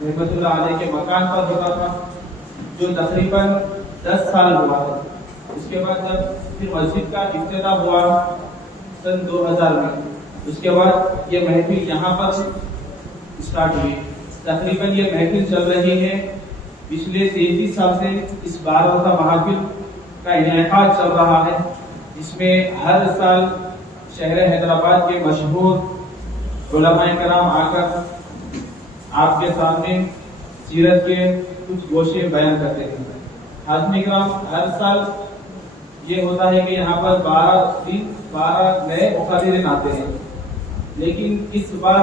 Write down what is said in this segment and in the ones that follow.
رحمۃ اللہ علیہ کے مکان پر ہوتا تھا، جو تقریباً 10 سال ہوا ہے۔ اس کے بعد جب پھر مسجد کا افتتاح ہوا سن 2000 میں، اس کے بعد یہ محفل یہاں پر اسٹارٹ ہوئی۔ تقریباً یہ محفل چل رہی ہے پچھلے 33 سال سے۔ اس 12واں محفل کا انعقاد چل رہا ہے، جس میں ہر سال شہر حیدرآباد کے مشہور علماء کرام آ کر آپ کے سامنے سیرت کے کچھ گوشے بیان کرتے ہیں۔ حاضرین کرام، ہر سال یہ ہوتا ہے کہ یہاں پر 12 نئے مقررین آتے ہیں، لیکن اس بار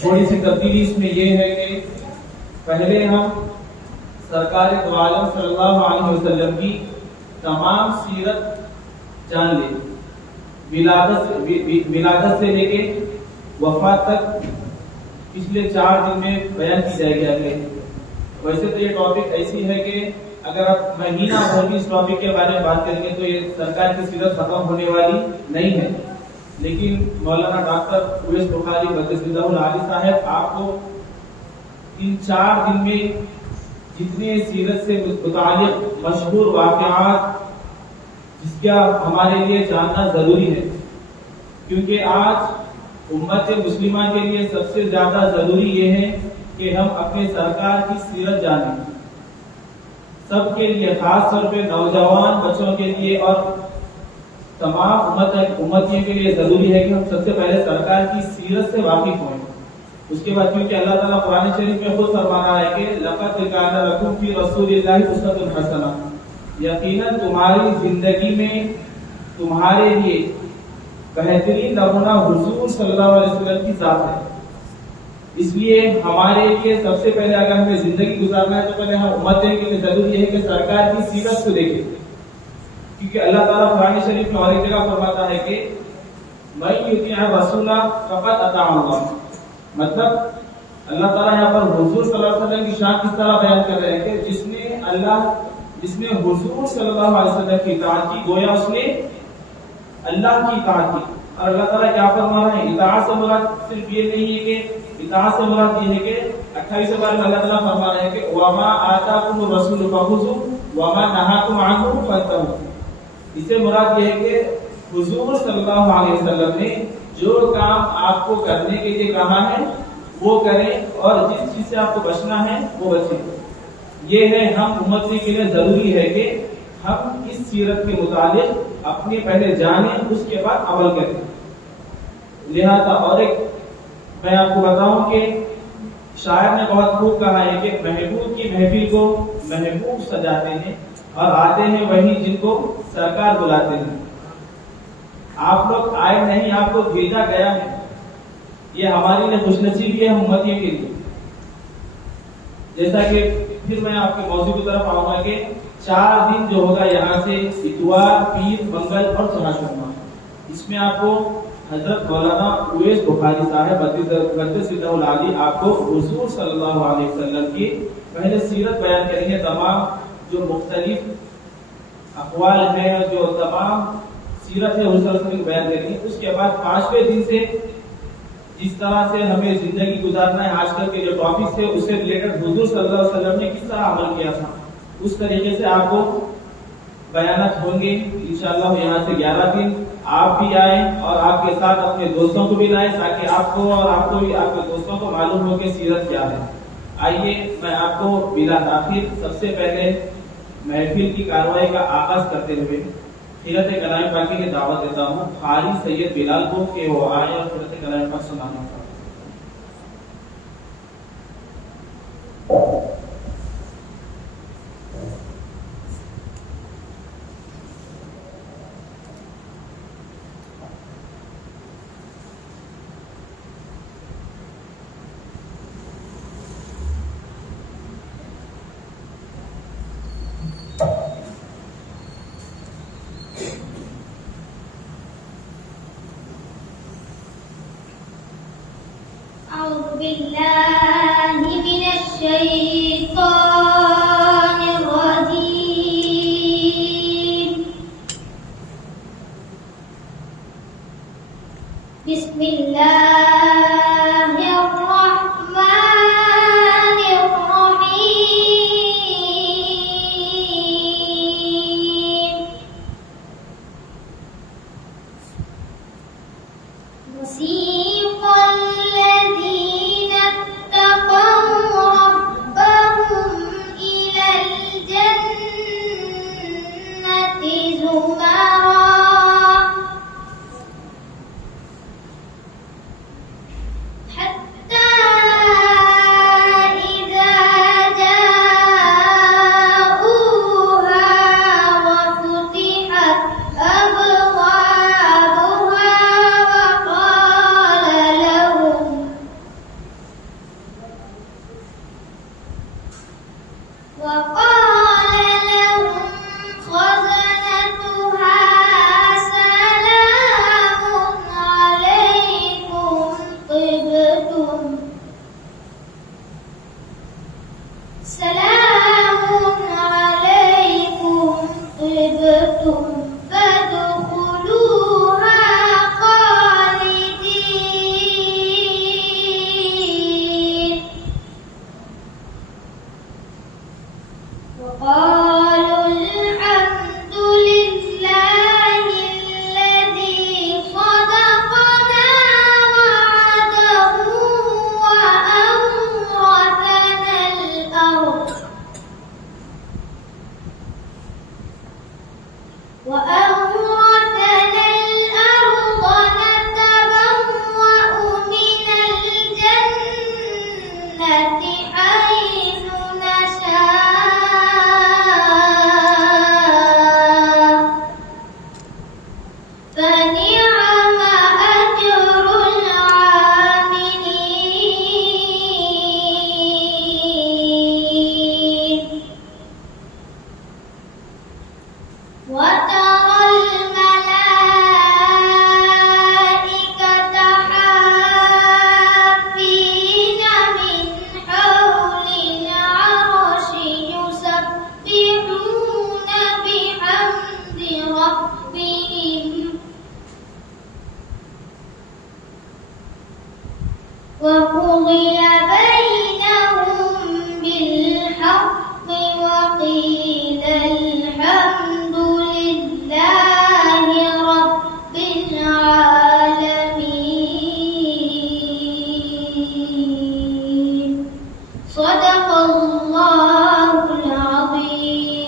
تھوڑی سی تبدیلی اس میں یہ ہے کہ پہلے ہم سرکار دو عالم صلی اللہ علیہ وسلم کی تمام سیرت جان لیں، ولادت سے لے کے وفات تک پچھلے 4 دن میں بیان کی جائے گی آگے۔ ویسے تو یہ ٹاپک ایسی ہے کہ اگر آپ مہینہ بھر بھی اس ٹاپک کے بارے میں بات کریں گے تو یہ سرکار کی سیرت ختم ہونے والی نہیں ہے، لیکن مولانا ڈاکٹر اویس بخاری قدس سرہ العالی صاحب آپ کو ان 4 دن میں جتنے سیرت سے متعلق مشہور واقعات جس کا ہمارے لیے جاننا ضروری ہے، کیونکہ آج امت مسلمہ کے لیے سب سے زیادہ ضروری یہ ہے کہ ہم اپنے سرکار کی سیرت جانیں۔ سب کے لیے، خاص طور پہ نوجوان بچوں کے لیے اور تمام امتیوں کے لیے ضروری ہے کہ ہم سب سے پہلے سرکار کی سیرت سے واقف ہوں۔ اس کے بعد کیونکہ اللہ تعالیٰ قرآن شریف میں خود فرما رہا ہے کہ لَقَدْ كَانَ لَكُمْ فِي رَسُولِ اللَّهِ أُسْوَةٌ حَسَنَةٌ، یقیناً تمہاری زندگی میں تمہارے لیے بہترین نمونہ حضور صلی اللہ علیہ وسلم کی ذات ہے۔ اس لیے ہمارے لیے سب سے پہلے اگر ہمیں زندگی گزارنا ہے تو پہلے ہم امتوں کے لیے ضروری ہے کہ سرکار کی سیرت کو دیکھیں، کیونکہ اللہ تعالیٰ قرآن شریف میں اور ایک جگہ فرماتا ہے کہ مَن يُطِعِ الرَّسُولَ فَقَدْ أَطَاعَ اللَّهَ، مطلب اللہ تعالیٰ یہاں پر حضور صلی اللہ علیہ وسلم کی شان کس طرح بیان کر رہے ہیں کہ جس نے حضور صلی اللہ علیہ وسلم کی اطاعت کی، گویا اس نے اللہ کی اطاعت کی۔ اور اللہ تعالیٰ کیا فرما رہے ہیں؟ اطاعت سے مراد صرف یہ نہیں ہے کہ اطاعت سے مراد یہ ہے کہ 28 بار میں اللہ تعالیٰ فرما رہے ہیں کہ وَمَا آتَاكُمُ الرَّسُولُ فَخُذُوهُ وَمَا نَهَاكُمْ عَنْهُ فَانتَهُوا، اس سے مراد یہ ہے کہ حضور صلی اللہ علیہ وسلم نے جو کام آپ کو کرنے کے لیے کہا ہے وہ کریں، اور جس چیز سے آپ کو بچنا ہے وہ بچیں۔ یہ ہے ہم امتی کے لیے ضروری ہے کہ ہم اس سیرت کے متعلق اپنے پہلے جانیں، اس کے بعد عمل کریں۔ لہذا اور ایک میں آپ کو بتاؤں کہ شاعر نے بہت خوب کہا ہے کہ محبوب کی محفل کو محبوب سجاتے ہیں اور آتے ہیں وہی جن کو سرکار بلاتے ہیں۔ آپ لوگ آئے نہیں، آپ کو بھیجا گیا ہے۔ یہ ہمارے لیے خوش نصیبی ہے امتیوں کے لیے۔ جیسا کہ پھر میں آپ کے موضوع کی طرف آؤں گا کہ 4 دن جو ہوگا یہاں سے اتوار، پیر، منگل اور چہارشنبہ، اس میں آپ کو حضرت مولانا اویس بخاری صاحب قدس سرہ العالی آپ کو حضور صلی اللہ علیہ وسلم کی پہلے سیرت بیان کریں گے، تمام جو مختلف اقوال ہیں، جو تمام سیرت ہے حضور صلی اللہ علیہ وسلم بیان کریں گے۔ اس کے بعد 5ویں دن سے جس طرح سے ہمیں زندگی گزارنا ہے، آج کل کے جو ٹاپکس ہے اس سے ریلیٹڈ حضور صلی اللہ علیہ وسلم نے کس طرح عمل کیا تھا، اس طریقے سے آپ کو بیانات ہوں گے انشاءاللہ۔ یہاں سے 11 دن آپ بھی آئیں اور آپ کے ساتھ اپنے دوستوں کو بھی لائیں، تاکہ آپ کو اور آپ کو بھی آپ کے دوستوں کو معلوم ہو کہ سیرت کیا ہے۔ آئیے میں آپ کو بلا تاخیر سب سے پہلے محفل کی کارروائی کا آغاز کرتے ہوئے سیرت کلام پاک کی دعوت دیتا ہوں قاری سید بلال کو کہ وہ آئے اور سیرت کلام پاک سنانا چاہتے ہیں۔ أعوذ بالله من الشيطان الرجيم. بسم الله الرحمن وقضي بينهم بالحق وقيل الحمد لله رب العالمين. صدق الله العظيم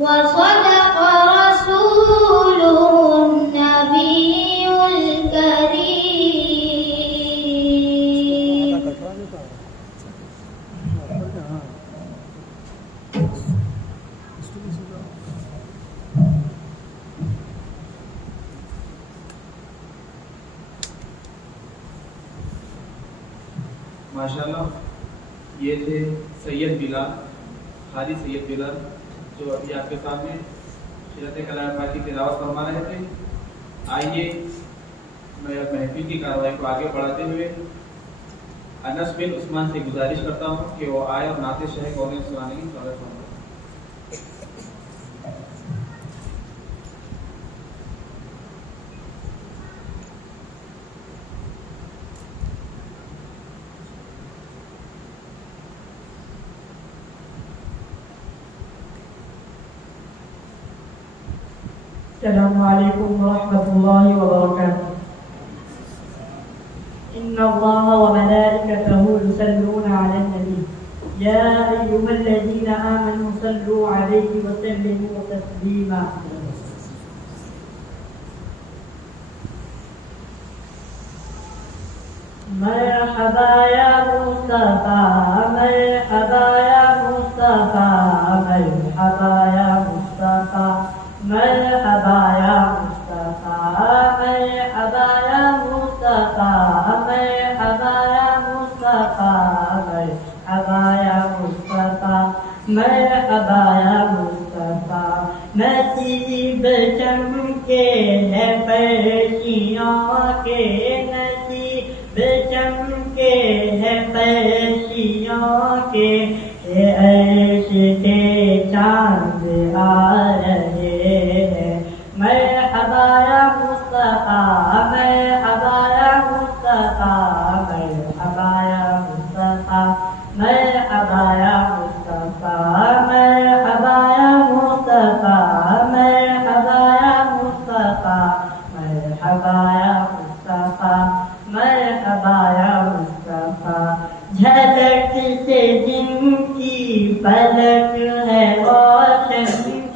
وصدق رسوله النبي الكريم. ماشاءاللہ یہ تھے سید بلال، خالی سید بلال، جو ابھی آپ کے سامنے سیرت کلام پاک کی تلاوت فرما رہے تھے. آئیے میں محفل کی کارروائی کو آگے بڑھاتے ہوئے انس بن عثمان سے گزارش کرتا ہوں کہ وہ آئے اور نعت شہ قومیں سنانے کی سعادت فرمائیں. السلام عليكم ورحمة الله وبركاته. إن الله وملائكته يصلون على النبي يا أيها الذين آمنوا صلوا عليه وسلموا تسليما. مرحبا يا مصطفى مرحبا يا مصطفى مرحبا يا مصطفى مرحبا يا مصطفى مرحبا يا مصطفى مرحبا يا مصطفى مرحبا يا مصطفى مرحبا يا مصطفى. نصیب چمکے ہے پرچیوں کے نصیب چمکے ہے پرچیوں کے عرش کے چاند آ رہے ہیں. مرحبا یا مصطفیٰ مرحبا یا مصطفیٰ مرحبا یا مصطفیٰ مرحبا یا مصطفیٰ مرحبا یا مصطفیٰ مرحبا یا مصطفیٰ مرحبا یا مصطفیٰ مرحبا یا مصطفیٰ. جھلک سے جن کی پلک ہے روشن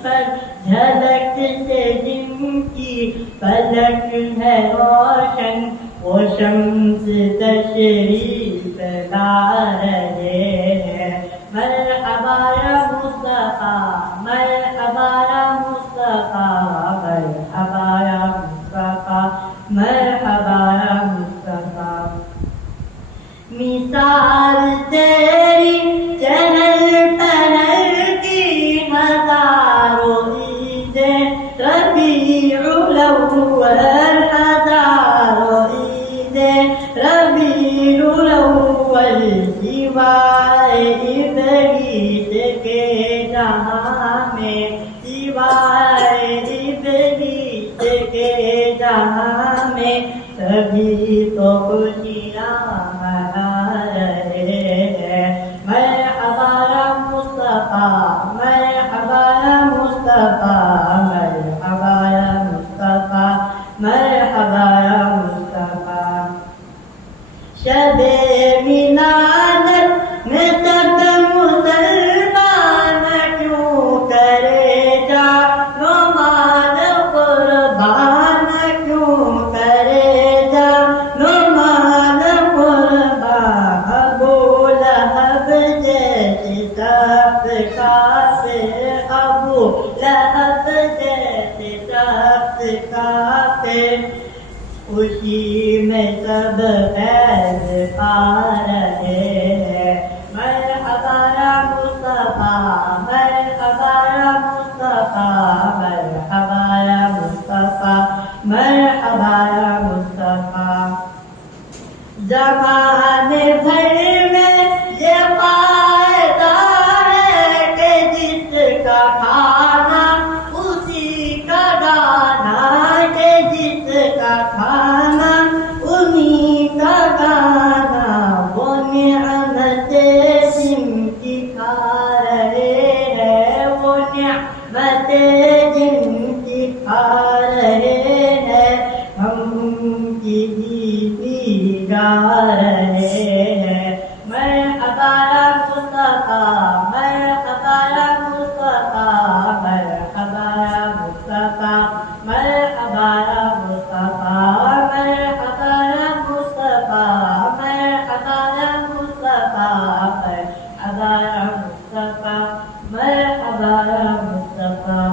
پر جھلک سے جن کی پلک ہے روشن وہ شمس تشریف لا رہے ہیں. مرحبا یا مصطفیٰ مرحبا یا مصطفیٰ مرحبا یا مصطفیٰ مرحبا یا مصطفیٰ. مثال تیری چہل پہل کی ہزاروں عیدیں ربیع الاول ہزاروں عیدیں ربیع الاول سوائے ابلیس کے جہاں میں سوائے ابلیس کے جہاں میں سبھی تو خوشیاں منا رہے ہیں. مرحبا یا مصطفیٰ مرحبا یا مصطفیٰ مرحبا یا مصطفیٰ مرحبا یا مصطفیٰ. شب ملادت میں سب مسلمان کیوں کرے جا نماز قربان کیوں کرے جا نماز قربان. ابو لہب جیسے سب کافر ابو لہب جیسے سب کافر خوشی میں سب فیض پا رہے ہیں. مرحبا یا مصطفیٰ مرحبا یا مصطفیٰ مرحبا یا مصطفیٰ مرحبا یا مصطفیٰ. زمانے بھر میں یہ فائدہ ہے کہ جس کا کھانا اسی کا دانا کہ جس کا کھانا انہی کا گا رہے ہیں میں عطایا مصطفیٰ میں عطایا مصطفیٰ میں عطایا مصطفیٰ میں عطایا مصطفیٰ میں عطایا مصطفیٰ میں عطایا مصطفیٰ میں عطایا مصطفیٰ میں عطایا مصطفیٰ.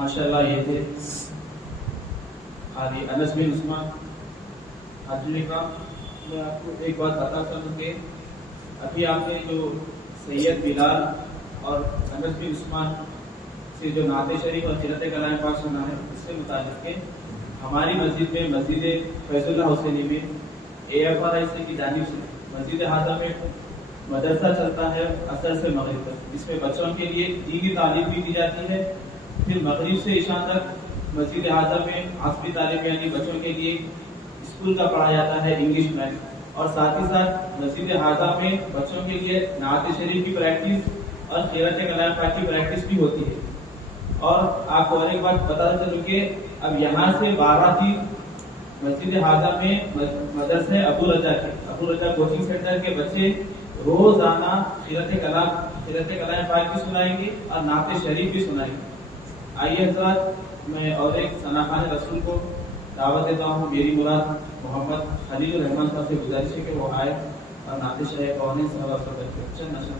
ماشاءاللہ یہ تھے حاجی انس بن عثمان حاجی کا. میں آپ کو ایک بات بتا کروں کہ ابھی آپ نے جو سید بلال اور انس بن عثمان سے جو نعت شریف اور سیرت کلام پاک سنا ہے اس سے متعلق ہے ہماری مسجد میں مسجد فیض اللہ حسینی میں AFRIC کی جانب سے مسجد حاضہ میں مدرسہ چلتا ہے عصر سے مغرب تک جس میں بچوں کے لیے دینی تعلیم بھی دی جاتی ہے. پھر مغرب سے عشاء تک مسجد حاضہ میں عصری تعلیم یعنی بچوں کے لیے اسکول کا پڑھا جاتا ہے انگلش میں اور ساتھ ہی ساتھ مسجد حاضہ میں بچوں کے لیے نعت شریف کی پریکٹس اور سیرت کلام پاک کی پریکٹس بھی ہوتی ہے. اور آپ کو اور ایک بات بتا چلوں کہ اب یہاں سے 12 کی مسجد حاضہ میں مدرسے ابو رجا کوچنگ سینٹر کے بچے روزانہ سیرت کلام پاک بھی سنائیں گے اور نعت شریف بھی سنائیں گے. آئیے حضرات میں اور ایک ثناخوان رسول کو دعوت دیتا ہوں. میری مراد محمد خلیل الرحمان صاحب سے گزارش ہے کہ وہ آئے اور نعت شریف پڑھنے سے حوالہ کر کے چند نشر.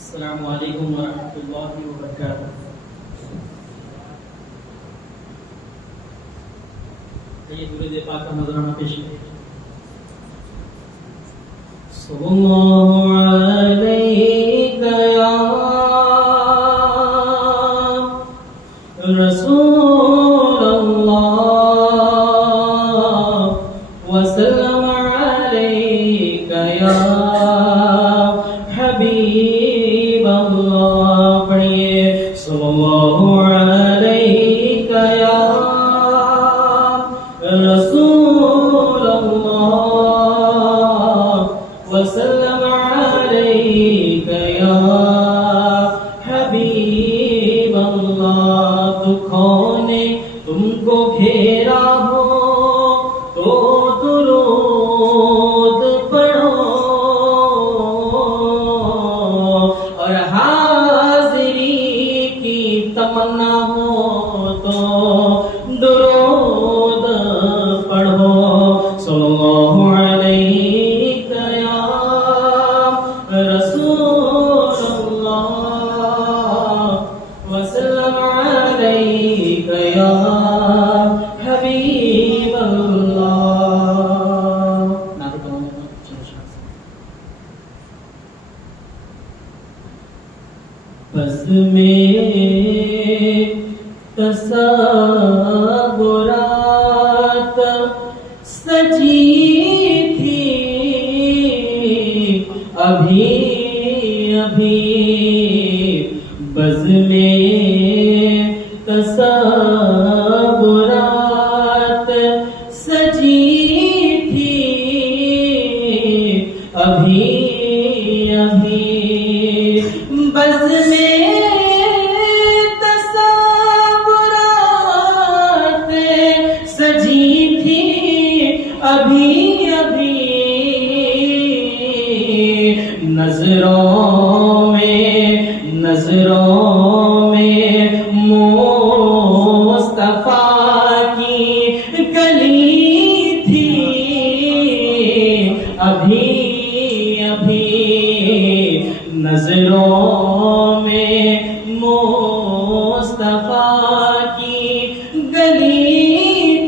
السلام علیکم ورحمۃ اللہ وبرکاتہ. یہ درود پاک کا نذرانہ پیش کریں. صلی اللہ علیک یا رسول اللہ وسلم علیک یا حبیب اللہ. پڑھیے صلی اللہ علیک یا رسول اللہ وسلم علیک یا حبیب اللہ. دکھوں نے تم کو گھیرا ہو تو درود پڑھو اور حاضری کی تمنا ہو تو درود پڑھو. صلی اللہ علیک یا رسول اللہ وسلم علیک یا حبیب اللہ. بس میں تصورات سجی تھی ابھی ابھی بس میں تصورات سجی تھی ابھی ابھی بس میں تصورات سجی تھی ابھی ابھی نظروں میں مصطفیٰ کی گلی تھی ابھی ابھی نظروں میں مصطفیٰ کی گلی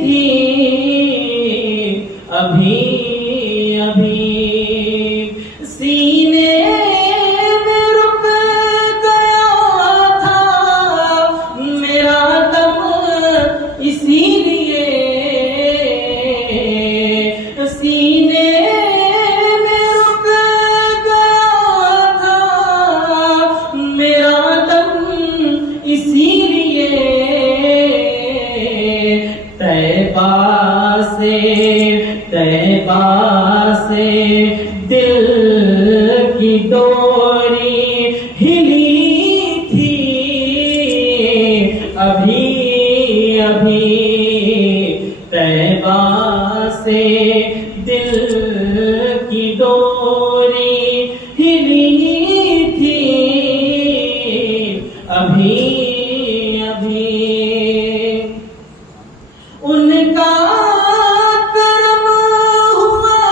تھی ابھی ابھی ابھی سینے میں رک گیا تھا میرا دم، اسی لیے سینے میں رک گیا تھا میرا دم، اسی لیے طیبہ سے دل کی ڈوری ہلی تھی، ابھی ابھی طیبہ سے دل کی ڈوری ہلی تھی، ابھی ابھی ان کا کرم ہوا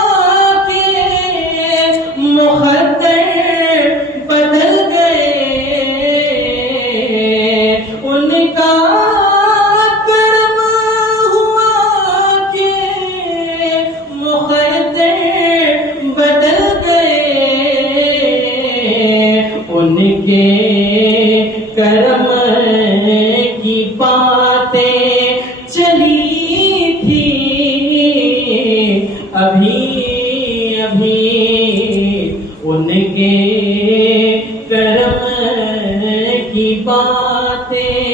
کہ مقدر بدل گئے، ان کا کرم ہوا کہ مقدر بدل گئے، ان کے کرم کی باتیں چلی تھی، ابھی ابھی ان کے کرم کی باتیں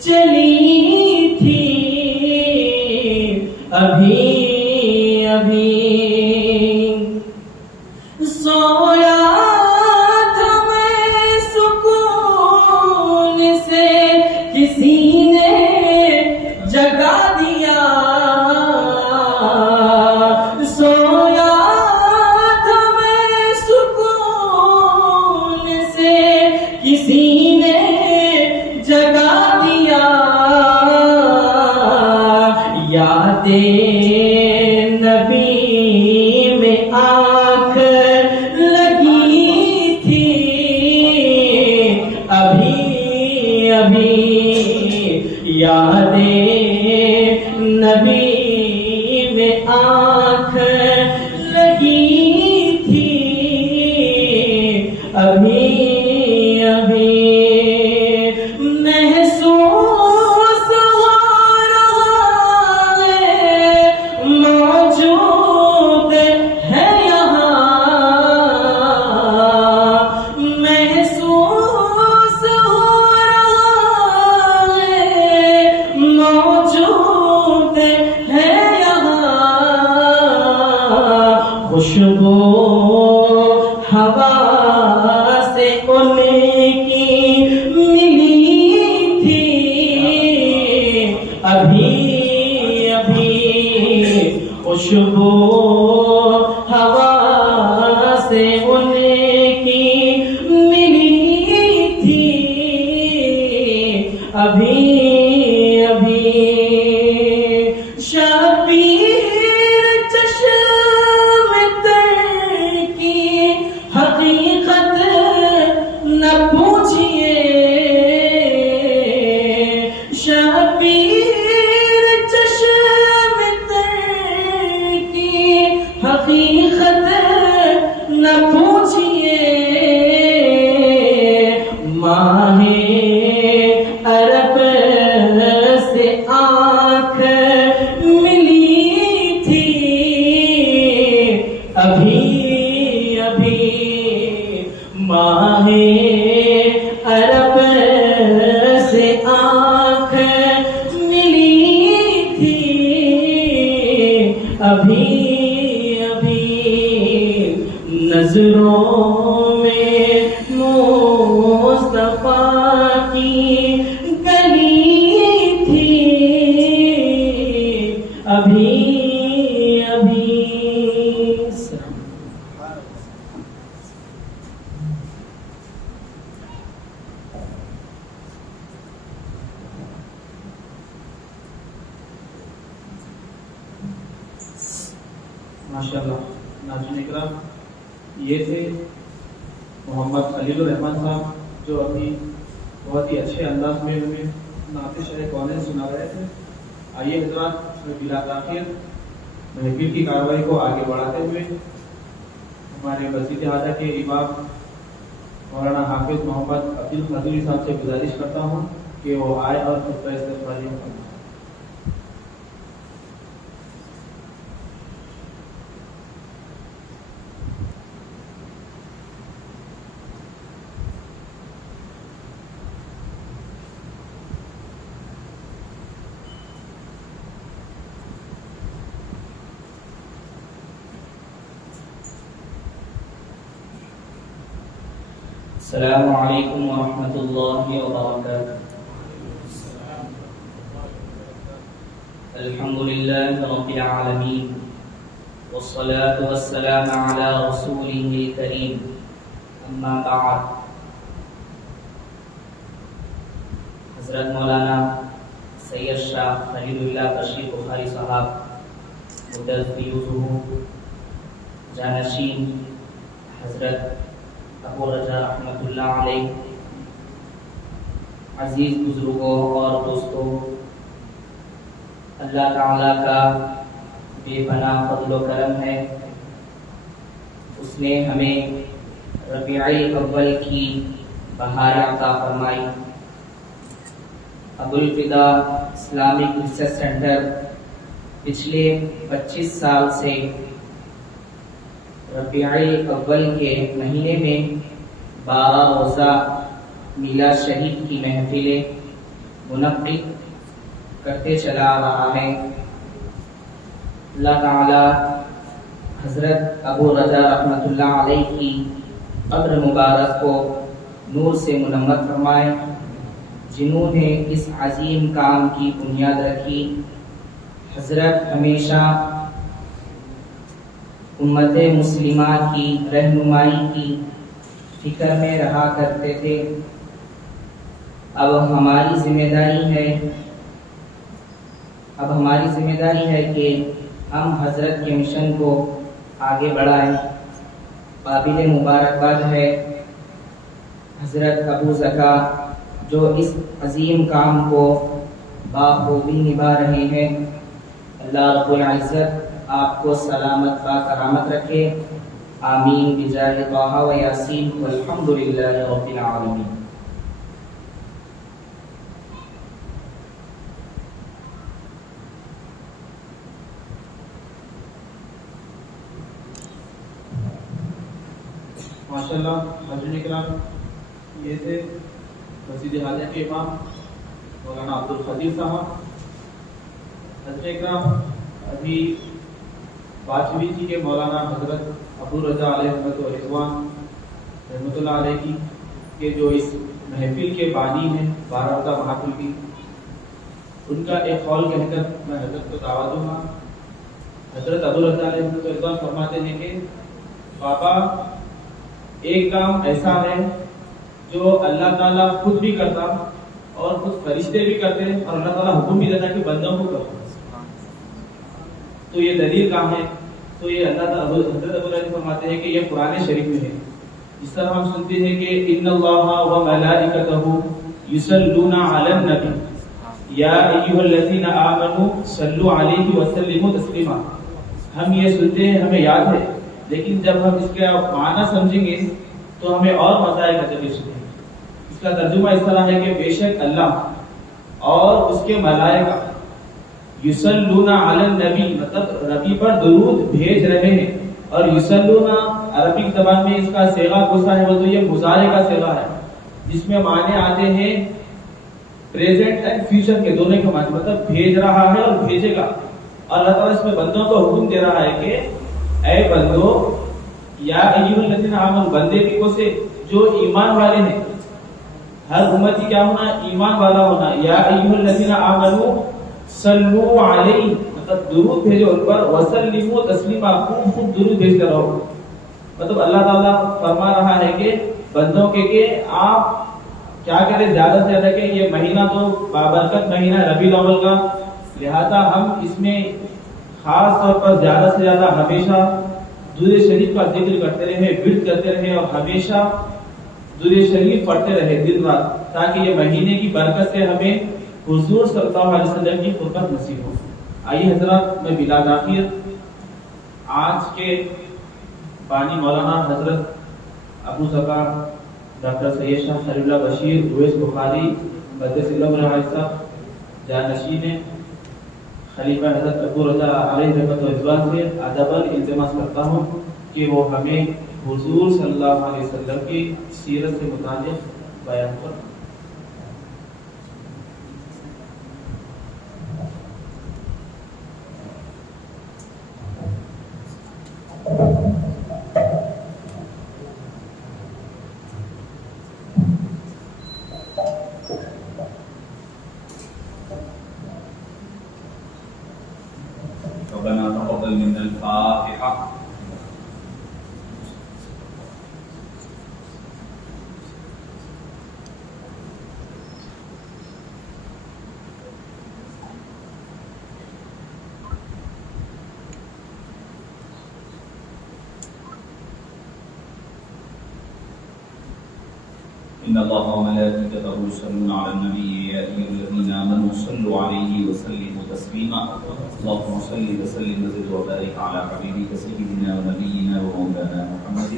چلی تھی، ابھی ابھی سویا تھا میں سکون سے، کسی نے جگا دیا، سویا تھا میں سکون سے، کسی نے جگا دیا، یاد نبی میں آنکھ لگی تھی، ابھی ابھی یاد نبی میں آنکھ لگی تھی، ابھی ابھی محسوس ہو رہا ہے موجود ہے یہاں، محسوس ہو رہا ہے موجود ہے یہاں، خوشبو ہوا سے ان کی ملی تھی، ابھی ابھی خوشبو ہوا سے ان کی ملی تھی، ابھی ابھی شبیر چشم تر کی حقیقت نہ پوچھئے، شبیر چشم تر کی حقیقت نہ پوچھئے، ماہ عرب سے آنکھ ملی تھی، ابھی ابھی ماہ عرب سے آنکھ ملی تھی، ابھی ابھی نظروں میں مصطفیٰ کی گلی تھی، ابھی ابھی ماشاءاللہ ناظرین اکرام، یہ تھے محمد خلیل الرحمان صاحب جو ابھی بہت ہی اچھے انداز میں نعت شاہ کونین سنا رہے تھے. آئیے حضرات بلا تاخیر محفل کی کارروائی کو آگے بڑھاتے ہوئے ہمارے مسجد اعلیٰ کے امام مولانا حافظ محمد عبد القادری صاحب سے گزارش کرتا ہوں کہ وہ آئے اور خطبہ استقبالیہ فرمائیں۔ السلام علیکم ورحمۃ اللہ وبرکاتہ۔ الحمد للہ رب العالمین والصلاة والسلام علی رسولہ الکریم، اما بعد۔ حضرت مولانا سید شاہ خلیل اللہ تشریف بخاری صاحب مدد فیوزہ، جانشین حضرت ابو رجا رحمۃ اللہ علیہ، عزیز بزرگوں اور دوستوں، اللہ تعالیٰ کا بے پناہ فضل و کرم ہے، اس نے ہمیں ربیع الاول کی بہار عطا فرمائی۔ ابو الفدا اسلامک ریسرچ سینٹر پچھلے 25 سال سے ربیع الاول کے مہینے میں 12 روزہ میلاد شریف کی محفلیں منعقد کرتے چلا رہا ہے۔ اللہ تعالی حضرت ابو رجا رحمۃ اللہ علیہ کی قبر مبارک کو نور سے منور فرمائے، جنہوں نے اس عظیم کام کی بنیاد رکھی۔ حضرت ہمیشہ امت مسلمہ کی رہنمائی کی فکر میں رہا کرتے تھے۔ اب ہماری ذمہ داری ہے کہ ہم حضرت کے مشن کو آگے بڑھائیں۔ قابل مبارکباد ہے حضرت ابو زکا جو اس عظیم کام کو بخوبی نبھا رہے ہیں۔ اللہ رب العزت آپ کو سلامت با کرامت رکھے، آمین بجاہ طٰہٰ و یاسین، والحمد للہ رب العالمین۔ ماشاءاللہ حاضرین کرام، یہ تھے مسجد اعلیٰ کے امام مولانا عبد القادر صاحب۔ حضرت کرام، ابھی بات ہوئی تھی کہ مولانا حضرت ابو رضا علیہ رحمۃ اللہ علیہ کی کہ جو اس محفل کے بانی ہیں 12 روزہ محفل کی، ان کا ایک قول کہہ کر میں حضرت کو دعوت دوں گا۔ حضرت ابو رضا علیہ فرماتے ہیں کہ بابا، ایک کام ایسا ہے جو اللہ تعالیٰ خود بھی کرتا اور خود فرشتے بھی کرتے ہیں، اور اللہ تعالیٰ حکم بھی دیتا کہ بندوں کو کرو، تو یہ دلیل کام ہے۔ تو یہ اللہ تعالیٰ حضرت ابو رضا فرماتے ہیں کہ یہ قرآن شریف میں ہے۔ اس طرح ہم سنتے ہیں کہ ان اللہ و ملائکتہ یصلون علی النبی یا ایھا الذین آمنوا صلوا علیہ وسلموا تسلیما۔ ہم یہ سنتے ہیں، ہمیں یاد ہے، لیکن جب ہم اس کا معنی سمجھیں گے تو ہمیں اور مزہ آئے گا۔ جب اس کا ترجمہ اس طرح ہے کہ بے شک اللہ اور اس کے ملائکہ یصلون علی النبی، مطلب نبی پر درود بھیج رہے ہیں، اور یصلون عربی زبان میں اس کا صیغہ گسا ہے وہ تو یہ مضارع کا صیغہ ہے، جس میں معنی آتے ہیں پریزنٹ اینڈ فیوچر کے دونوں کے معنی، مطلب بھیج رہا ہے اور بھیجے گا۔ اور اللہ تعالیٰ اس میں بندوں کو حکم دے رہا ہے کہ اے بندو، یا ایھا الذین آمنوا، بندے کی کو سے جو ایمان والے ہیں، ہر امتی کیا ہونا؟ ایمان والا ہونا۔ یا ایھا الذین آمنوا صلو علیہ، مطلب درود بھیجو ان پر، وسلموا تسلیما، خوب درود بھیجتے رہو۔ مطلب اللہ تعالیٰ فرما رہا ہے کہ بندوں کے کہ آپ کیا کریں زیادہ سے زیادہ، کہ یہ مہینہ تو بابرکت مہینہ ربیع الاول کا، لہذا ہم اس میں خاص طور پر زیادہ سے زیادہ ہمیشہ درود شریف کا ذکر کرتے رہے، ورد کرتے رہے، اور ہمیشہ درود شریف پڑھتے رہے دن رات، تاکہ یہ مہینے کی برکت سے ہمیں حضور صلی اللہ علیہ وسلم کی قربت نصیب ہو۔ آئیے حضرات، میں بلا تاخیر آج کے بانی مولانا حضرت ابو زکا ڈاکٹر سید شاہ خلیل اللہ بشیر اویس بخاری قدس اللہ صاحب جانشین خلیفہ حضرت ابو رضا علیہ رحمۃ و رضوان سے ادباً التماس کرتا ہوں کہ وہ ہمیں حضور صلی اللہ علیہ وسلم کی سیرت سے متعلق بیان کریں۔ ربنا تقبل منا الفاتحة إن الله وملائكته يصلون على النبي يا أيها الذين آمنوا صلوا عليه وسلموا تسليما اللهم صل وسلم وزد وبارك على حبيبك سيدنا ونبينا ومولانا محمد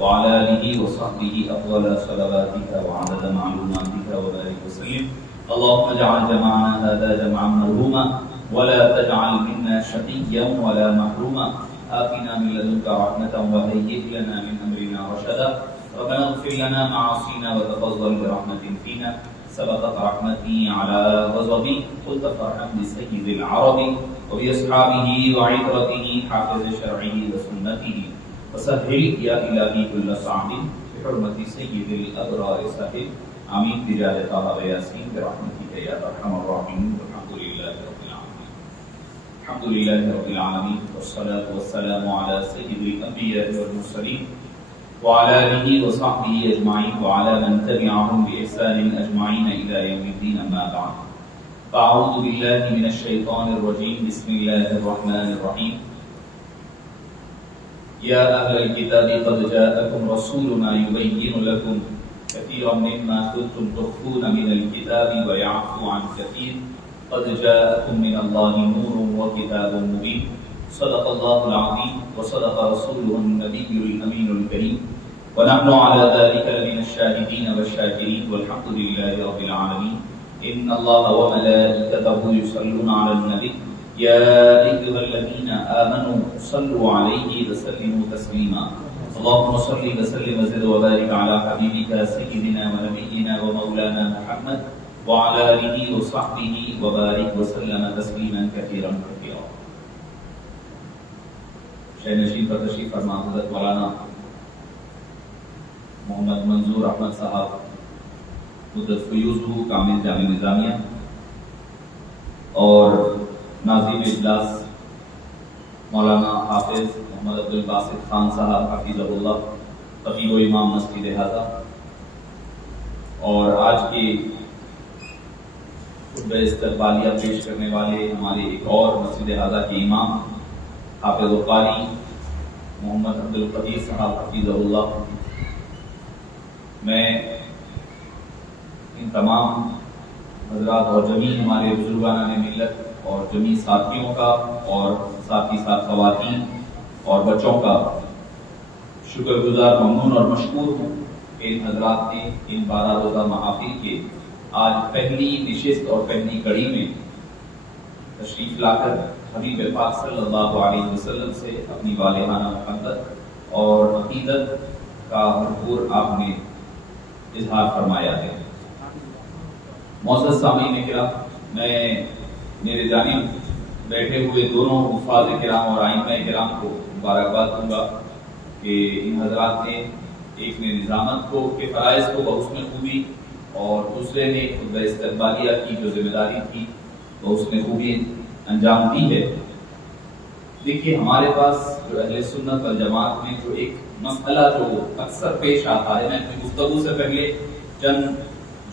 وعلى آله وصحبه أفضل صلواتك وعدد معلوماتك وبارك وسلم اللهم اجعل جمعنا هذا جمعا مرحوما ولا تجعل منا شقيا ولا محروما آتنا من لدنك رحمة وهيئ لنا من أمرنا رشدا ربنا اغفر لنا معاصينا وتفضل برحمة فينا سبقت رحمتي على غضبي قلت فرحم بسيد العرب وبأصحابه وعترته حافظ شرعه وسنته وسهل يا إلهي كل صعب بحرمة سيد الأبرار سهل آمين بجاه طه وياسين برحمتك يا أرحم الراحمين والحمد لله رب العالمين الحمد لله رب العالمين والصلاة والسلام على سيد الأنبياء والمرسلين وعلى آله وصحبه أجمعين وعلى من تبعهم بإحسان أجمعين إلى يوم الدين أما بعد فأعوذ بالله من الشيطان الرجيم بسم الله الرحمن الرحيم يا أهل الكتاب قد جاءكم رسولنا يبين لكم كثيرا مما كنتم تخفون من الكتاب ويعفو عن كثير قد جاءكم من الله نور وكتاب مبين صدق الله العظيم وصدق رسوله النبي الأمين الكريم ونحن على ذلك لمن الشاهدين والشاكرين والحمد لله رب العالمين إن الله وملائكته يصلون على النبي يا أيها الذين آمنوا صلوا عليه وسلموا تسليما اللهم صل وسلم وزد وبارك على حبيبك سيدنا ونبينا ومولانا محمد وعلى آله وصحبه وبارك وسلم تسليما كثيرا كثيرا شہنشین پر تشریف فرما حضرت مولانا محمد منظور احمد صاحب مدت فیوزہ کامل جامع نظامیہ اور ناظم اجلاس مولانا حافظ محمد عبدالباسط خان صاحب حفیظہ اللہ خطیب و امام مسجد حضا اور آج کی خطبہ استقبالیہ پیش کرنے والے ہمارے ایک اور مسجد حضا کے امام حافظ القاری محمد عبدالقدیر صاحب حفیظہ اللہ میں ان تمام حضرات اور جمیع ہمارے بزرگان ملت اور جمیع ساتھیوں کا اور ساتھ ہی ساتھ خواتین اور بچوں کا شکر گزار ممنون اور مشکور ہوں کہ ان حضرات نے ان 12 روزہ محافل کے آج پہلی نشست اور پہلی کڑی میں تشریف لا کر حبیب پاک صلی اللہ علیہ وسلم سے اپنی والہانہ محبت اور عقیدت کا بھرپور آپ نے اظہار فرمایا ہے۔ معزز سامعین کرام، میں میرے جانب بیٹھے ہوئے دونوں حفاظ کرام اور ائمہ کرام کو مبارکباد دوں گا کہ ان حضرات نے ایک نے نظامت کو کے فرائض کو بحسن خوبی اور دوسرے نے خطبہ استقبالیہ کی جو ذمہ داری تھی بحسن خوبی انجام دی ہے۔ دیکھیے ہمارے پاس جو اہل سنت والجماعت میں جو ایک مسئلہ جو اکثر پیش آتا ہے، میں اپنی گفتگو سے پہلے چند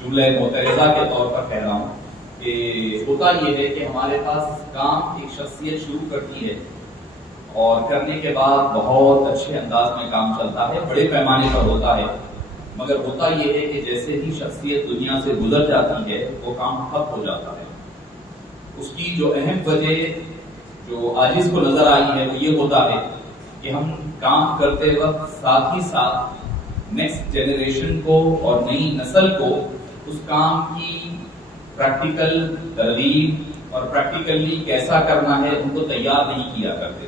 جملے معترضہ کے طور پر کہہ رہا ہوں کہ ہوتا یہ ہے کہ ہمارے پاس کام ایک شخصیت شروع کرتی ہے اور کرنے کے بعد بہت اچھے انداز میں کام چلتا ہے، بڑے پیمانے پر ہوتا ہے، مگر ہوتا یہ ہے کہ جیسے ہی شخصیت دنیا سے گزر جاتی ہے وہ کام ٹھپ ہو جاتا ہے۔ اس کی جو اہم وجہ جو عاجز کو نظر آئی ہے وہ یہ ہوتا ہے کہ ہم کام کرتے وقت ساتھ ہی ساتھ نیکسٹ جنریشن کو اور نئی نسل کو اس کام کی پریکٹیکل ترغیب اور پریکٹیکلی کیسا کرنا ہے ان کو تیار نہیں کیا کرتے.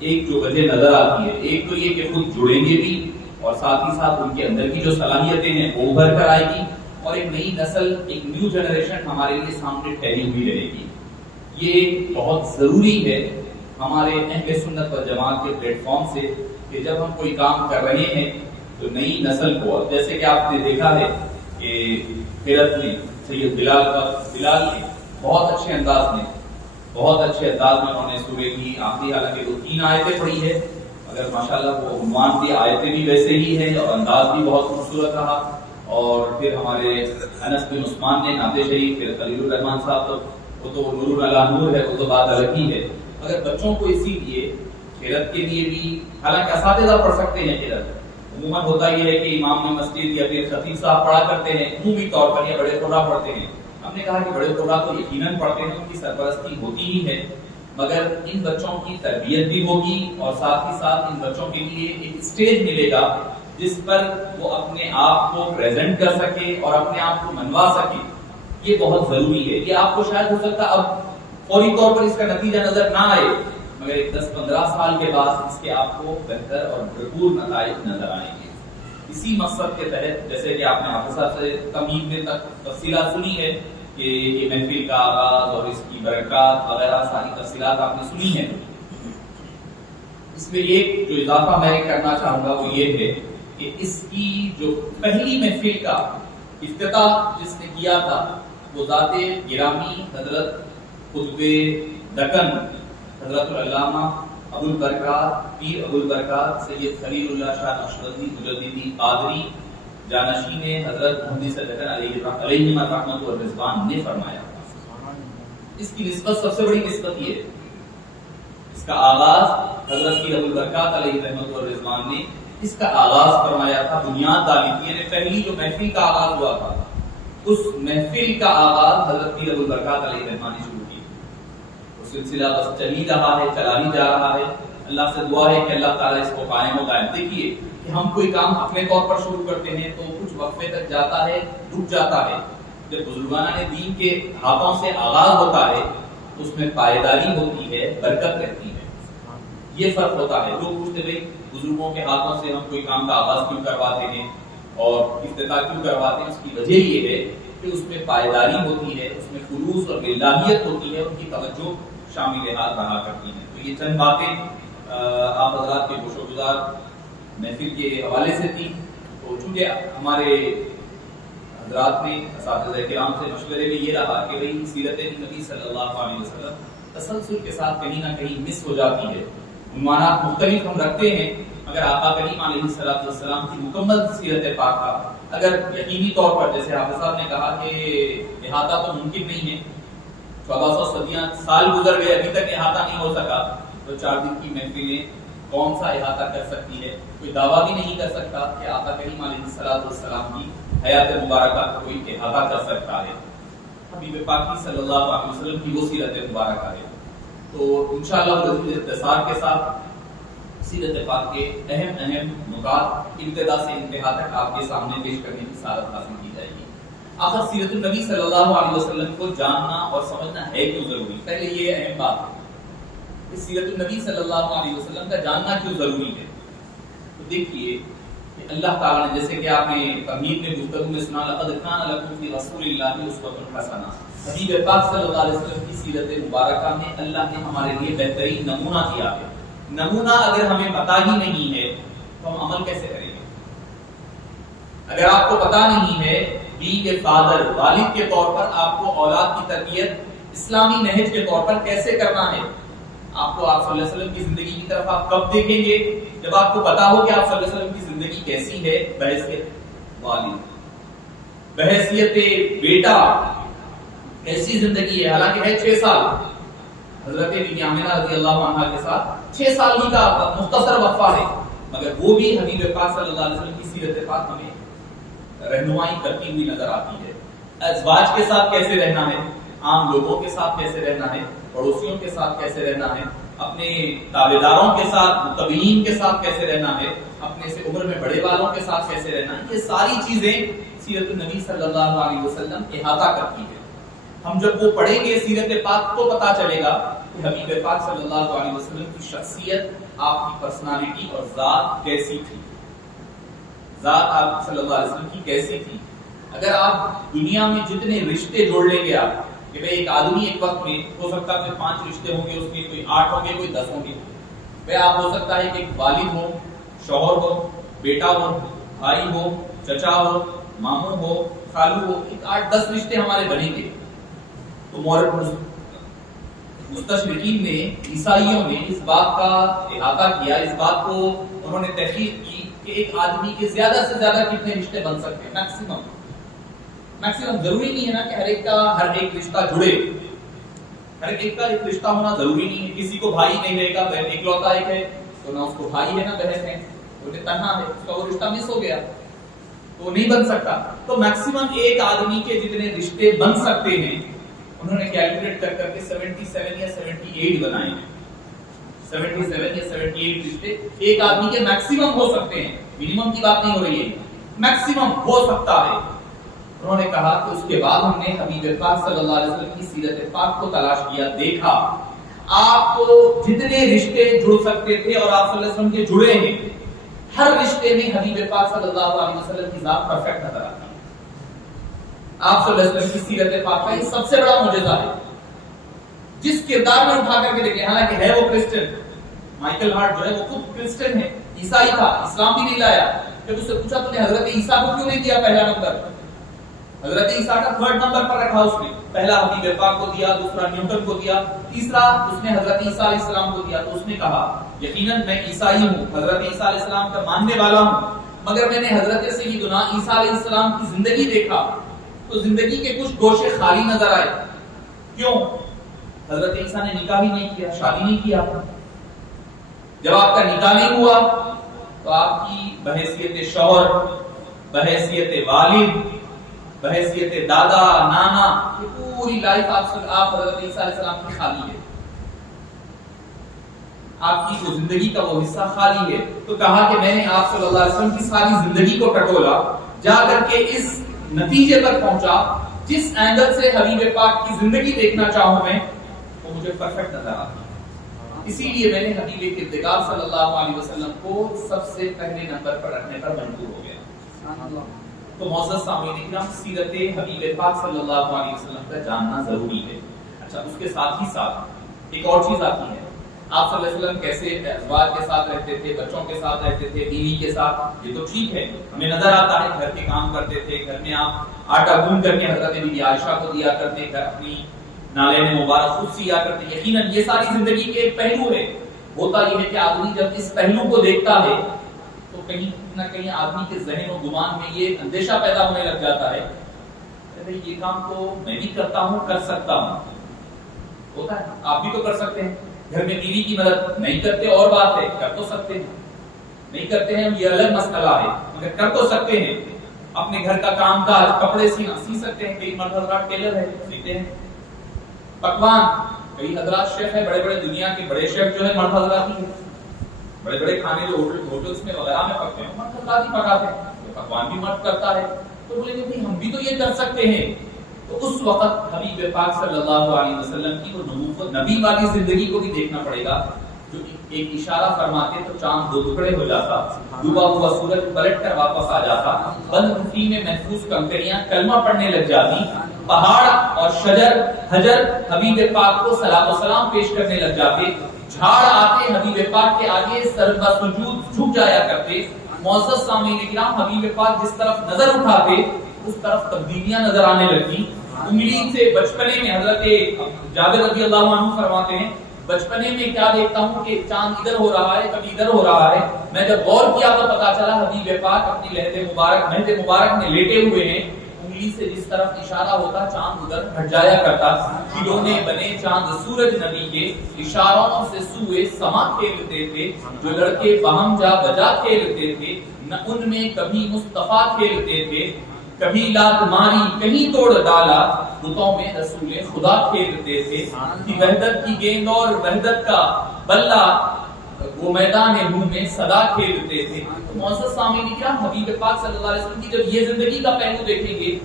ایک جو وجہ نظر آتی ہے، ایک تو یہ کہ خود جڑیں گے بھی اور ساتھ ہی ساتھ ان کے اندر کی جو صلاحیتیں ہیں وہ ابھر کر آئے گی اور ایک نئی نسل، ایک نیو جنریشن ہمارے لیے سامنے ٹھہری ہوئی رہے گی. یہ بہت ضروری ہے ہمارے اہل سنت و جماعت کے پلیٹ فارم سے کہ جب ہم کوئی کام کر رہے ہیں تو نئی نسل کو، جیسے کہ آپ نے دیکھا ہے کہ خیرت نے سید بلال نے بہت اچھے انداز میں انہوں نے سورہ کی آخری حالانکہ 2-3 آیتیں پڑھی ہے، مگر ماشاءاللہ وہ عنوان بھی آیتیں بھی ویسے ہی ہے اور انداز بھی بہت خوبصورت رہا. اور پھر ہمارے انس بن عثمان نے نعت شریف، پھر خلیل الرحمان صاحب تو وہ تو نور علی نور ہے، وہ تو بات الگ ہی ہے. مگر بچوں کو اسی لیے خیرت کے لیے بھی، حالانکہ اساتذہ پڑھ سکتے ہیں خیرت، عموماً ہوتا یہ ہے کہ امام مسجد یا پھر خطیب صاحب پڑھا کرتے ہیں عمومی طور پر، یا بڑے قرا پڑھتے ہیں. ہم نے کہا کہ بڑے قرا تو یقیناً پڑھتے ہیں، ان کی سرپرستی ہوتی ہی ہے، مگر ان بچوں کی تربیت بھی ہوگی اور ساتھ ہی ساتھ ان بچوں کے لیے ایک اسٹیج ملے گا جس پر وہ اپنے آپ کو پریزنٹ کر سکے اور اپنے آپ کو منوا سکے. یہ بہت ضروری ہے. یہ آپ کو شاید ہو سکتا اب فوری طور پر اس کا نتیجہ نظر نہ آئے، مگر ایک 10-15 سال کے بعد اس کے آپ کو بہتر اور بھرپور نتائج نظر آئیں گے. اسی مقصد کے تحت، جیسے کہ آپ نے حافظ صاحب سے تمہید میں تفصیلات سنی ہے کہ یہ محفل کا آغاز اور اس کی برکات وغیرہ ساری تفصیلات آپ نے سنی ہیں. اس میں ایک جو اضافہ میں کرنا چاہوں گا وہ یہ ہے کہ اس کی جو پہلی محفل کا افتتاح جس نے کیا تھا وہ ذات گرامی حضرت قطب دکن حضرت العلامہ ابو البرکات پیر ابو البرکات سید خلیل اللہ شاہ نقشبندی مجددی قادری جانشین حضرت محدث دکن علیہ رحمت و رضوان نے فرمایا. اس کی نسبت سب سے بڑی نسبت یہ ہے، اس کا آغاز حضرت پیر ابو البرکات علیہ رحمت و رضوان نے اس کا آغاز فرمایا تھا. بنیاد ڈالی تھی، یعنی پہلی جو محفل کا آغاز ہوا تھا اس محفل کا آغاز حضرت پیر ابو البرکات علیہ رحمت نے شروع کیا. وہ سلسلہ بس چل ہی رہا ہے، چلا ہی جا رہا ہے. اللہ سے دعا ہے کہ اللہ تعالیٰ اس کو قائم و دائم. دیکھیے کہ ہم کوئی کام اپنے طور پر شروع کرتے ہیں تو کچھ وقفے تک جاتا ہے، رک جاتا ہے. جب بزرگانہ نے دین کے ہاتھوں سے آغاز ہوتا ہے اس میں پائیداری ہوتی ہے، برکت رہتی ہے. یہ فرق ہوتا ہے. لوگ پوچھتے بھائی بزرگوں کے ہاتھوں سے ہم کوئی کام کا آغاز کیوں کرواتے ہیں اور افتتاح کیوں کرواتے ہیں؟ اس کی وجہ یہ ہے کہ اس میں پائیداری ہوتی ہے، اس میں خلوص اور للہیت ہوتی ہے، ان کی توجہ شامل حال رہا کرتی ہے. تو یہ چند باتیں آپ حضرات کے گوش و گزار محفل کے حوالے سے تھی. تو چونکہ ہمارے حضرات نے اساتذہ کرام سے مشورے میں یہ رہا کہ بھئی سیرت نبی صلی اللہ علیہ وسلم تسلسل کے ساتھ کہیں نہ کہیں مس ہو جاتی ہے. عنوانات مختلف ہم رکھتے ہیں، مگر آقا کریم علیہ السلام کی مکمل سیرت پاک کا اگر یقینی طور پر، جیسے حافظ صاحب نے کہا کہ احاطہ تو ممکن نہیں ہے، 1400 سال گزر گئے ابھی تک احاطہ نہیں ہو سکا، تو 4 دن کی محفلیں کون سا احاطہ کر سکتی ہے؟ کوئی دعویٰ بھی نہیں کر سکتا کہ آقا کریم علیہ السلام کی حیات مبارکہ کا کوئی احاطہ کر سکتا ہے. حبیب پاکی صلی اللہ علیہ وسلم کی وہ سیرت مبارکہ ہے. تو انشاءاللہ اختصار کے ساتھ سیرت پاک کے اہم نکات ابتدا سے انتہا تک آپ کے سامنے پیش کرنے کی سعادت حاصل کی جائے گی. آخر سیرت النبی صلی اللہ علیہ وسلم کو جاننا اور سمجھنا ہے کیوں ضروری؟ پہلے یہ اہم بات ہے کہ سیرت النبی صلی اللہ علیہ وسلم کا جاننا کیوں ضروری ہے. تو دیکھیے کہ اللہ تعالیٰ نے، جیسے کہ آپ نے تمہید میں گفتگو میں سنا، لقد کان لکم فی رسول اللہ اسوۃ حسنہ، حبیب پاک صلی اللہ علیہ وسلم کی سیرت مبارکہ میں اللہ نے ہمارے لیے بہترین نمونہ دیا ہے. نمونہ اگر ہمیں پتہ ہی نہیں ہے تو ہم عمل کیسے کریں گے؟ اگر آپ کو پتہ نہیں ہے بینگ اے فادر، والد کے طور پر آپ کو اولاد کی تربیت اسلامی نہج کے طور پر کیسے کرنا ہے، آپ کو آپ صلی اللہ علیہ وسلم کی زندگی کی طرف آپ کب دیکھیں گے؟ جب آپ کو پتا ہو کہ آپ صلی اللہ علیہ وسلم کی زندگی کیسی ہے بحیثیت والد، بحیثیت بیٹا کیسی زندگی ہے. حالانکہ ہے 6 سال حضرت بی آمنہ رضی اللہ عنہ کے ساتھ 6 سال ہی کا مختصر وقفہ ہے، مگر وہ بھی حبیب پاک صلی اللہ علیہ وسلم کی سیرت پاک ہمیں رہنمائی کرتی ہوئی نظر آتی ہے. ازواج کے ساتھ کیسے رہنا ہے، عام لوگوں کے ساتھ کیسے رہنا ہے، پڑوسیوں کے ساتھ کیسے رہنا ہے، اپنے تابعداروں کے ساتھ، متبعین کے ساتھ کیسے رہنا ہے، اپنے سے عمر میں بڑے والوں کے ساتھ کیسے رہنا ہے، یہ ساری چیزیں سیرت النبی صلی اللہ علیہ وسلم احاطہ کرتی ہے. ہم جب وہ پڑھیں گے سیرت پاک تو پتہ چلے گا کہ حبیب پاک صلی اللہ علیہ وسلم کی شخصیت، آپ کی پرسنالٹی اور ذات کیسی تھی، ذات آپ صلی اللہ علیہ وسلم کی کیسی تھی. اگر آپ دنیا میں جتنے رشتے جوڑ لیں گے آپ کہ بھئی ایک آدمی ایک وقت میں ہو سکتا ہے 5 رشتے ہوں گے، اس کے کوئی 8 ہوں گے، کوئی 10 ہوں گے. بھئی آپ ہو سکتا ہے کہ ایک والد ہو، شوہر ہو، بیٹا ہو، بھائی ہو، چچا ہو، ماموں ہو، خالو ہو، ایک 8-10 رشتے ہمارے بنیں گے. تو مستشرقین نے، عیسائیوں نے اس بات کا احاطہ کیا، اس بات کو انہوں نے تحقیق کی کہ ایک آدمی کے زیادہ سے زیادہ کتنے رشتے بن سکتے ہیں. میکسیمم ضروری نہیں ہے نا کہ ہر ایک کا ہر ایک رشتہ جڑے، ہر ایک کا ایک رشتہ ہونا ضروری نہیں ہے. کسی کو بھائی نہیں رہے گا، بہن اکلوتا ایک ہے تو نہ اس کو بھائی ہے نہ بہن ہے، وہ تنہا ہے، اس کا وہ رشتہ مس ہو گیا تو وہ نہیں بن سکتا. تو میکسیمم ایک آدمی کے جتنے رشتے بن سکتے ہیں انہوں نے کیلکولیٹ کر کے 77 یا 78 بنائے ہیں. 77 یا 78 رشتے ایک آدمی کے میکسیمم ہو سکتے ہیں، منیمم کی بات نہیں ہو رہی ہے، میکسیمم ہو سکتا ہے. انہوں نے کہا کہ اس کے بعد ہم نے حبیب پاک صلی اللہ علیہ وسلم کی سیرت پاک کو تلاش کیا، دیکھا آپ کو جتنے رشتے جڑ سکتے تھے اور آپ صلی اللہ علیہ وسلم کے جڑے ہیں، ہر رشتے میں حبیب پاک صلی اللہ علیہ وسلم کی ذات پرفیکٹ نظر آتی ہے. آپ صلی اللہ علیہ وسلم کی سیرت پاک کا یہ سب سے بڑا معجزہ ہے. جس کردار میں اٹھا کر کے دیکھیں، حالانکہ ہے وہ کرسچن، مائیکل ہارٹ جو ہے وہ خود کرسچن ہے، عیسائی تھا، اسلام بھی نہیں لایا. جب اس سے پوچھا تو نے حضرت عیسیٰ کو کیوں نہیں دیا پہلا نمبر؟ حضرت عیسیٰ کا 3rd نمبر پر رکھا اس نے. پہلا حبیب پاک کو دیا، دوسرا نیوٹن کو دیا، تیسرا اس نے حضرت عیسیٰ علیہ السلام کو دیا. تو اس نے کہا یقیناً میں عیسائی ہوں، حضرت عیسیٰ علیہ السلام کا ماننے والا ہوں، مگر میں نے حضرت سیدنا عیسیٰ علیہ السلام کی زندگی دیکھا تو زندگی کے کچھ گوشے خالی نظر آئے. کیوں؟ حضرت عیسیٰ نے نکاح ہی نہیں کیا، شادی نہیں کیا. جب آپ کا نکاح نہیں ہوا تو آپ کی بحیثیت شوہر، بحیثیت والد، بحیثیت دادا، نانا، یہ پوری لائف آپ حضرت عیسیٰ علیہ السلام کی خالی ہے. آپ کی وہ زندگی کا وہ حصہ خالی ہے. تو کہا کہ میں نے آپ صلی اللہ علیہ وسلم کی ساری زندگی کو ٹٹولا، جا کر کے اس نتیجے پر پہنچا جس اینگل سے حبیب پاک کی زندگی دیکھنا چاہوں میں وہ مجھے پرفیکٹ نظر آتی ہے. اسی لیے میں نے حبیب کردگار صلی اللہ علیہ وسلم کو سب سے پہلے نمبر پر رکھنے پر مجبور ہو گیا. تو معزز سامعین اکرام، سیرت حبیب پاک صلی اللہ علیہ وسلم کا جاننا ضروری ہے. اچھا، اس کے ساتھ ہی ساتھ ایک اور چیز آتی ہے، آپ صلی اللہ علیہ وسلم کیسے ازواج کے ساتھ رہتے تھے، بچوں کے ساتھ رہتے تھے، بیوی کے ساتھ، یہ تو ٹھیک ہے، ہمیں نظر آتا ہے گھر کے کام کرتے تھے، گھر میں آپ آٹا گوندھ کر کے حضرت بی بی عائشہ کو دیا کرتے، گھر اپنی نالین مبارک خود سیا کرتے. یقیناً یہ ساری زندگی کے ایک پہلو ہے. ہوتا یہ ہے کہ آدمی جب اس پہلو کو دیکھتا ہے تو کہیں نہ کہیں آدمی کے ذہن و گمان میں یہ اندیشہ پیدا ہونے لگ جاتا ہے کہ یہ کام تو میں بھی کرتا ہوں، کر سکتا ہوں. ہوتا ہے، آپ بھی تو کر سکتے ہیں. گھر میں بیوی کی مدد نہیں کرتے اور بات ہے، کر تو سکتے ہیں. نہیں کرتے ہیں یہ الگ مسئلہ ہے، مگر کر تو سکتے ہیں. اپنے گھر کا کام کاج، کپڑے سینا سی سکتے ہیں. کئی مرد حضرات ٹیلر ہے، سیتے ہیں. پکوان، کئی حضرات شیف ہے، بڑے بڑے دنیا کے بڑے شیف جو ہے مرد حضرات ہی ہیں. بڑے بڑے کھانے جو ہوٹلز میں وغیرہ میں پکتے ہیں مرد حضرات ہی پکاتے ہیں. پکوان بھی مرد کرتا ہے. تو بولے کہ ہم بھی تو یہ کر سکتے ہیں. تو اس وقت حبیب پاک صلی اللہ علیہ وسلم کی وہ نبوت، نبی والی زندگی کو بھی دیکھنا پڑے گا. جو ایک اشارہ فرماتے تو چاند 2 ٹکڑے ہو جاتا، ڈوبا ہوا سورج پلٹ کر واپس آ جاتا، بند مٹی میں محفوظ کنکریاں کلمہ پڑھنے لگ جاتی، پہاڑ اور شجر حجر حبیب پاک کو صلاۃ و سلام پیش کرنے لگ جاتے، جھاڑ آتے حبیب پاک کے آگے سر بسجود جھک جایا کرتے. معزز سامعین کرام، حبیب پاک جس طرف نظر اٹھاتے اس طرف تبدیلیاں نظر آنے لگتی. انگلی سے بچپنے میں حضرت جابر رضی اللہ عنہ فرماتے ہیں، بچپنے میں کیا دیکھتا ہوں کہ چاند ادھر ہو رہا ہے، کبھی ادھر ہو رہا ہے. میں جب غور کیا تو پتا چلا حبیب پاک اپنی مہد مبارک میں لیٹے ہوئے ہیں. انگلی سے جس طرف اشارہ ہوتا چاند ادھر ہٹ جایا کرتا. کھلونے بنے چاند سورج نبی کے اشاروں سے سوئے سما کھیلتے تھے. جو لڑکے باہم جا بجا کھیلتے تھے، نہ ان میں کبھی مصطفیٰ کھیلتے تھے. کبھی لات ماری کہیں توڑ ڈالا، بتوں میں رسول خدا کھیلتے تھے کہ وحدت کی گیند اور وحدت کا بلہ وہ میدان منہ میں صدا کھیلتے تھے. تو معزز سامعین کرام، حبیب پاک صلی اللہ علیہ وسلم کی جب یہ زندگی کا پہلو دیکھیں گے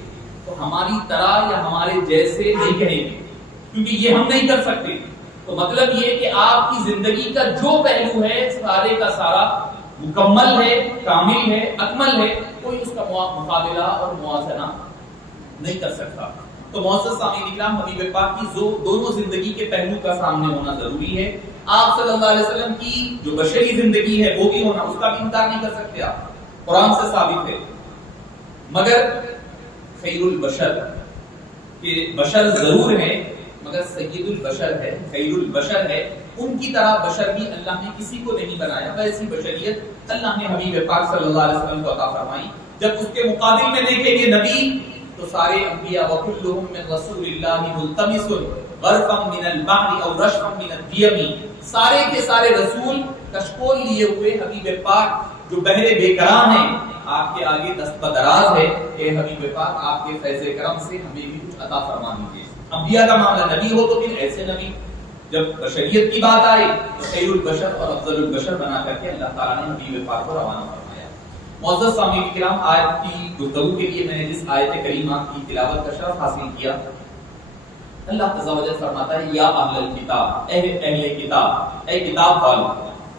تو ہماری طرح یا ہمارے جیسے نہیں کہیں گے، کیونکہ یہ ہم نہیں کر سکتے. تو مطلب یہ کہ آپ کی زندگی کا جو پہلو ہے سارے کا سارا مکمل ہے، کامل ہے، اکمل ہے، کوئی اس کا مقابلہ اور موازنہ نہیں کر سکتا. تو معزز سامعین اکرام، حبیب پاک کی دونوں زندگی کے پہلو کا سامنے ہونا ضروری ہے. آپ صلی اللہ علیہ وسلم کی جو بشری زندگی ہے وہ بھی ہونا، اس کا بھی انکار نہیں کر سکتے آپ، قرآن سے ثابت ہے. مگر خیر البشر کہ بشر ضرور ہے مگر سید البشر ہے، خیر البشر ہے. ان کی طرح بشر بھی اللہ نے کسی کو نہیں بنایا، ویسی بشریت اللہ نے حبیب پاک صلی اللہ علیہ وسلم کو عطا فرمائی. جب اس کے مقابل میں دیکھیں گے نبی تو سارے انبیاء وکلہم من رسول اللہ ملتمس غرفا من البحر او رشفا من الدیم، سارے کے سارے رسول کشکول لیے ہوئے حبیب پاک جو بحر بے کرام ہیں آپ کے آگے دست بدراز ہے کہ حبیب پاک آپ کے فیض کرم سے ہمیں بھی کچھ عطا فرما دیجیے. انبیاء کا معاملہ، نبی ہو تو پھر ایسے نبی. جب بشریت کی بات آئی تو خیر البشر اور افضل البشر بنا کر کے اللہ تعالیٰ نے حبیب پاک کو روانہ فرمایا. معزز سامعین کرام، آیت کی گفتگو کے لیے میں نے جس آیت کریمہ کی تلاوت کا شرف حاصل کیا، اللہ عز و جل فرماتا ہے یا اہل الکتاب، اے اہل کتاب، اے کتاب والو.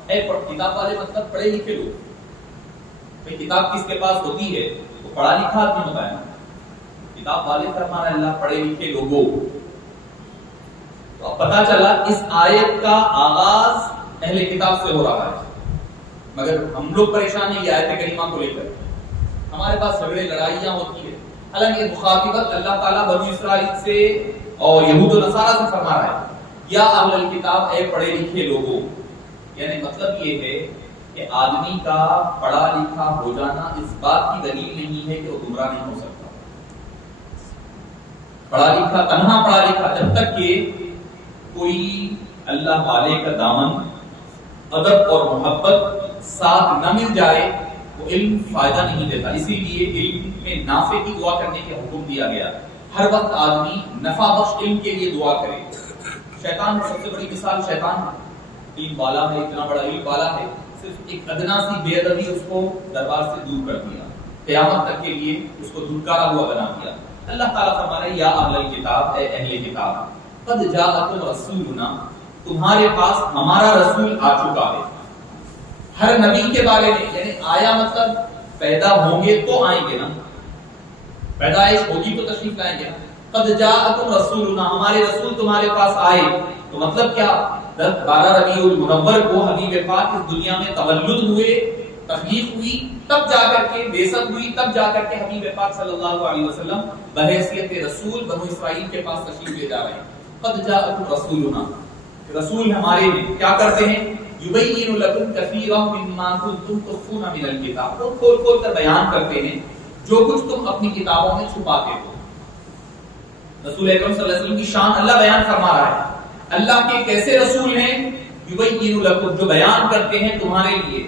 اے کتاب والے مطلب پڑھے لکھے لوگ. بھئی کتاب کس کے پاس ہوتی ہے؟ تو پڑھا لکھا آدمی ہوتا ہے نا. کتاب والے فرمانا اللہ پڑھے لکھے لوگوں. تو اب پتہ چلا اس آیت کا آغاز اہل کتاب سے ہو رہا ہے، مگر ہم لوگ پریشان ہیں یہ آیت کریمہ کو لے کر. ہمارے پاس جھگڑے لڑائیاں ہوتی ہیں، حالانکہ مخاطبت اللہ تعالیٰ بنی اسرائیل سے اور یہود و نصارہ سے فرما رہا ہے یا اہل الکتاب، اے پڑھے لکھے لوگوں. یعنی مطلب یہ ہے کہ آدمی کا پڑھا لکھا ہو جانا اس بات کی دلیل نہیں ہے کہ وہ گمراہ نہیں ہو سکتا. پڑھا لکھا، تنہا پڑھا لکھا، جب تک کہ کوئی اللہ والے کا دامن ادب اور محبت ساتھ نہ مل جائے وہ علم فائدہ نہیں دیتا. اسی لیے علم میں نافع کی دعا کرنے کا حکم دیا گیا. ہر وقت آدمی نفع بخش علم کے لیے دعا کرے. شیطان سب سے بڑی مثال شیطان ہے. علم والا ہے، اتنا بڑا علم والا ہے، صرف ایک ادنا سی بے ادبی اس کو دربار سے دور کر دیا، قیامت تک کے لیے اس کو دھتکارا ہوا بنا دیا. اللہ تعالیٰ فرما رہے یا اہل الکتاب، اے اہل کتاب، قد جاءکم رسولنا، تمہارے پاس ہمارا رسول آ چکا ہے. ہر نبی کے بارے میں، یعنی آیا مطلب پیدا ہوں گے تو آئیں گے نا، پیدائش ہوگی تو تشریف لائیں گے. قد جاءکم رسولنا، ہمارے رسول تمہارے پاس آئے. تو مطلب کیا؟ 12 ربیع المنور کو حبیب پاک اس دنیا میں تولد ہوئے، تخلیق ہوئی، تب جا کر کے بعثت ہوئی، تب جا کر کے حبیب پاک صلی اللہ علیہ وسلم بحیثیت رسول بنو اسرائیل کے پاس تشریف لے جا رہے ہیں. قد جاءکم رسولنا، رسول ہمارے ہیں کیا کرتے ہیں؟ یبین لکم کثیرا مما کنتم تخفون من الکتاب، وہ کھول کھول کر بیان کرتے ہیں جو کچھ تم اپنی کتابوں میں چھپاتے ہو. رسول اکرم صلی اللہ علیہ وسلم کی شان اللہ بیان فرما رہا ہے. اللہ کے کیسے رسول ہیں؟ یبین لکم، جو بیان کرتے ہیں تمہارے لیے،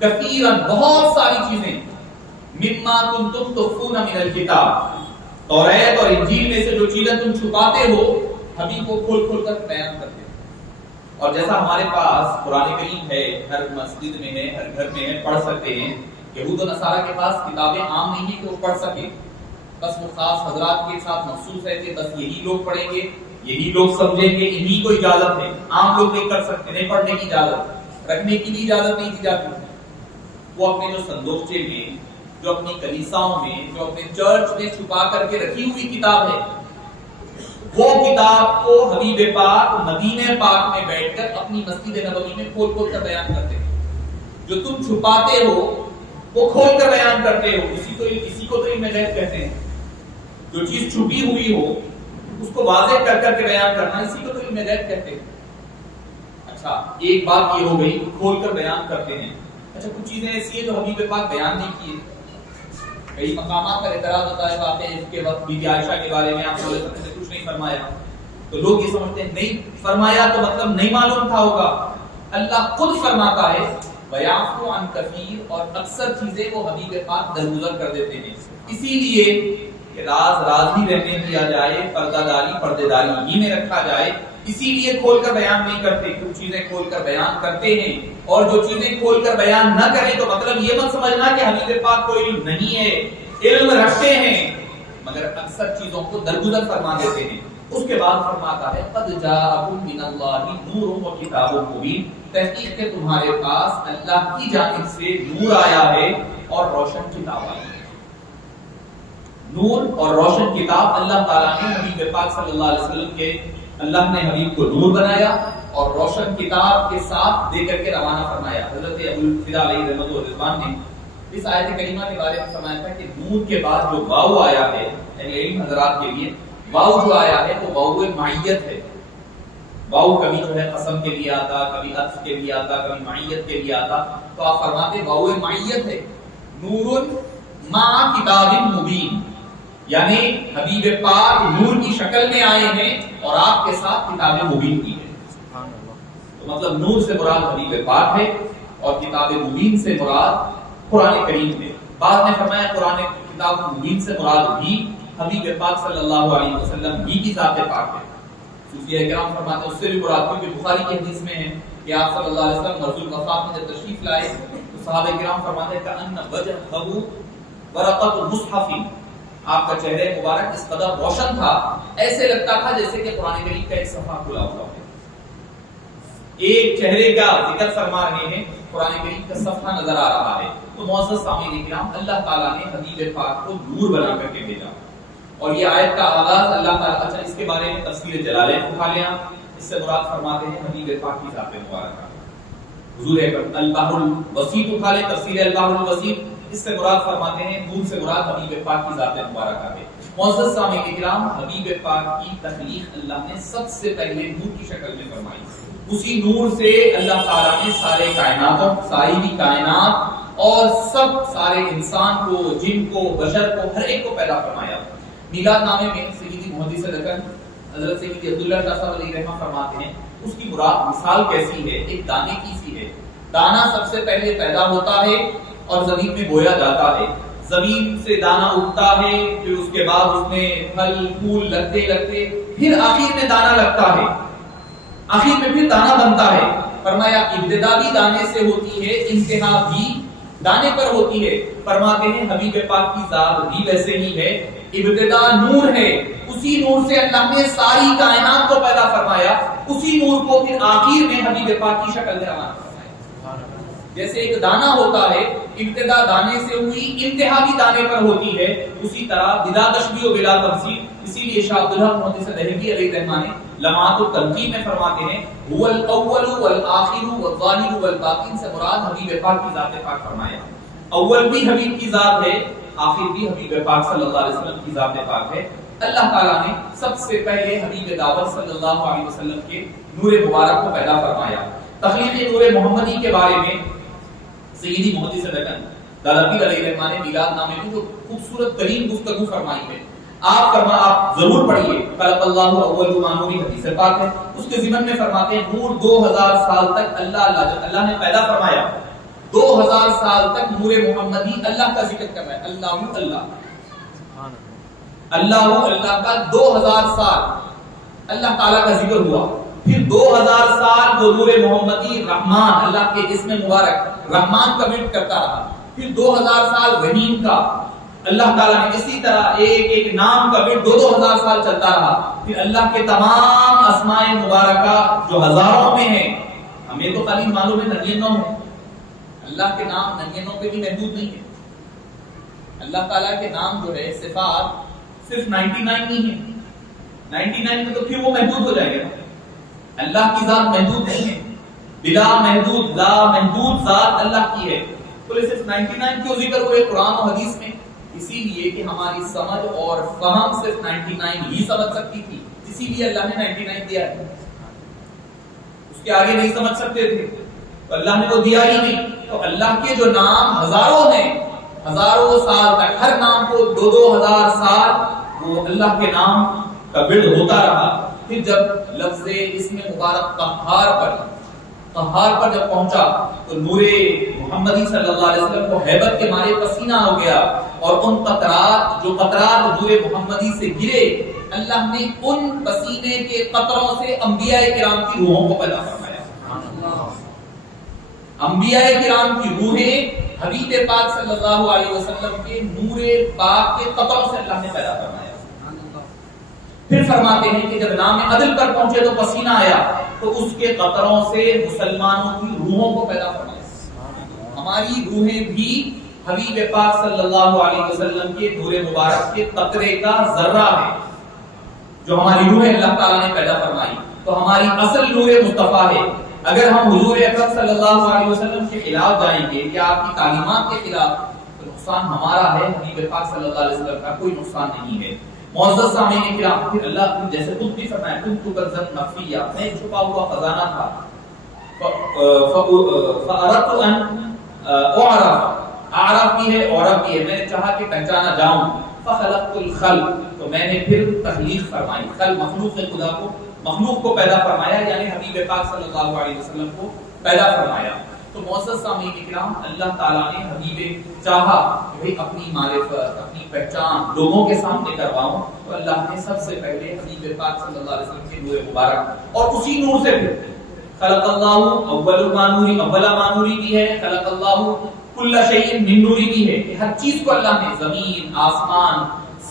کثیرا، بہت ساری چیزیں، مما کنتم تخفون من الکتاب، توریت اور انجیل میں سے جو چیزیں تم چھپاتے ہو حبیب کو کھول کھول کر بیان کرتے ہیں. اور جیسا ہمارے پاس قرآن کریم ہے، ہر مسجد میں ہے، ہر گھر میں ہے، پڑھ سکتے ہیں. یہود و نصارہ کے پاس کتابیں عام نہیں کہ وہ پڑھ سکیں، بس وہ خاص حضرات کے ساتھ مخصوص ہے کہ بس یہی لوگ پڑھیں گے، یہی لوگ سمجھیں گے، انہی کو اجازت ہے. عام لوگ نہیں کر سکتے، نہیں پڑھنے کی اجازت، رکھنے کی بھی اجازت نہیں دی جاتی. وہ اپنے جو صندوقچے میں، جو اپنی کلیساؤں میں، جو اپنے چرچ میں چھپا کر کے رکھی ہوئی کتاب ہے، وہ کتاب کو حبیب پاک مدینہ پاک میں بیٹھ کر اپنی مسجد نبوی میں کھول کھول کر بیان کرتے ہیں. جو تم چھپاتے ہو وہ کھول کر بیان کرتے ہو. اسی کو تو علم غیب کہتے ہیں. جو چیز چھپی ہوئی ہو اس کو واضح کر کر کے بیان کرنا، اسی کو تو علم غیب کہتے ہیں. اچھا، ایک بات یہ ہو گئی کھول کر بیان کرتے ہیں. اچھا، کچھ چیزیں ایسی ہیں جو حبیب پاک بیان نہیں کیے. کئی مقامات پر اعتراض ہوتا ہے، باتیں اس کے وقت بی بی عائشہ کے بارے میں آپ صلی اللہ علیہ وسلم نے کچھ نہیں فرمایا، تو لوگ یہ سمجھتے ہیں نہیں فرمایا تو مطلب نہیں معلوم تھا ہوگا. اللہ خود فرماتا ہے وَيَعْفُو عَنْ كَثِيرٍ، اور اکثر چیزیں وہ حبیب پاک درگزر کر دیتے ہیں. اسی لیے کہ راز راز ہی رہنے دیا جائے، پردہ داری پردے داری ہی میں رکھا جائے، اسی لیے کھول کر بیان نہیں کرتے. کچھ چیزیں کھول کر بیان کرتے ہیں، اور جو چیزیں کھول کر بیان نہ کریں تو مطلب یہ مت سمجھنا کہ حبیب پاک کو علم نہیں ہے، علم رکھتے ہیں مگر اکثر چیزوں کو درگزر فرما دیتے ہیں. اس کے بعد فرماتا ہے قد جاءکم من اللہ نور و کتاب مبین، تحقیق کہ تمہارے پاس اللہ کی جانب سے نور آیا ہے اور روشن کتاب آئی ہے. نور اور روشن کتاب اللہ تعالیٰ نے حبیب پاک صلی اللہ علیہ وسلم کے، اللہ نے حبیب کو نور بنایا اور روشن کتاب کے ساتھ دے کر کے روانہ فرمایا. حضرت ابو الفدا علیہ رحمۃ اللہ رضوان نے اس آیت کریمہ کے بارے میں فرمایا تھا کہ نور کے بعد جو واو آیا ہے، یعنی علم حضرات کے لیے واو جو آیا ہے وہ واو معیت ہے. واو کبھی جو ہے قسم کے لیے آتا، کبھی عطف کے لیے آتا، کبھی معیت کے لیے آتا، تو آپ فرماتے واو معیت ہے. نور مع کتاب مبین، یعنی حبیب پاک نور کی شکل میں آئے ہیں اور آپ کے ساتھ کتاب مبین کی ہے. تو مطلب نور سے مراد حبیب پاک ہے اور کتاب مبین سے مراد قرآن کریم ہے. بعد میں فرمایا قرآن کتاب مبین سے مراد بھی حبیب پاک صلی اللہ علیہ وسلم ہی کی ذات پاک ہے. صوفیہ کرام فرماتے ہیں اس سے بھی مراد، کیونکہ بخاری کی حدیث میں ہے کہ آپ صلی اللہ علیہ وسلم مرضی الوفات میں جب تشریف لائے تو صحابہ کرام فرماتے ہیں کہ ان وجهه ورقۃ المصحف، آپ کا چہرہ مبارک اس قدر روشن تھا ایسے لگتا تھا جیسے کہ قرآن کریم کا ایک صفحہ کھلا ہوا ہے. ایک چہرے کا ذکر فرما رہے ہیں، قرآن کریم کا صفحہ نظر آ رہا ہے. تو معزز سامعین کرام، اللہ تعالیٰ نے حبیب پاک کو نور بنا کر کے بھیجا. اور یہ آیت کا آغاز اللہ تعالیٰ، اچھا اس کے بارے میں تفسیر جلالین اٹھا لیا، اس سے مراد فرماتے ہیں حبیب پاک کی ذات مبارکہ. حضور البحر الوسیط اٹھا لیں، تفسیر البحر الوسیط، اس سے مراد فرماتے ہیں نور سے مراد حبیب پاک کی ذات مبارکہ ہے. معزز سامعین کرام، حبیب پاک کی تخلیق اللہ نے سب سے پہلے نور کی شکل میں فرمائی. اسی نور سے اللہ تعالیٰ نے سارے کائناتوں، ساری کائنات اور سب سارے انسان کو، جن کو، بشر کو، ہر ایک کو پیدا فرمایا. میلاد نامے میں سیدی محدث دکن حضرت سیدی عبداللہ صاحب علیہ رحمہ فرماتے ہیں اس کی مراد مثال کیسی ہے، ایک دانے کی سی ہے. دانا سب سے پہلے پیدا ہوتا ہے اور زمین میں بویا جاتا ہے. زمین سے دانا اگتا ہے، پھر اس کے بعد اس میں پھل پھول لگتے لگتے پھر آخر میں دانا لگتا ہے، آخر میں پھر دانا بنتا ہے. فرمایا ابتدا بھی دانے سے ہوتی ہے، انتہا بھی دانے پر ہوتی ہے. فرماتے ہیں حبیب پاک کی ذات بھی ویسے ہی ہے، ابتدا نور ہے، اسی نور سے اللہ نے ساری کائنات کو پیدا فرمایا، اسی نور کو پھر آخر میں حبیب پاک کی شکل میں روانہ فرمایا. جیسے ایک دانہ ہوتا ہے، ابتدا دانے سے ہوئی، انتہا بھی دانے پر ہوتی ہے، اسی طرح بلا تشبیہ و بلا تمثیل. اسی لیے شاہ عبداللہ محدث دہلوی علیہ الرحمہ نے لمعات التنقیح میں فرماتے ہیں هو الاول والآخر والظاہر والباطن سے مراد حبیب پاک کی ذات پاک فرمایا. اول بھی حبیب کی ذات ہے، آخر بھی حبیب پاک صلی اللہ علیہ وسلم کی ذات پاک ہے. اللہ تعالیٰ نے سب سے پہلے حبیب دعوت صلی اللہ علیہ وسلم کے نور مبارک کو پیدا فرمایا. تخلیق نور محمدی کے بارے میں سیدی محدث دکن دالبی علیہ رحمہ نے میلاد نامے میں جو خوبصورت ترین گفتگو فرمائی ہے، آپ ضرور پڑھیے. خلق اللہ اول ما نوری حدیث پاک ہے، اس کے ضمن میں فرماتے ہیں نور 2000 سال تک اللہ نے پیدا فرمایا. 2000 سال تک نور محمدی اللہ کا ذکر کر رہا ہے. اللہ اللہ کا 2000 سال اللہ تعالیٰ کا ذکر ہوا. پھر 2000 سال وہ نور محمدی رحمان، اللہ کے اسم مبارک رحمان کا ورد کرتا رہا. پھر 2000 سال رحیم کا اللہ تعالیٰ نے اسی طرح ایک ایک نام کا ورد 2000 سال چلتا رہا. پھر اللہ کے تمام اسماء مبارکہ جو ہزاروں میں ہیں، ہمیں تو خالی معلوم ہے 99 ہے، اللہ کے نام 99 پہ بھی محدود نہیں ہے. اللہ تعالیٰ کے نام جو ہے صفات صرف 99 نہیں ہے. 99 میں تو پھر وہ محدود ہو جائے گا. اللہ کی ذات محدود نہیں ہے، بلا محدود لا محدود ذات اللہ کی ہے. تو صرف 99 کیوں ذکر ہوئے قرآن و حدیث میں؟ اسی لیے کہ ہماری سمجھ اور فہم صرف 99 ہی سمجھ سکتی تھی، اسی لیے اللہ نے 99 دیا ہے. اس کے آگے نہیں سمجھ سکتے تھے تو اللہ نے وہ دیا ہی نہیں. تو اللہ کے جو نام ہزاروں ہیں، ہزاروں سال تک ہر نام کو 2000 سال وہ اللہ کے نام کا ورد ہوتا رہا. پھر جب لفظ اسم مبارک قہار پر جب پہنچا تو نور محمدی صلی اللہ علیہ وسلم کو ہیبت کے مارے پسینہ ہو گیا. اور ان قطرات جو قطرات نور محمدی سے گرے، اللہ نے ان پسینے کے قطروں سے انبیاء کرام کی روحوں کو پیدا فرمایا۔ انبیاء کرام کی روحیں حبیب پاک صلی اللہ علیہ وسلم کے نور پاک کے قطروں سے اللہ نے پیدا فرمایا۔ پھر فرماتے ہیں کہ جب نام عدل پر پہنچے تو پسینہ آیا تو اس کے قطروں سے مسلمانوں کی روحوں کو پیدا فرمایا۔ ہماری روحیں بھی حبیب پاک صلی اللہ علیہ وسلم کے نور مبارک کے قطرے کا ذرہ ہے، جو ہماری روحیں اللہ تعالیٰ نے پیدا فرمائی۔ تو ہماری اصل نور مصطفیٰ ہے۔ اگر ہم حضور اکرم صلی اللہ علیہ وسلم کے خلاف جائیں گے یا آپ کی تعلیمات کے خلاف، تو نقصان ہمارا ہے، حبیب پاک صلی اللہ علیہ وسلم کا کوئی نقصان نہیں ہے۔ معزز سامعین کرام، پھر اللہ نے جیسے خود بھی فرمایا کنت کنزا مخفیا، میں چھپا ہوا خزانہ تھا، فاردت ان اعرف بھی ہے عرف بھی ہے، میں نے چاہا کہ پہچانا جاؤں، فخلقت الخلق، تو میں نے پھر تخلیق فرمائی، خلق مخلوق خدا کو، مخلوق کو پیدا فرمایا، یعنی حبیب پاک صلی اللہ علیہ وسلم کو پیدا فرمایا۔ تو معزز سامعین کرام، اللہ تعالیٰ نے حبیب چاہا کہ اپنی معرفت، اپنی پہچان لوگوں کے سامنے کرواؤں، تو اللہ نے سب سے پہلے حبیب پاک صلی اللہ علیہ وسلم کے نور مبارک اور اسی نور سے پھر خلق اللہ اول مانوری، اولا مانوری بھی ہے، خلق اللہ کل شیء من نوری بھی ہے کہ ہر چیز کو اللہ نے، زمین آسمان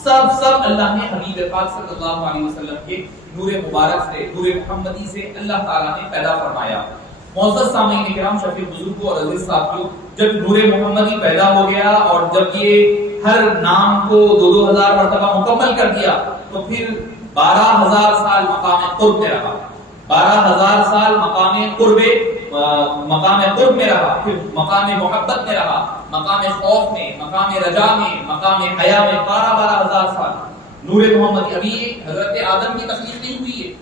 سب اللہ نے حبیب پاک صلی اللہ علیہ وسلم کے نور مبارک سے، نور محمدی سے اللہ تعالیٰ نے پیدا فرمایا۔ معزز سامعین کرام، شفیع بزرگوں اور عزیز ساتھیوں، جب نور محمدی پیدا ہو گیا اور جب یہ ہر نام کو 2000 مرتبہ مکمل کر دیا، تو پھر 12000 سال مقام قرب میں رہا، 12000 سال مقام قرب میں رہا، پھر مقام محبت میں رہا، مقام خوف میں، مقام رجا میں، مقام حیا میں، 12000 سال نور محمدی۔ ابھی حضرت آدم کی تخلیق نہیں ہوئی ہے،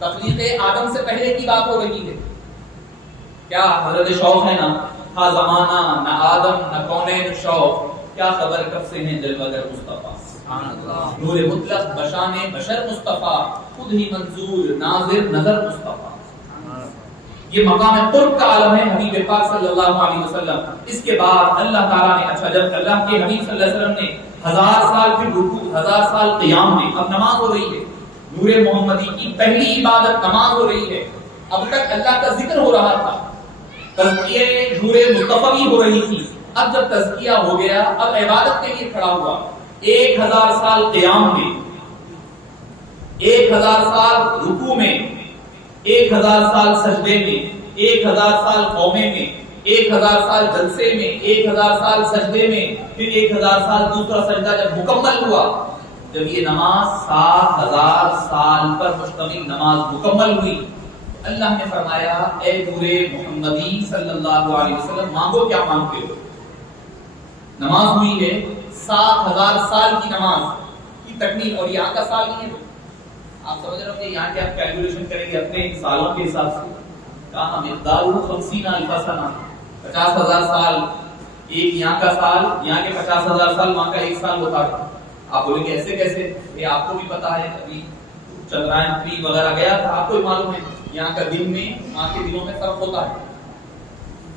تخلیق آدم سے پہلے کی بات ہو رہی ہے۔ کیا حضرت شوق ہے نا، تھا زمانہ نہ آدم نہ کونین شوق، کیا خبر کب سے ہیں جلوہ گر مصطفیٰ، نور مطلق بشان بشر مصطفیٰ، خود ہی منظور ناظر نظر مصطفیٰ۔ یہ مقام قرب کا عالم ہے حبیب پاک صلی اللہ علیہ وسلم۔ اس کے بعد اللہ تعالیٰ نے، اچھا جب اللہ کے حبیب صلی اللہ علیہ وسلم نے 1000 سال پھر رکوع، 1000 سال قیام میں، اب نماز ہو رہی ہے، نور محمدی کی پہلی عبادت نماز ہو رہی ہے۔ اب تک اللہ کا ذکر ہو رہا تھا، تزکیہ نور مصطفی ہو رہی تھی، اب جب تزکیہ ہو گیا اب عبادت کے لیے کھڑا ہوا۔ 1000 سال قیام میں، 1000 سال رکوع میں، 1000 سال سجدے میں، 1000 سال قومے میں، 1000 سال جلسے میں، 1000 سال سجدے میں، پھر 1000 سال دوسرا سجدہ جب مکمل ہوا، جب یہ نماز 7000 سال پر مشتمل نماز مکمل ہوئی، اللہ نے فرمایا اے نور محمدی صلی اللہ علیہ وسلم، مانگو کیا مانگتے ہو۔ نماز ہوئی ہے 7000 سال کی نماز کی تکمیل، اور یہاں کا سال نہیں ہے، آپ سمجھ رہے ہو کہ یہاں کے آپ کیلکولیشن کریں گے اپنے سالوں کے حساب سے، کہاں مقدار 50,000 سنہ، 50,000 سال ایک یہاں کا سال، یہاں کے 50,000 سال وہاں کا ایک سال ہوتا ہے۔ آپ بولیں گے ایسے کیسے؟ یہ آپ کو بھی پتا ہے، ابھی چندرائن 3 وغیرہ گیا تھا، آپ کو معلوم ہے یہاں کا دن میں وہاں کے دنوں میں فرق ہوتا ہے،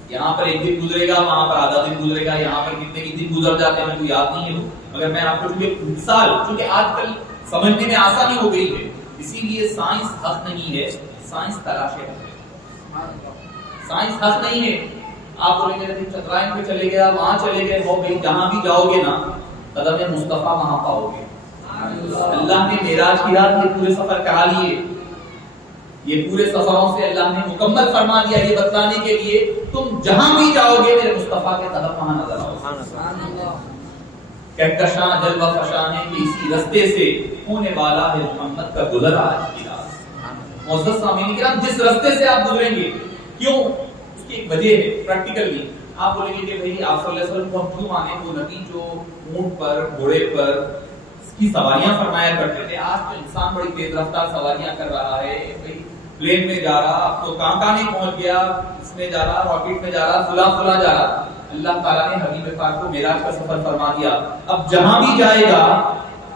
یہاں پر ایک دن گزرے گا، وہاں پر آدھا دن گزرے گا، یہاں پر کتنے ہی دن گزر جاتے ہیں مجھے یاد نہیں ہے، مگر میں آپ کو مثال، چونکہ آج کل سمجھنے میں آسانی ہو گئی ہے، اسی لیے سائنس حق نہیں ہے، سائنس تلاش ہے، سائنس حق نہیں ہے۔ آپ بولیں گے چترائن پہ چلے گیا، وہاں چلے گئے، ہو گئی، جہاں بھی جاؤ گے نا قدم مصطفیٰ وہاں پاؤ گے۔ اللہ نے معراج کی رات یہ پورے سفر کرا لیے، یہ پورے سفروں سے اللہ نے مکمل فرما دیا یہ بتلانے کے لیے تم جہاں بھی جاؤ گے میرے مصطفیٰ کے قدم وہاں نظر آؤ۔ کہکشاں جلوہ فشاں ہے کہ اسی رستے سے ہونے والا ہے محمد کا گزر آج کی رات۔ معزز سامعین کرام، جس رستے سے آپ گزریں گے، کیوں؟ اس کی ایک وجہ ہے پریکٹیکلی۔ آپ بولیں گے کہ بھئی آپ صلی اللہ علیہ وسلم کو ہم کیوں مانیں؟ وہ نبی جو اونٹ پر، گھوڑے پر کی سواریاں فرمایا کرتے تھے، آج تو انسان بڑی تیز رفتار سواریاں کر رہا ہے، پلین میں جا رہا، اب تو کہاں نہیں پہنچ گیا، اس میں جا رہا، راکٹ میں جا رہا، فلاں جا رہا۔ اللہ تعالیٰ نے حبیب پاک کو معراج کا سفر فرما دیا، اب جہاں بھی جائے گا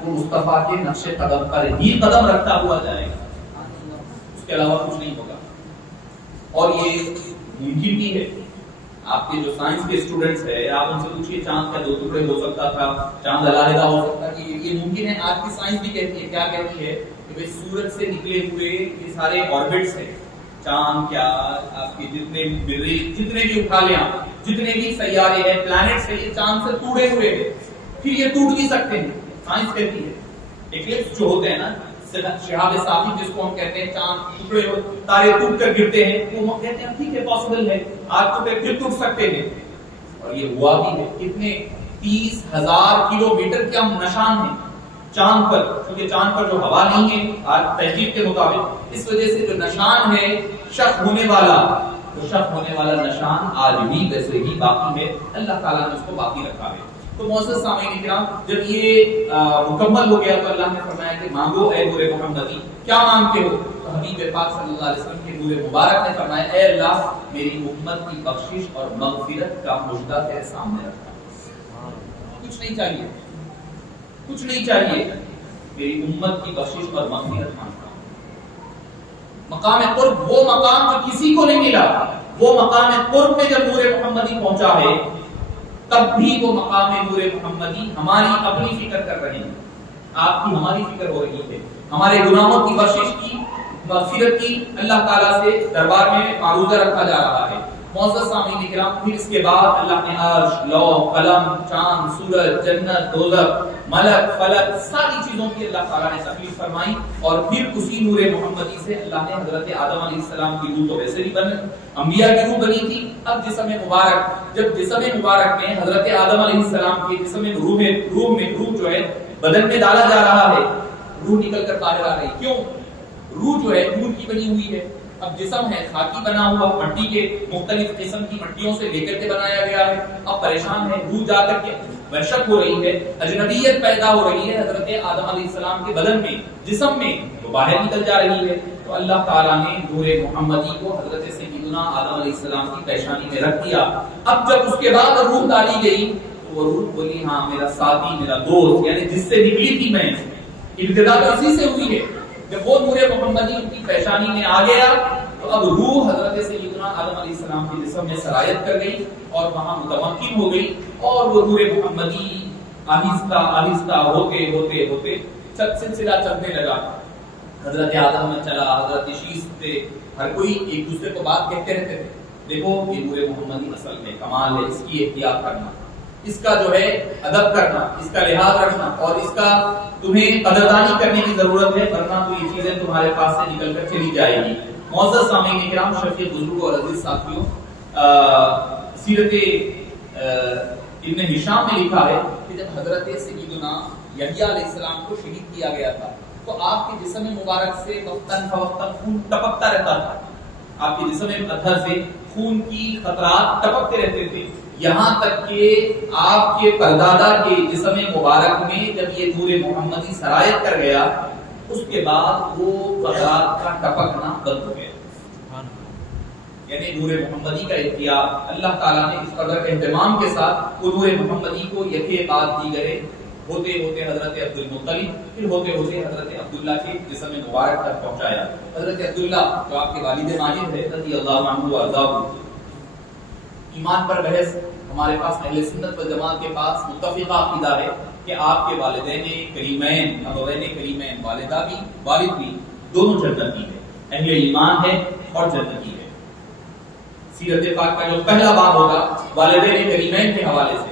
وہ مصطفیٰ کے نقش قدم پر ہی قدم رکھتا ہوا جائے گا، اس کے علاوہ کچھ نہیں ہوگا۔ اور یہ ممکن بھی ہے، آپ کے جو سائنس کے اسٹوڈنٹس ہیں آپ ان سے پوچھیے چاند کا 2 ٹکڑے ہو سکتا تھا, چاند علیحدہ ہو سکتا ہے, یہ ممکن ہے؟ آج کی سائنس بھی کہتی ہے, کیا کہتی ہے کہ بھئی سورج سے نکلے ہوئے یہ سارے آربٹس ہیں, چاند کیا آپ کے جتنے مریخ جتنے بھی اٹھا لیں آپ, جتنے بھی سیارے ہیں پلانٹس ہیں, یہ چاند سے ٹوٹے ہوئے ہیں, پھر یہ ٹوٹ بھی سکتے ہیں. سائنس کہتی ہے ایکلپس جو ہوتے ہیں نا, شہاب ثاقب جس کو ہم کہتے ہیں, چاند ٹکڑے ہو تارے ٹوٹ کر گرتے ہیں, وہ کہتے ہیں ٹھیک ہے پاسبل ہے, آج تو پھر ٹوٹ سکتے ہیں. اور یہ ہوا بھی ہے. کتنے 30,000 کلومیٹر کے ہم نشان ہیں چاند پر, کیونکہ چاند پر جو ہوا نہیں ہے آج تحقیق کے مطابق, اس وجہ سے جو نشان ہے شک ہونے والا, تو شک ہونے والا نشان آج بھی ویسے ہی باقی ہے, اللہ تعالیٰ نے اس کو باقی رکھا ہے. تو معزز سامعین کرام, جب یہ مکمل ہو گیا تو اللہ نے فرمایا کہ مانگو اے نور محمدی, کیا مانگتے ہو؟ تو حبیب پاک صلی اللہ علیہ وسلم کے نور مبارک نے فرمایا اے اللہ میری امت کی بخشش اور مغفرت کا مژدہ تیرے سامنے رکھا, کچھ نہیں چاہیے, کچھ نہیں چاہیے, میری امت کی بخشش اور مغفرت مانگتا ہوں. مقام قرب وہ مقام جو کسی کو نہیں ملا, وہ مقام قرب میں جب نور محمدی پہنچا ہے تب بھی وہ مقام نور محمدی ہماری اپنی فکر کر رہے ہیں, آپ کی ہماری فکر ہو رہی ہے, ہمارے گناہوں کی بخشش کی مغفرت کی اللہ تعالیٰ سے دربار میں معروضہ رکھا جا رہا ہے. معزز سامعین کرام, پھر اس کے بعد اللہ نے عرش, لوح, قلم, چاند, سورج, جنت, دوزخ, ملک, فلک, ساری چیزوں کی اللہ تعالیٰ نے تکلیف فرمائی, اور پھر اسی نور محمدی سے اللہ نے حضرت آدم علیہ السلام کی روح تو ویسے بھی بنی, انبیاء کی روح بنی تھی. اب جسم مبارک, جب جسم مبارک میں حضرت آدم علیہ السلام کے جسم روح جو ہے بدن میں ڈالا جا رہا ہے, روح نکل کر باہر آ رہی. کیوں؟ روح جو ہے نور کی بنی ہوئی ہے. اب جسم ہے خاکی بنا ہوا, مٹی کے مختلف قسم کی مٹیوں سے لے کر کے بنایا گیا ہے. اب پریشان ہے, روح جا کر کے وحشت ہو رہی ہے, اجنبیت پیدا ہو رہی ہے حضرت آدم علیہ السلام کے بدن میں, جسم میں, تو باہر نکل جا رہی ہے. تو اللہ تعالیٰ نے نور محمدی کو حضرت سیدنا آدم علیہ السلام کی پیشانی میں رکھ دیا. اب جب اس کے بعد روح ڈالی گئی تو وہ روح بولی ہاں میرا ساتھی, میرا دوست, یعنی جس سے نکلی تھی میں, ابتدا تو اسی سے ہوئی ہے. جب وہ نور محمدی ان کی پیشانی میں آ گیا تو اب روح حضرت سیدنا آدم علیہ السلام کے جسم میں سرایت کر گئی اور وہاں متمکن ہو گئی, اور وہ نور محمدی آہستہ آہستہ ہوتے ہوتے ہوتے سلسلہ چلنے لگا. حضرت آدم میں چلا, حضرت شیش تھے, ہر کوئی ایک دوسرے کو بات کہتے رہتے تھے, دیکھو یہ نور محمدی اصل میں کمال ہے, اس کی احتیاط کرنا, اس کا جو ہے ادب کرنا, اس کا لحاظ رکھنا, اور اس کا تمہیں قدردانی کرنے کی ضرورت ہے, ورنہ تو یہ چیزیں تمہارے پاس سے نکل کر چلی جائے گی. معزز سامعین کرام, شفیع بزرگ اور عزیز ساتھیوں, سیرت ابن ہشام میں لکھا ہے کہ جب حضرت سیدنا یحییٰ علیہ السلام کو شہید کیا گیا تھا تو آپ کے جسم مبارک سے وقتاً فوقتاً خون ٹپکتا رہتا تھا, آپ کے جسم اطہر سے خون کی قطرات ٹپکتے رہتے تھے, یہاں تک کہ آپ کے پردادا کے جسم مبارک میں جب یہ نور محمدی سرایت کر گیا اس کے بعد وہ قطرات کا ٹپکنا بند ہو گیا. یعنی نور محمدی کا اختیار اللہ تعالیٰ نے اس قدر اہتمام کے ساتھ وہ نور محمدی کو یکے بعد دیگرے ہوتے ہوتے حضرت عبد المطلب, پھر ہوتے ہوتے حضرت عبداللہ کے جسم مبارک تک پہنچایا. حضرت عبداللہ جو آپ کے والد ماجد ہے رضی اللہ عنہ وارضاہ, ایمان پر بحث ہمارے پاس اہل سنت والجماعت کے پاس متفقہ عقیدہ ہے کہ آپ کے والدین کریمین, ابوین کریمین, والدہ بھی والد بھی دونوں جنتی ہیں, اہل ایمان ہے اور جنتی ہے. سیرت پاک کا جو پہلا باب ہوگا والدین کریمین کے حوالے سے,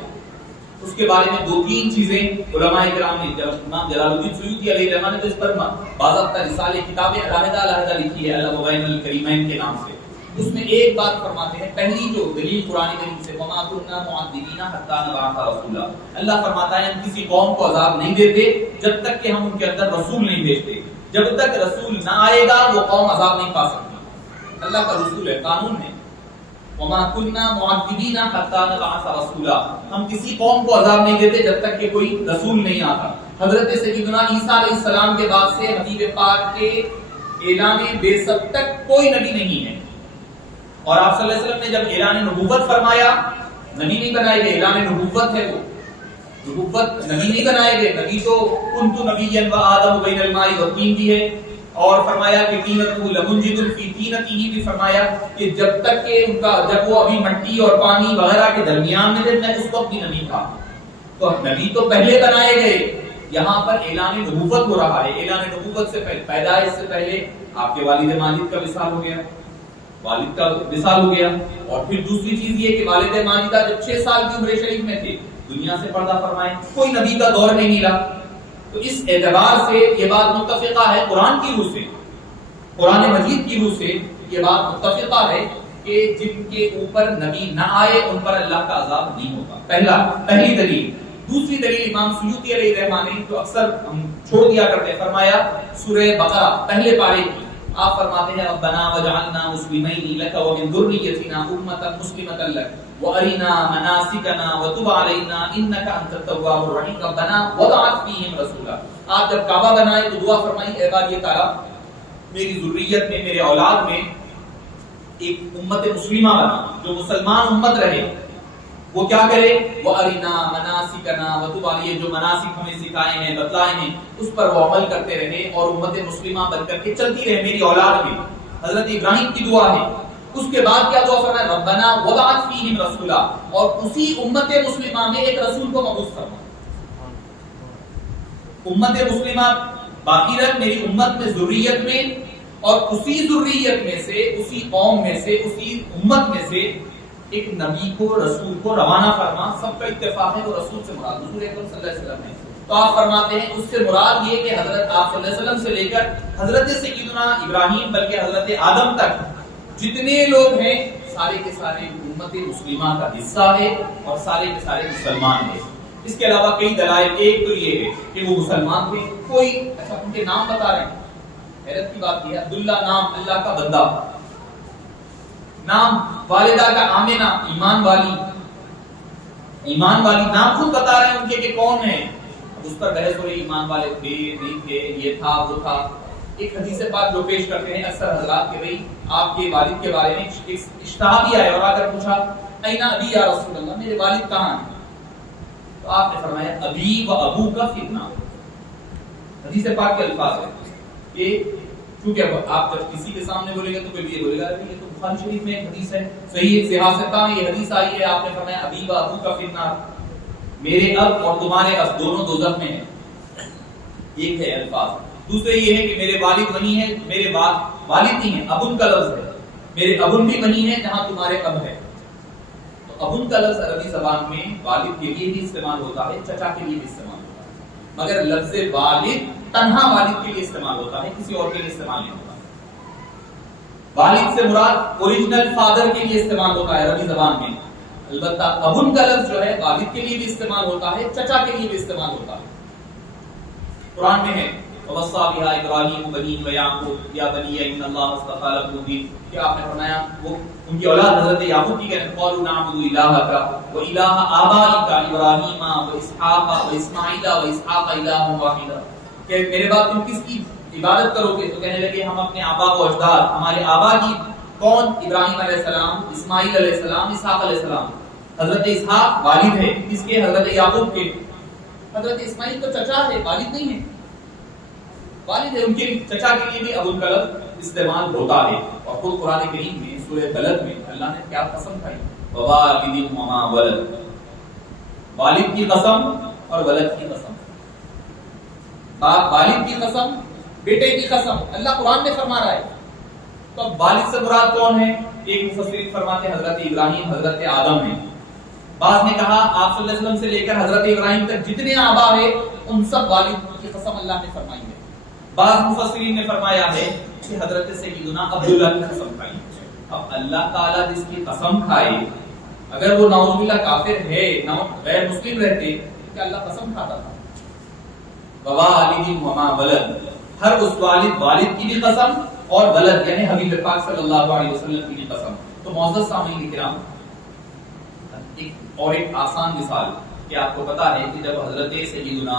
اس کے بارے میں 2-3 چیزیں علماء کرام نے, جب امام جلال الدین سیوطی علیہ الرحمہ نے تو اس پر باضابطہ رسالے کتابیں علیحدہ لکھی ہے الابوین الکریمین کے نام سے. اس میں ایک بات فرماتے ہیں, پہلی جو دلیل قرآن کریم سے وما كنا معذبین حتی نبعث رسولا, اللہ فرماتا ہے ہم کسی قوم کو عذاب نہیں دیتے جب تک کہ ہم ان کے اندر رسول نہیں بھیجتے. جب تک رسول نہ آئے گا وہ قوم عذاب نہیں پا سکتی. اللہ کا رسول ہے, قانون ہے. وما كنا معذبین حتی نبعث رسولا, ہم کسی قوم کو عذاب نہیں دیتے جب تک کہ کوئی رسول نہیں آتا. حضرت سیدنا عیسیٰ علیہ السلام کے بعد سے حبیب پاک کے اعلان بعثت تک کوئی نبی نہیں ہے, اور آپ صلی اللہ علیہ وسلم نے جب اعلان نبوت فرمایا, نبی نہیں بنائے گئے, اعلان نبوت ہے, وہ نبوت نبی نہیں بنائے گئے. نبی تو کنت نبیا و آدم بین الماء والطین بھی ہے, اور فرمایا کہ تینتہ لمنجد فی تینتہ بھی فرمایا کہ جب تک کہ ان کا جب وہ ابھی مٹی اور پانی وغیرہ کے درمیان میں تھے میں اس وقت بھی نبی تھا. تو نبی تو پہلے بنائے گئے. یہاں پر اعلان نبوت ہو رہا ہے. اعلان نبوت سے پہلے پیدائش سے پہلے آپ کے والد ماجد کا وصال ہو گیا, والد کا وصال ہو گیا. اور پھر دوسری چیز یہ کہ والد ماجدہ جب 6 سال کی عمر شریف میں تھے دنیا سے پردہ فرمائے, کوئی نبی کا دور نہیں ملا. تو اس اعتبار سے یہ بات متفقہ ہے قرآن کی روح سے, قرآن مجید کی روح سے یہ بات متفقہ ہے کہ جن کے اوپر نبی نہ آئے ان پر اللہ کا عذاب نہیں ہوتا. پہلی دلیل. دوسری دلیل امام سیوطی علیہ الرحمہ نے جو اکثر ہم چھوڑ دیا کرتے, فرمایا سورہ بقرہ پہلے پارے کی آپ فرماتے ہیں ربنا وجعلنا مسلمین لک ومن ذریتنا امۃ مسلمۃ لک وارنا مناسکنا وتب علینا انک انت التواب الرحیم ربنا وابعث فیہم رسولا. آپ جب کعبہ بنائے تو دعا فرمائی اے باری تعالی میری ذریت میں میرے اولاد میں ایک امت مسلمہ بنا جو مسلمان امت رہے. وہ کیا کرے وَأَرِنَا مَنَاسِكَنَا وَتُبْ عَلَيْنَا, جو مناسک ہمیں سکھائے ہیں بتلائے ہیں اس پر وہ عمل کرتے رہے اور امت مسلمہ بن کر کے چلتی رہے میری اولاد میں. حضرت ابراہیم کی دعا ہے. اس کے بعد کیا دعا فرمایا ربنا وابعث فیہم رسولا, اور اسی امت مسلمہ میں ایک رسول کو مبعوث فرما. امت مسلمہ باقی رکھ میری امت میں ذریت میں, اور اسی ذریت میں سے اسی قوم میں سے اسی امت میں سے ایک نبی کو رسول کو روانہ فرما. سب کا اتفاق ہے وہ رسول سے مراد حضور اکرم صلی اللہ علیہ وسلم ہے. تو آپ فرماتے ہیں اس سے مراد یہ کہ حضرت آپ صلی اللہ علیہ وسلم سے لے کر حضرت سیدنا ابراہیم بلکہ حضرت آدم تک جتنے لوگ ہیں سارے کے سارے امت مسلمہ کا حصہ ہے اور سارے کے سارے مسلمان ہیں. اس کے علاوہ کئی دلائل. ایک تو یہ ہے کہ وہ مسلمان تھے. کوئی اچھا ان کے نام بتا رہے ہیں, حیرت کی بات یہ ہے عبداللہ نام اللہ کا بندہ, نام والدہ کا آمنہ ایمان والی, ایمان والی نام خود بتا رہے ہیں ان کے کہ کون ہے. اس پر بحث ہو رہی ایمان والے تھے نہیں تھے یہ تھا وہ تھا. ایک حدیث پاک جو پیش کرتے ہیں اکثر حضرات کہ بھئی آپ کے والد کے بارے میں اشتہا بھی آیا اور آ کر پوچھا اینا ابی یا رسول اللہ, میرے والد کہاں ہیں؟ تو آپ نے فرمایا ابی و ابو کا فتنہ. حدیث پاک کے الفاظ ہیں کہ کیونکہ آپ جب کسی کے سامنے بولے گا تو کوئی بھی یہ بولے گا یہ تو بخاری شریف میں ایک حدیث ہے, صحیح صحاحت میں یہ حدیث آئی ہے. آپ نے فرمایا ابی و ابو کا فتنہ, میرے اب اور تمہارے اب دونوں دوزخ میں ہیں. ایک ہے الفاظ. دوسرے یہ ہے کہ میرے والد بنی ہے, میرے والد نہیں ہے, ابن کا لفظ ہے, میرے ابن بھی بنی ہے جہاں تمہارے اب ہے. تو ابن کا لفظ عربی زبان میں والد کے لیے بھی استعمال ہوتا ہے, چچا کے لیے بھی استعمال ہوتا ہے, مگر لفظ والد تنہا والد کے لیے استعمال ہوتا ہے, کسی اور کے لیے استعمال نہیں ہوتا. والد سے مراد اوریجنل فادر کے لیے استعمال ہوتا ہے عربی زبان میں. البتہ ابن کا لفظ جو ہے والد کے لیے بھی استعمال ہوتا ہے, چچا کے لیے بھی استعمال ہوتا ہے. قرآن میں ہے وَوَصَّى بِهَا إِبْرَاهِيمُ بَنِيهِ وَيَعْقُوبُ يَا بَنِيَّ إِنَّ اللَّهَ اصْطَفَى لَكُمُ الدِّينَ, کہ آپ نے فرمایا وہ ان کی اولاد حضرت یعقوب کی کہتے ہیں قَالُوا نَعْبُدُ إِلَٰهَكَ وَإِلَٰهَ آبَائِكَ إِبْرَاهِيمَ وَإِسْحَاقَ وَإِسْمَاعِيلَ وَإِسْحَاقَ إِلَٰهًا وَاحِدًا, کہ میرے بعد تم کس کی عبادت کرو گے؟ تو کہنے لگے ہم اپنے آبا و اجداد, ہمارے آبا کی کون؟ ابراہیم علیہ السلام, اسماعیل علیہ السلام, اسحاق علیہ السلام. حضرت اسحاق والد ہے کس کے؟ حضرت یعقوب کے. حضرت اسماعیل تو چچا ہے, والد نہیں ہے, والد ہے. ان کے چچا کے لیے بھی ابو کا لفظ استعمال ہوتا ہے. اور خود قرآن کریم میں سورہ بلد میں اللہ نے کیا قسم کھائی ووالد وما ولد, والد کی قسم اور ولد کی قسم, باپ والد کی قسم بیٹے کی قسم, اللہ قرآن میں فرما رہا ہے. تو اب والد سے مراد کون ہے؟ ایک مفسرین فرماتے ہیں حضرت ابراہیم حضرت آدم ہیں. بعض نے کہا آپ صلی اللہ علیہ وسلم سے لے کر حضرت ابراہیم تک جتنے آبا ہیں ان سب والد کی قسم اللہ نے فرمائی ہے. بعض مفسرین نے فرمایا ہے کہ حضرت سیدنا عبداللہ کی قسم کھائی. اب اللہ تعالیٰ جس کی قسم کھائے, اگر وہ نعوذ باللہ کافر ہے, غیر مسلم رہتے, کیا اللہ قسم کھاتا تھا؟ ووالد وما ولد, ہر اس والد کی بھی قسم اور ولد یعنی حبیب پاک صلی اللہ علیہ وسلم کی بھی قسم. تو معزز سامعین کرام, ایک آسان مثال کہ آپ کو پتا ہے کہ جب حضرت سیدنا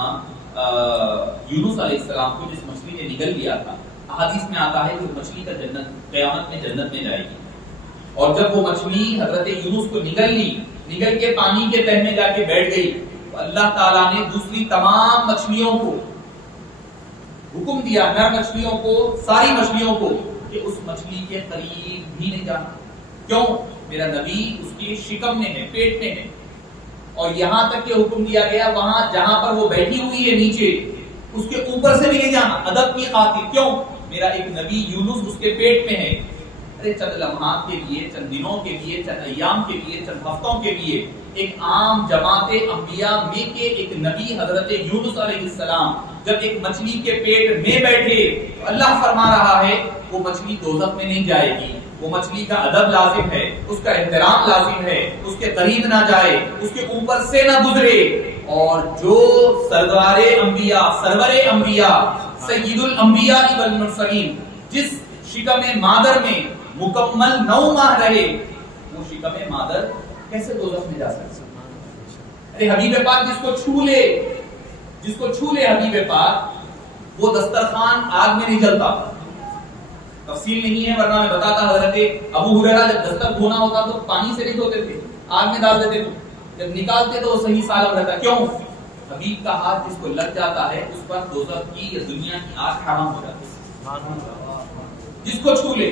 یونس علیہ السلام کو جس مچھلی نے نگل لیا تھا, احادیث میں آتا ہے کہ مچھلی کا جنت قیامت میں جنت میں جائے گی. اور جب وہ مچھلی حضرت یونس کو نگل کے پانی کے تہ میں جا کے بیٹھ گئی, تو اللہ تعالیٰ نے دوسری تمام مچھلیوں کو حکم دیا نر مچھلیوں کو، ساری مچھلیوں کو، کہ اس مچھلی کے قریب بھی نہیں جانا. کیوں؟ میرا نبی اس کے شکم میں ہے، پیٹ میں ہے. اور یہاں تک کہ حکم دیا گیا وہاں جہاں پر وہ بیٹھی ہوئی ہے نیچے، اس کے اوپر سے بھی نہیں جانا، ادب کی خاطر. کیوں؟ میرا ایک نبی یونس اس کے پیٹ میں ہے. ارے چند لمحات کے لیے، چند دنوں کے لیے، چند ایام کے لیے، چند ہفتوں کے لیے ایک عام جماعت انبیاء میں کے ایک نبی حضرت یونس علیہ السلام جب ایک مچھلی کے پیٹ میں بیٹھے تو اللہ فرما رہا ہے وہ مچھلی دوزخ میں نہیں جائے گی. وہ مچھلی کا ادب لازم ہے، اس کا احترام لازم ہے، اس کے قریب نہ جائے، اس کے اوپر سے نہ گزرے. اور جو سردار انبیاء، سرور انبیاء، سید الانبیاء والمرسلین جس شکم مادر میں مکمل 9 ماہ رہے، وہ شکم مادر کیسے دوزخ میں جا سکتے؟ ارے حبیب پاک جس کو چھو لے حبیب پاک، وہ دسترخوان آگ میں نہیں جلتا. تفصیل نہیں ہے ورنہ میں بتاتا. حضرت ابو ہریرہ جب دستر دھونا ہوتا تو پانی سے نہیں دھوتے تھے، آگ میں ڈال دیتے تھے. جب نکالتے تو وہ صحیح سالم رہتا. کیوں؟ حبیب کا ہاتھ جس کو لگ جاتا ہے اس پر دوزخ کی یا دنیا کی آگ حرام ہو جاتی ہے، جس کو چھو لے.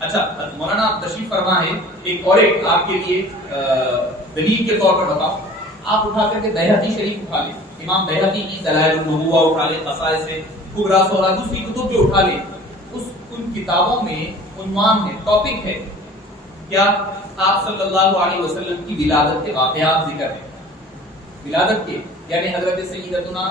اچھا مولانا آپ تشریف فرما ہے، ایک آپ کے لیے دلیل کے طور پر بتاؤ. آپ اٹھا کر کے بیہقی شریف اٹھا لیں، امام بیہقی کی دلائل النبوہ اٹھا لیں، خصائص کبریٰ سغریٰ، دوسری کتب بھی اٹھا لیں. ان کتابوں میں عنوان ہے، ٹاپک ہے کیا؟ آپ صلی اللہ علیہ وسلم کی ولادت کے واقعات ذکر ہیں. ولادت کے یعنی حضرت سیدتنا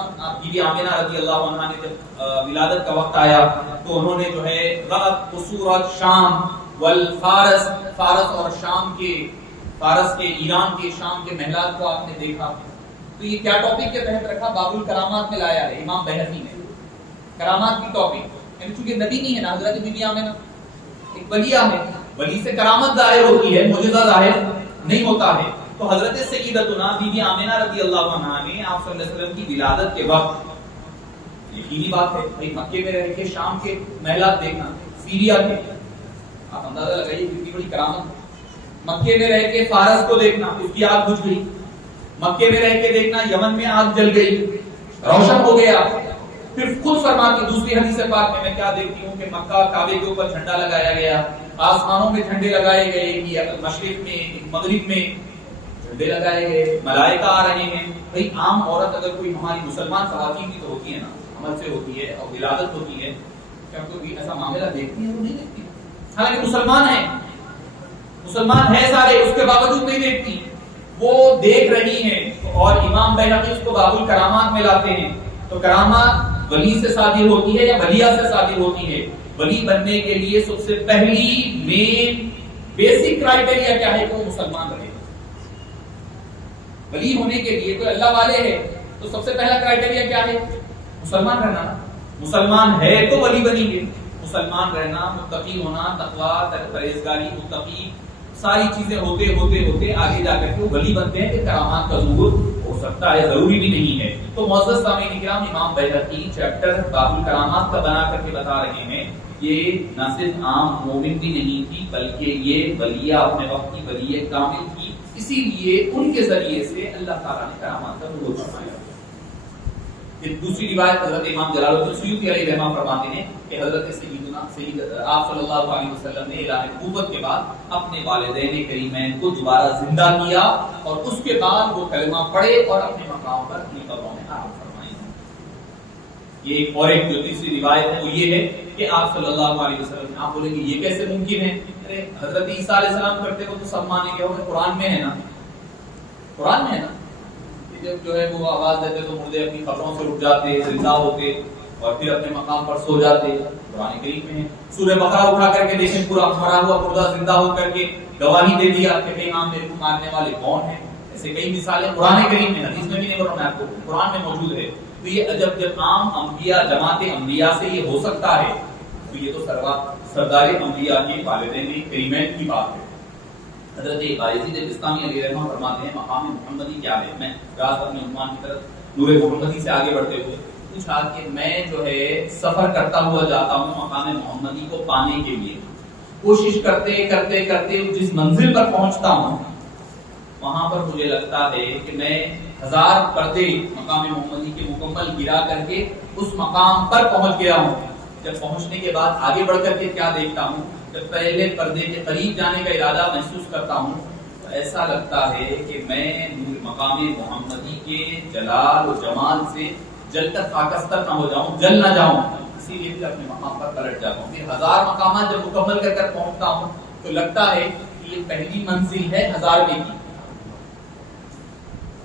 بی بی آمنہ رضی اللہ عنہا نے جب ولادت کا وقت آیا تو انہوں نے جو ہے رأت قصورت شام والفارس، فارس اور شام کے، فارس کے، ایران کے، شام کے محلات کو آپ نے دیکھا. تو یہ کیا ٹاپک کے تحت رکھا؟ باب الکرامات میں لایا ہے امام بیہقی نے. کرامات کی ٹاپک یعنی چونکہ نبی نہیں ہے نا حضرت بی بی آمنہ، ایک ولیہ ہے، ولی سے کرامت ظاہر ہوتی ہے، معجزہ ظاہر نہیں ہوتا ہے. تو حضرت سیدتنا بی بی آمنہ رضی اللہ عنہا نے آپ صلی اللہ علیہ وسلم کی ولادت کے وقت، یقینی بات ہے بھائی مکے میں رہ کے شام کے محلات دیکھنا، سیریا کے، آپ اندازہ لگائیے کتنی بڑی کرامت. مکے میں رہ کے فارس کو دیکھنا، اس کی آگ بجھ گئی. مکے میں رہ کے دیکھنا یمن میں آگ جل گئی، روشن ہو گیا. پھر خود فرماتی دوسری حدیث پاک میں کیا دیکھتی ہوں کہ مکہ کعبے کے اوپر جھنڈا لگایا گیا، آسمانوں میں جھنڈے لگائے گئے، مشرق میں مغرب میں جھنڈے لگائے گئے، ملائکہ آ رہے ہیں. بھائی عام عورت اگر کوئی ہماری مسلمان خواتین کی تو ہوتی ہے نا، عمل سے ہوتی ہے اور ولادت ہوتی ہے، کیا کوئی ایسا معاملہ دیکھتی ہے؟ وہ نہیں دیکھتی. حالانکہ مسلمان ہیں سارے، اس کے باوجود نہیں دیکھتی. وہ دیکھ رہی ہیں. اور امام بیہقی اس کو باب الکرامات میں لاتے ہیں. تو کرامات ولی سے شادی ہوتی ہے یا ولیہ سے شادی ہوتی ہے؟ ولی بننے کے لیے سب سے پہلی مین بیسک کرائیٹیریا کیا ہے کہ وہ مسلمان رہے. ولی ہونے کے لیے کوئی اللہ والے ہے تو سب سے پہلا کرائیٹیریا کیا ہے؟ مسلمان رہنا. مسلمان ہے تو ولی بنیں گے. مسلمان رہنا، متقی ہونا، تقویٰ، پرہیزگاری، متقی، ساری چیزیں ہوتے آگے جا کر کے وہ ولی بنتے ہیں. کہ کرامات کا ظہور ہو سکتا ہے، ضروری بھی نہیں ہے. تو معزز سامعین کرام، امام بیہقی چیپٹر باب الکرامات کا بنا کر کے بتا رہے ہیں یہ نہ صرف عام مومن بھی نہیں تھی بلکہ یہ ولیہ اپنے وقت کی ولیہ کامل تھی. اسی لیے ان کے ذریعے سے اللہ تعالیٰ نے کرامات کا ظہور فرمایا. دوسری روایت حضرت امام جلال الدین سیوطی علیہ رحمہ فرماتے ہیں کہ حضرت سیدنا آپ صلی اللہ علیہ وسلم نے اعلان نبوت کے بعد اپنے والدین کریمین کو دوبارہ زندہ کیا اور اس کے بعد وہ کلمہ پڑھے اور اپنے مقام پر اپنی قبروں میں آرام فرمائے. یہ ایک جو تیسری روایت ہے وہ یہ ہے کہ آپ صلی اللہ علیہ وسلم، آپ بولیں گے یہ کیسے ممکن ہے؟ ارے حضرت عیسیٰ علیہ السلام کرتے ہو تو سب مانیں گے، قرآن میں ہے نا، قرآن میں ہے نا. جب جو ہے وہ آواز دیتے تو مردے اپنی قبروں سے اٹھ جاتے، زندہ ہوتے اور پھر اپنے مقام پر سو جاتے. قرآن کریم میں ہے. سورہ بقرہ اٹھا کر کے دیکھیں، پورا مرا ہوا مردہ زندہ ہو کر کے گواہی دے دیا کہ بھئی ہاں میرے کو مارنے والے کون ہیں. ایسے کئی مثالیں قرآن کریم میں، حدیث میں بھی نہیں بول رہا میں آپ کو، قرآن میں موجود ہے. تو یہ جب عام انبیاء، جماعت انبیاء سے یہ ہو سکتا ہے تو یہ تو سردار انبیاء کے والدین کریمین کی بات ہے. حضرت بایزید بستامی علیہ رحمہ فرماتے ہیں مقام محمدی کیا ہے. میں راز اپنے عنوان کی طرف نور محمدی سے آگے بڑھتے ہوئے پوچھا کہ میں جو ہے سفر کرتا ہوا جاتا ہوں مقام محمدی کو پانے کے لیے، کوشش کرتے جس منزل پر پہنچتا ہوں وہاں پر مجھے لگتا ہے کہ میں 1000 پردے مقام محمدی کے مکمل گرا کر کے اس مقام پر پہنچ گیا ہوں. جب پہنچنے کے بعد آگے بڑھ کر کے کیا دیکھتا ہوں، جب پہلے پردے کے قریب جانے کا ارادہ محسوس کرتا ہوں تو ایسا لگتا ہے کہ میں مقام محمدی کے جلال و جمال سے جل کر خاکستر نہ ہو جاؤں، جل نہ جاؤں، اسی لیے پھر اپنے مقام پر پلٹ جاتا ہوں. پھر 1000 مقامات جب مکمل کر کر پہنچتا ہوں تو لگتا ہے کہ یہ پہلی منزل ہے 1000ویں کی.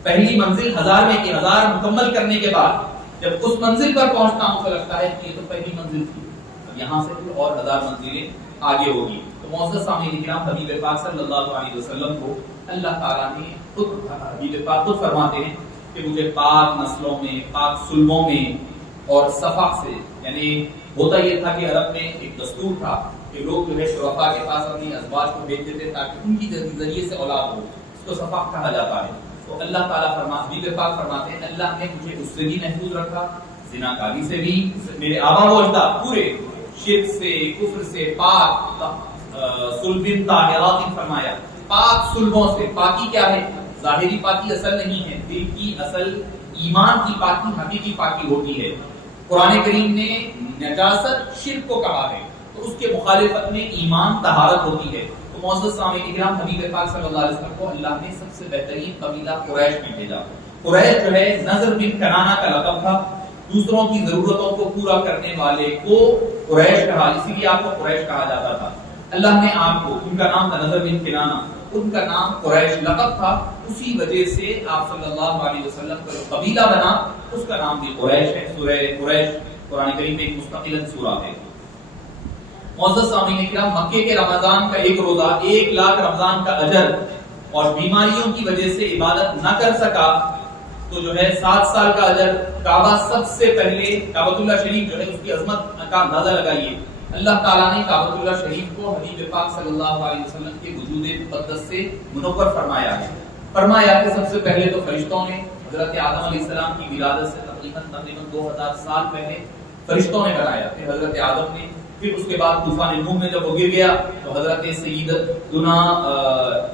پہلی منزل 1000ویں کی، 1000 مکمل کرنے کے بعد جب اس منزل پر پہنچتا ہوں تو لگتا ہے کہ یہ تو پہلی منزل تھی، اب یہاں سے پھر اور 1000 منزلیں آگے ہوگی. تو معزز سامعین کرام، حبیب پاک صلی اللہ علیہ وسلم کو اللہ تعالیٰ نے خود، حبیب پاک خود فرماتے ہیں کہ مجھے پاک نسلوں میں، پاک سلبوں میں اور صفا سے، یعنی ہوتا یہ تھا کہ عرب میں ایک دستور تھا کہ لوگ جو ہے شرفاء کے پاس اپنی ازواج کو بھیج دیتے تاکہ ان کی ذریعے سے اولاد ہو، اس کو صفا کہا جاتا ہے. تو اللہ تعالیٰ حبیب پاک فرماتے ہیں اللہ نے مجھے اس سے بھی محفوظ رکھا، زناکاری سے بھی، میرے آبا و اجداد پورے شرک سے، کفر سے پاک، سلبن طاہرات فرمایا، پاک سلبوں سے. پاکی کیا ہے؟ ظاہری پاکی اصل نہیں ہے، دل کی اصل ایمان کی پاکی حقیقی پاکی ہوتی ہے. قرآن کریم نے نجاست شرک کو کہا ہے تو اس کے مخالفت میں ایمان طہارت ہوتی ہے. تو معزز سامعین کرام، حبیب پاک صلی اللہ علیہ وسلم کو اللہ نے سب سے بہترین قبیلہ قریش میں بھیجا. قریش جو ہے نضر بن کنانہ کا لقب تھا، دوسروں کی ضرورتوں کو پورا کرنے والے کو قریش کہا، اسی لیے آپ کو قریش کہا جاتا تھا. اللہ نے آپ کو، ان کا نام تھا نضر بن کنانہ، ان کا نام قریش لقب تھا، اسی وجہ سے آپ صلی اللہ علیہ وسلم کا جو قبیلہ بنا اس کا نام بھی قریش ہے. سورہ قریش قرآن کریم میں ایک مستقل سورہ ہے. معزز سامعین کرام، مکے کے رمضان کا ایک روزہ 1 لاکھ رمضان کا اجر، اور بیماریوں کی وجہ سے عبادت نہ کر سکا تو جو ہے 7 سال کا اجر. کعبہ سب سے پہلے، کعبۃ اللہ شریف جو ہے اس کی عظمت کا اندازہ لگائیے. اللہ تعالیٰ نے کعبۃ اللہ شریف کو حبیب پاک صلی اللہ علیہ وسلم کے وجود مقدس سے منور فرمایا ہے. فرمایا کہ سب سے پہلے تو فرشتوں نے حضرت آدم علیہ السلام کی ولادت سے تقریباً 2000 سال پہلے فرشتوں نے بنایا. پھر حضرت آدم نے، پھر اس کے بعد طوفان نوح میں جب وہ گر گیا تو حضرت سیدنا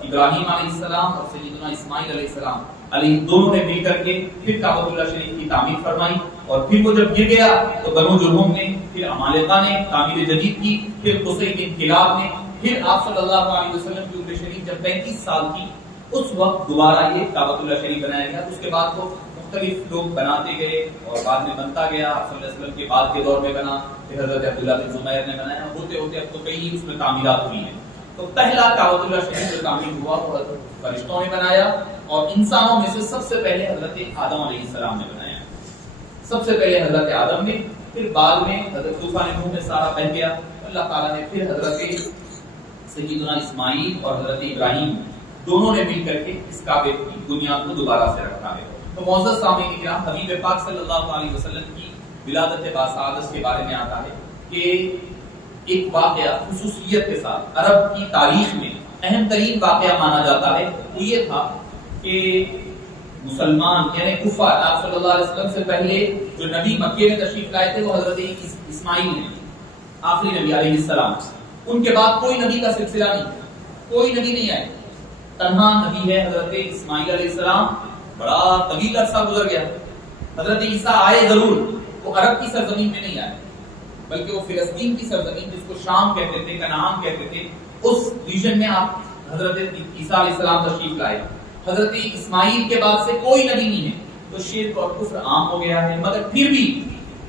ابراہیم علیہ السلام اور سیدنا اسماعیل علیہ السلام علیہ دونوں نے مل کر کے پھر کعبۃ اللہ شریف کی تعمیر فرمائی. اور پھر وہ جب گر گیا تو بنو جرہم نے، پھر عمالقہ نے تعمیر جدید کی، پھر قصی بن کلاب نے، پھر آپ صلی اللہ علیہ وسلم کی عمر شریف جب 35 سال کی اس وقت دوبارہ یہ کعبۃ اللہ شریف بنایا گیا. اس کے بعد وہ مختلف لوگ بناتے گئے اور بعد میں بنتا گیا. آپ صلی اللہ علیہ وسلم کے بعد کے دور میں بنا، پھر حضرت عبداللہ بن زبیر نے بنایا، ہوتے ہوتے اب تو کئی اس میں تعمیرات ہوئی ہیں. تو پہلا کعبۃ اللہ شریف جو تعمیر ہوا وہ فرشتوں نے بنایا، اور انسانوں میں سے سب سے پہلے حضرت آدم علیہ السلام نے بنایا. سب سے پہلے حضرت آدم نے، پھر بعد میں حضرت طوفان نوح میں سارا بہ گیا. اللہ تعالیٰ نے پھر حضرت سیدنا اسماعیل اور حضرت ابراہیم دونوں نے مل کر کے اس کعبے کی بنیاد کو دوبارہ سے رکھا ہے. تو معزز سامعین کرام، حبیب پاک صلی اللہ علیہ وسلم کی ولادت باسعادت کے بارے میں آتا ہے کہ ایک واقعہ خصوصیت کے ساتھ عرب کی تاریخ میں اہم ترین واقعہ مانا جاتا ہے. وہ یہ تھا کہ مسلمان یعنی کفار، آپ صلی اللہ علیہ وسلم سے پہلے جو نبی مکے میں تشریف لائے تھے وہ حضرت اسماعیل نے، آخری نبی علیہ السلام. ان کے بعد کوئی نبی کا سلسلہ نہیں، کوئی نبی نہیں آئے، تنہا نبی ہے حضرت اسماعیل علیہ السلام. بڑا طویل عرصہ گزر گیا. حضرت عیسیٰ آئے ضرور، وہ عرب کی سرزمین میں نہیں آئے بلکہ وہ فلسطین کی سرزمین جس کو شام کہتے تھے، کنعان کہتے تھے، اس ریجن میں آپ حضرت عیسیٰ علیہ السلام تشریف لائے. حضرت اسماعیل کے بعد سے کوئی نبی نہیں ہے. تو شرک اور کفر عام ہو گیا ہے، مگر پھر بھی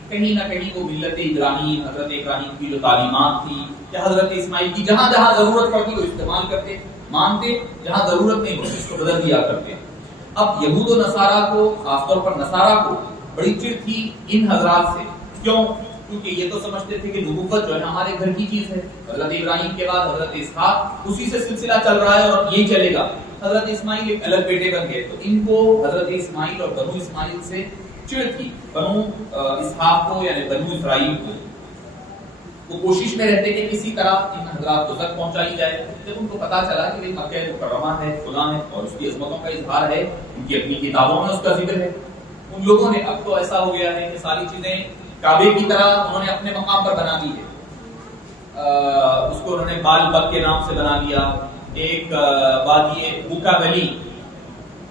کہیں نہ کہیں وہ ملت ابراہیم، حضرت ابراہیم کی جو تعلیمات تھی یا حضرت اسماعیل کی جہاں جہاں ضرورت پڑتی وہ استعمال کرتے، مانتے، جہاں ضرورت نہیں ہوتی اس کو بدل دیا کرتے. اب یہود و نصارہ کو، خاص طور پر نصارہ کو بڑی چڑ تھی ان حضرات سے. کیوں؟ کیونکہ یہ تو سمجھتے تھے کہ نبوت جو ہے ہمارے گھر کی چیز ہے. حضرت ابراہیم کے بعد حضرت اسحاق، اسی سے سلسلہ چل رہا ہے اور یہی چلے گا. حضرت اسماعیل ایک الگ بیٹے بن گئے تو ان کو حضرت اسماعیل اور بنو اسماعیل سے چڑ تھی. بنو اسحاق کو یعنی بنو اسرائیل کو وہ کوشش میں رہتے کہ کسی طرح ان حضرات کو تک پہنچائی جائے. جب ان کو پتا چلا کہ مکہ مکرمہ ہے، فلاں ہے اور اس کی عظمتوں کا اظہار ہے، ان کی اپنی کتابوں میں اس کا ذکر ہے، ان لوگوں نے اب تو ایسا ہو گیا ہے کہ ساری چیزیں کعبے کی طرح انہوں نے اپنے مقام پر بنا دی ہے. اس کو انہوں نے بال بک کے نام سے بنا لیا. ایک وادی بوکا ویلی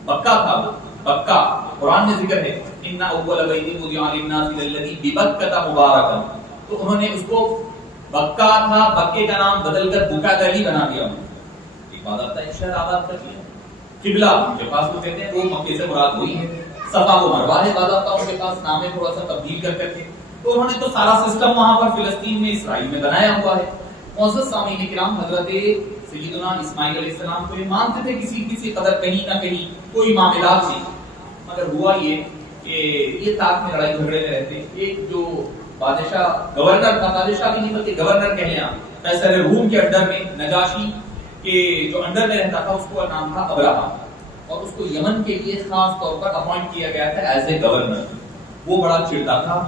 بکا تھا وہ، بکا قرآن میں ذکر ہے ان اول بیت وضع للناس الذی ببکۃ مبارکا، تو انہوں نے اس کو بکا تھا، بکے کا نام بدل کر بکا گلی بنا دیا، عبادت کا ایک شہر آباد کر دیا۔ قبلہ ان کے پاس وہ کہتے ہیں وہ مکے سے مراد وہی ہے، صفا و مروہ ہے، عبادت کا ان کے پاس نام ہے تھوڑا سا تبدیل کر کر کے، تو انہوں نے تو سارا سسٹم وہاں پر فلسطین میں اسرائیل میں بنایا ہوا ہے۔ معزز سامعین کرام، حضرت سیدنا اسماعیل علیہ السلام کو یہ مانتے تھے کسی قدر کہیں نہ کہیں کوئی معاملات نہیں، مگر ہوا یہ کہ یہ تاک میں لڑائی جھگڑے میں رہتے۔ ایک جو بادشاہ گورنر تھا، بادشاہ بھی نہیں بلکہ گورنر کہہ لیں آپ، قیصر روم کے انڈر میں، نجاشی کے جو انڈر میں رہتا تھا، اس کو نام تھا ابراہا، اور اس کو یمن کے لیے خاص طور پر اپوائنٹ کیا گیا تھا ایز اے گورنر۔ وہ بڑا چڑتا تھا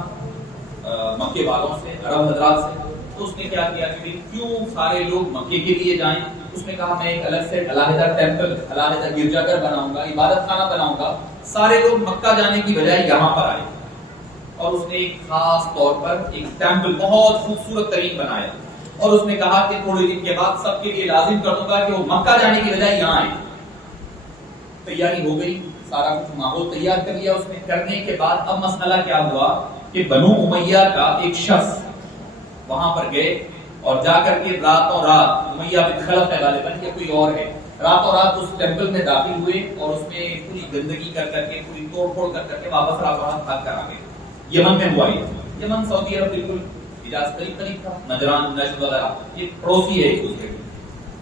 مکے والوں سے، عرب حضرات سے، تو اس نے کیا کیا کہ کیوں سارے لوگ مکے کے لیے جائیں؟ اس نے کہا میں ایک الگ سے علیحدہ ٹیمپل، علیحدہ گرجا گھر بناؤں گا، عبادت خانہ بناؤں گا، سارے لوگ مکہ جانے کی بجائے یہاں پر آئے۔ اور اس نے ایک خاص طور پر ایک ٹیمپل بہت خوبصورت ترین بنایا، اور اس نے کہا کہ تھوڑے دن کے بعد سب کے لیے لازم کر دوں گا کہ وہ مکہ جانے کی بجائے یہاں آئے۔ تیاری ہو گئی، سارا کچھ ماحول تیار کر لیا اس نے۔ کرنے کے بعد اب مسئلہ کیا ہوا کہ بنو امیہ کا ایک شخص وہاں پر گئے اور جا کر کے راتوں رات، امیہ بن خلف ہے غالباً یا کوئی اور ہے، راتوں رات اس ٹیمپل میں داخل ہوئے اور اس میں پوری گندگی کر کر کے، پوری توڑ پھوڑ کر کر کے واپس راتوں رات بھاگ کر آ گئے۔ یمن میں ہوا یہ، یمن سعودی عرب بالکل حجاز قریب قریب تھا، نجران، نجد وغیرہ یہ پڑوسی ہے ایک دوسرے کے،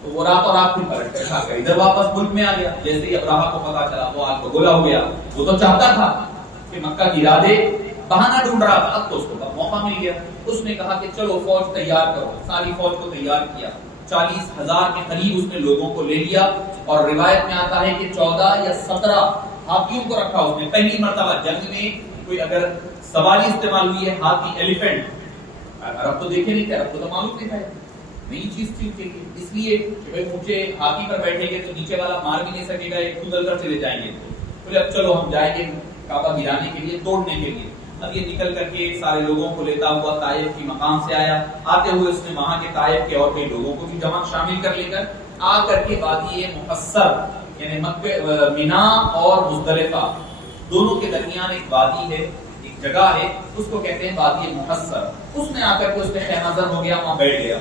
تو وہ راتوں رات پھر پلٹ کر کھا کر ادھر واپس ملک میں آ گیا۔ جیسے ہی ابراہا کو پتا چلا وہ آگ بگولا ہو گیا، وہ تو چاہتا تھا کہ مکہ گرا دے، بہانہ ڈھونڈ رہا تھا، اب تو اس کو موقع مل گیا۔ اس نے کہا کہ چلو فوج تیار کرو، ساری فوج کو تیار کیا، 40,000 کے قریب اس نے لوگوں کو لے لیا، اور روایت میں آتا ہے کہ 14 یا 17 ہاتھیوں کو رکھا اس نے۔ پہلی مرتبہ جنگ میں کوئی اگر سواری استعمال ہوئی ہے، ہاتھی، ایلیفینٹ، عرب تو دیکھے نہیں تھے، عرب کو تو معلوم نہیں تھا، نئی چیز تھی ان کے لیے، اس لیے کہ بھائی اونچے ہاتھی پر بیٹھیں گے تو نیچے والا مار بھی نہیں سکے گا، ایک کودل کر چلے جائیں گے، بولے اب چلو ہم جائیں گے کعبہ گرانے کے لیے، توڑنے کے لیے۔ اب یہ نکل کر کے سارے لوگوں کو لیتا ہوا طائف کی مقام سے آیا، آتے ہوئے اس نے وہاں کے طائف کے اور کئی لوگوں کو بھی جمع شامل کر لے کر آ کر کے وادی محصر، یعنی مکہ، مینا اور مزدلفہ دونوں کے درمیان ایک وادی ہے، ایک جگہ ہے، اس کو کہتے ہیں وادی محصر۔ اس نے آ کر کے اس میں خیمہ زن ہو گیا، وہاں بیٹھ گیا،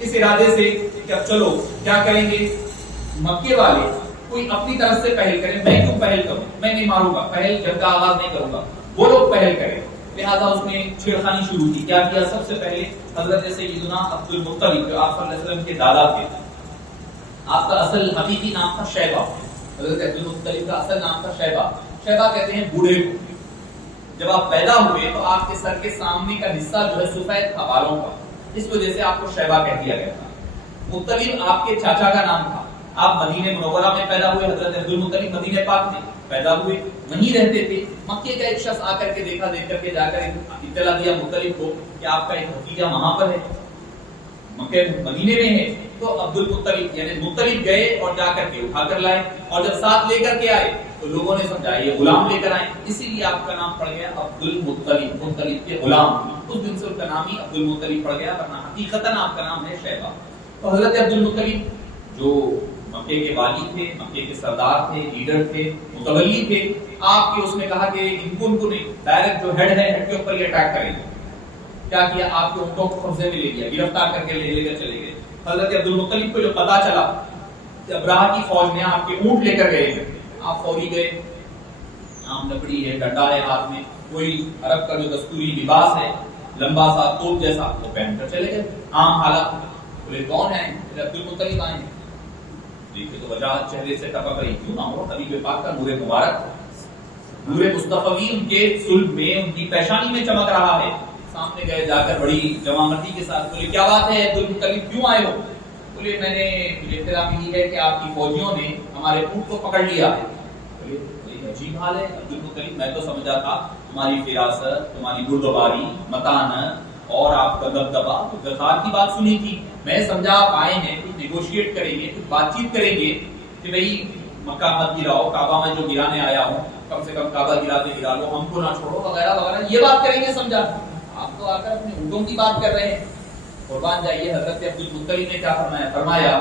اس ارادے سے کہ اب چلو کیا کریں گے، مکے والے کوئی اپنی طرف سے پہل کریں، میں کیوں پہل کروں، میں نہیں ماروں گا، پہل جنگ کا آغاز نہیں کروں گا، وہ لوگ پہل کریں۔ لہذا اس نے چھیڑخانی شروع کی۔ کیا کیا؟ سب سے پہلے حضرت سیدنا عبد المطلب جو آپ صلی اللہ علیہ وسلم کے دادا تھے، آپ کا اصل حقیقی نام تھا شیبہ، حضرت عبد المطلب کا اصل نام تھا شیبہ۔ شیبہ کہتے ہیں بوڑھے کو۔ جب آپ پیدا ہوئے تو آپ کے سر کے سامنے کا حصہ جو ہے سفید تھا بالوں کا، اس وجہ سے آپ کو شیبہ کہہ دیا گیا تھا۔ مطلب آپ کے چاچا کا نام تھا، آپ مدینہ منورہ میں پیدا ہوئے، حضرت عبد المطلب مدینہ پاک میں پیدا ہوئے، وہیں رہتے تھے۔ مکے کا ایک شخص آ کر کے دیکھا، دیکھ کر کے جا کر اطلاع دیا مطلب کو کہ آپ کا ایک بھتیجا وہاں پر ہے، مکے مدینے میں ہے۔ تو عبد المطلب یعنی مطلب گئے اور جا کر کے اٹھا کر لائے، اور جب ساتھ لے کر کے آئے تو لوگوں نے سمجھا یہ غلام لے کر آئے، اسی لیے آپ کا نام پڑ گیا عبد المطلب، مطلب کے غلام۔ اس دن سے ان کا نام ہی عبد المطلب پڑ گیا، ورنہ حقیقتاً آپ کا نام ہے شیبہ۔ تو حضرت عبد المطلب جو مکے کے والی تھے، مکے کے سردار تھے، لیڈر تھے، متولی تھے، آپ کے اس نے کہا کہ ان کو نہیں، ڈائریکٹ جو ہیڈ ہے، ہیڈ کے اوپر یہ اٹیک کریں گے۔ کیا کیا؟ آپ کے اونٹوں کو قبضے میں لے لیا، گرفتار کر کے لے کر چلے گئے۔ حضرت عبد المطلب کو جو پتا چلا کہ ابراہا کی فوج نے آپ کے اونٹ لے کر گئے ہیں، آپ فوری گئے، عام لکڑی ہے، ڈنڈا ہے ہاتھ میں، کوئی عرب کا جو دستوری لباس ہے لمبا سا توپ جیسا، وہ پہن کر چلے گئے۔ عام حالت، بولے کون ہے؟ عبد المطلب آئے، دیکھے تو وجاہت چہرے سے ٹپک رہی، کیوں نہ ہو، حبیب پاک کا نور مبارک، نور مصطفی ان کے صلب میں، ان کی پیشانی میں چمک رہا ہے۔ سامنے گئے، جا کر بڑی جوامردی کے ساتھ بولے کیا بات ہے عبد المطلب، کیوں آئے ہو؟ بولے میں نے مجھے اطلاع ملی ہے کہ آپ کی فوجیوں نے ہمارے اونٹ کو پکڑ لیا ہے۔ بولے عجیب حال ہے عبد المطلب، میں تو سمجھا تھا تمہاری فراست، تمہاری بردباری، متانت اور آپ کا دبدبا، وقار کی بات سنی تھی، میں سمجھا آپ آئے ہیں کچھ نیگوشیٹ کریں گے، کچھ بات چیت کریں گے کہ بھئی مکہ مت گراؤ، کعبہ میں جو گرانے آیا ہوں کم سے کم کعبہ گراتے گرا لو، ہم کو نہ چھوڑو، وغیرہ وغیرہ، یہ بات کریں گے سمجھا۔ آپ تو آ کر اپنے اونٹوں کی بات کر رہے ہیں۔ قربان جائیے، حضرت عبد المطلب نے کیا فرمایا؟ فرمایا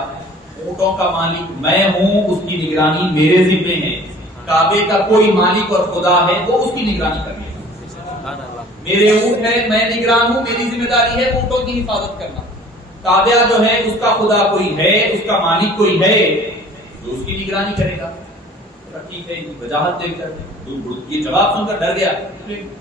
اونٹوں کا مالک میں ہوں، اس کی نگرانی میرے ذمے ہے، کعبے کا کوئی مالک اور خدا ہے وہ اس کی نگرانی کرنے گا. میرے اونٹ ہے، میں نگران ہوں، میری ذمہ داری ہے اونٹوں کی حفاظت کرنا. کعبہ جو ہے اس کا خدا کوئی ہے، اس کا مالک کوئی ہے جو اس کی نگرانی کرے گا. ٹھیک ہے، وجاہت دے کر یہ جواب سن کر ڈر گیا،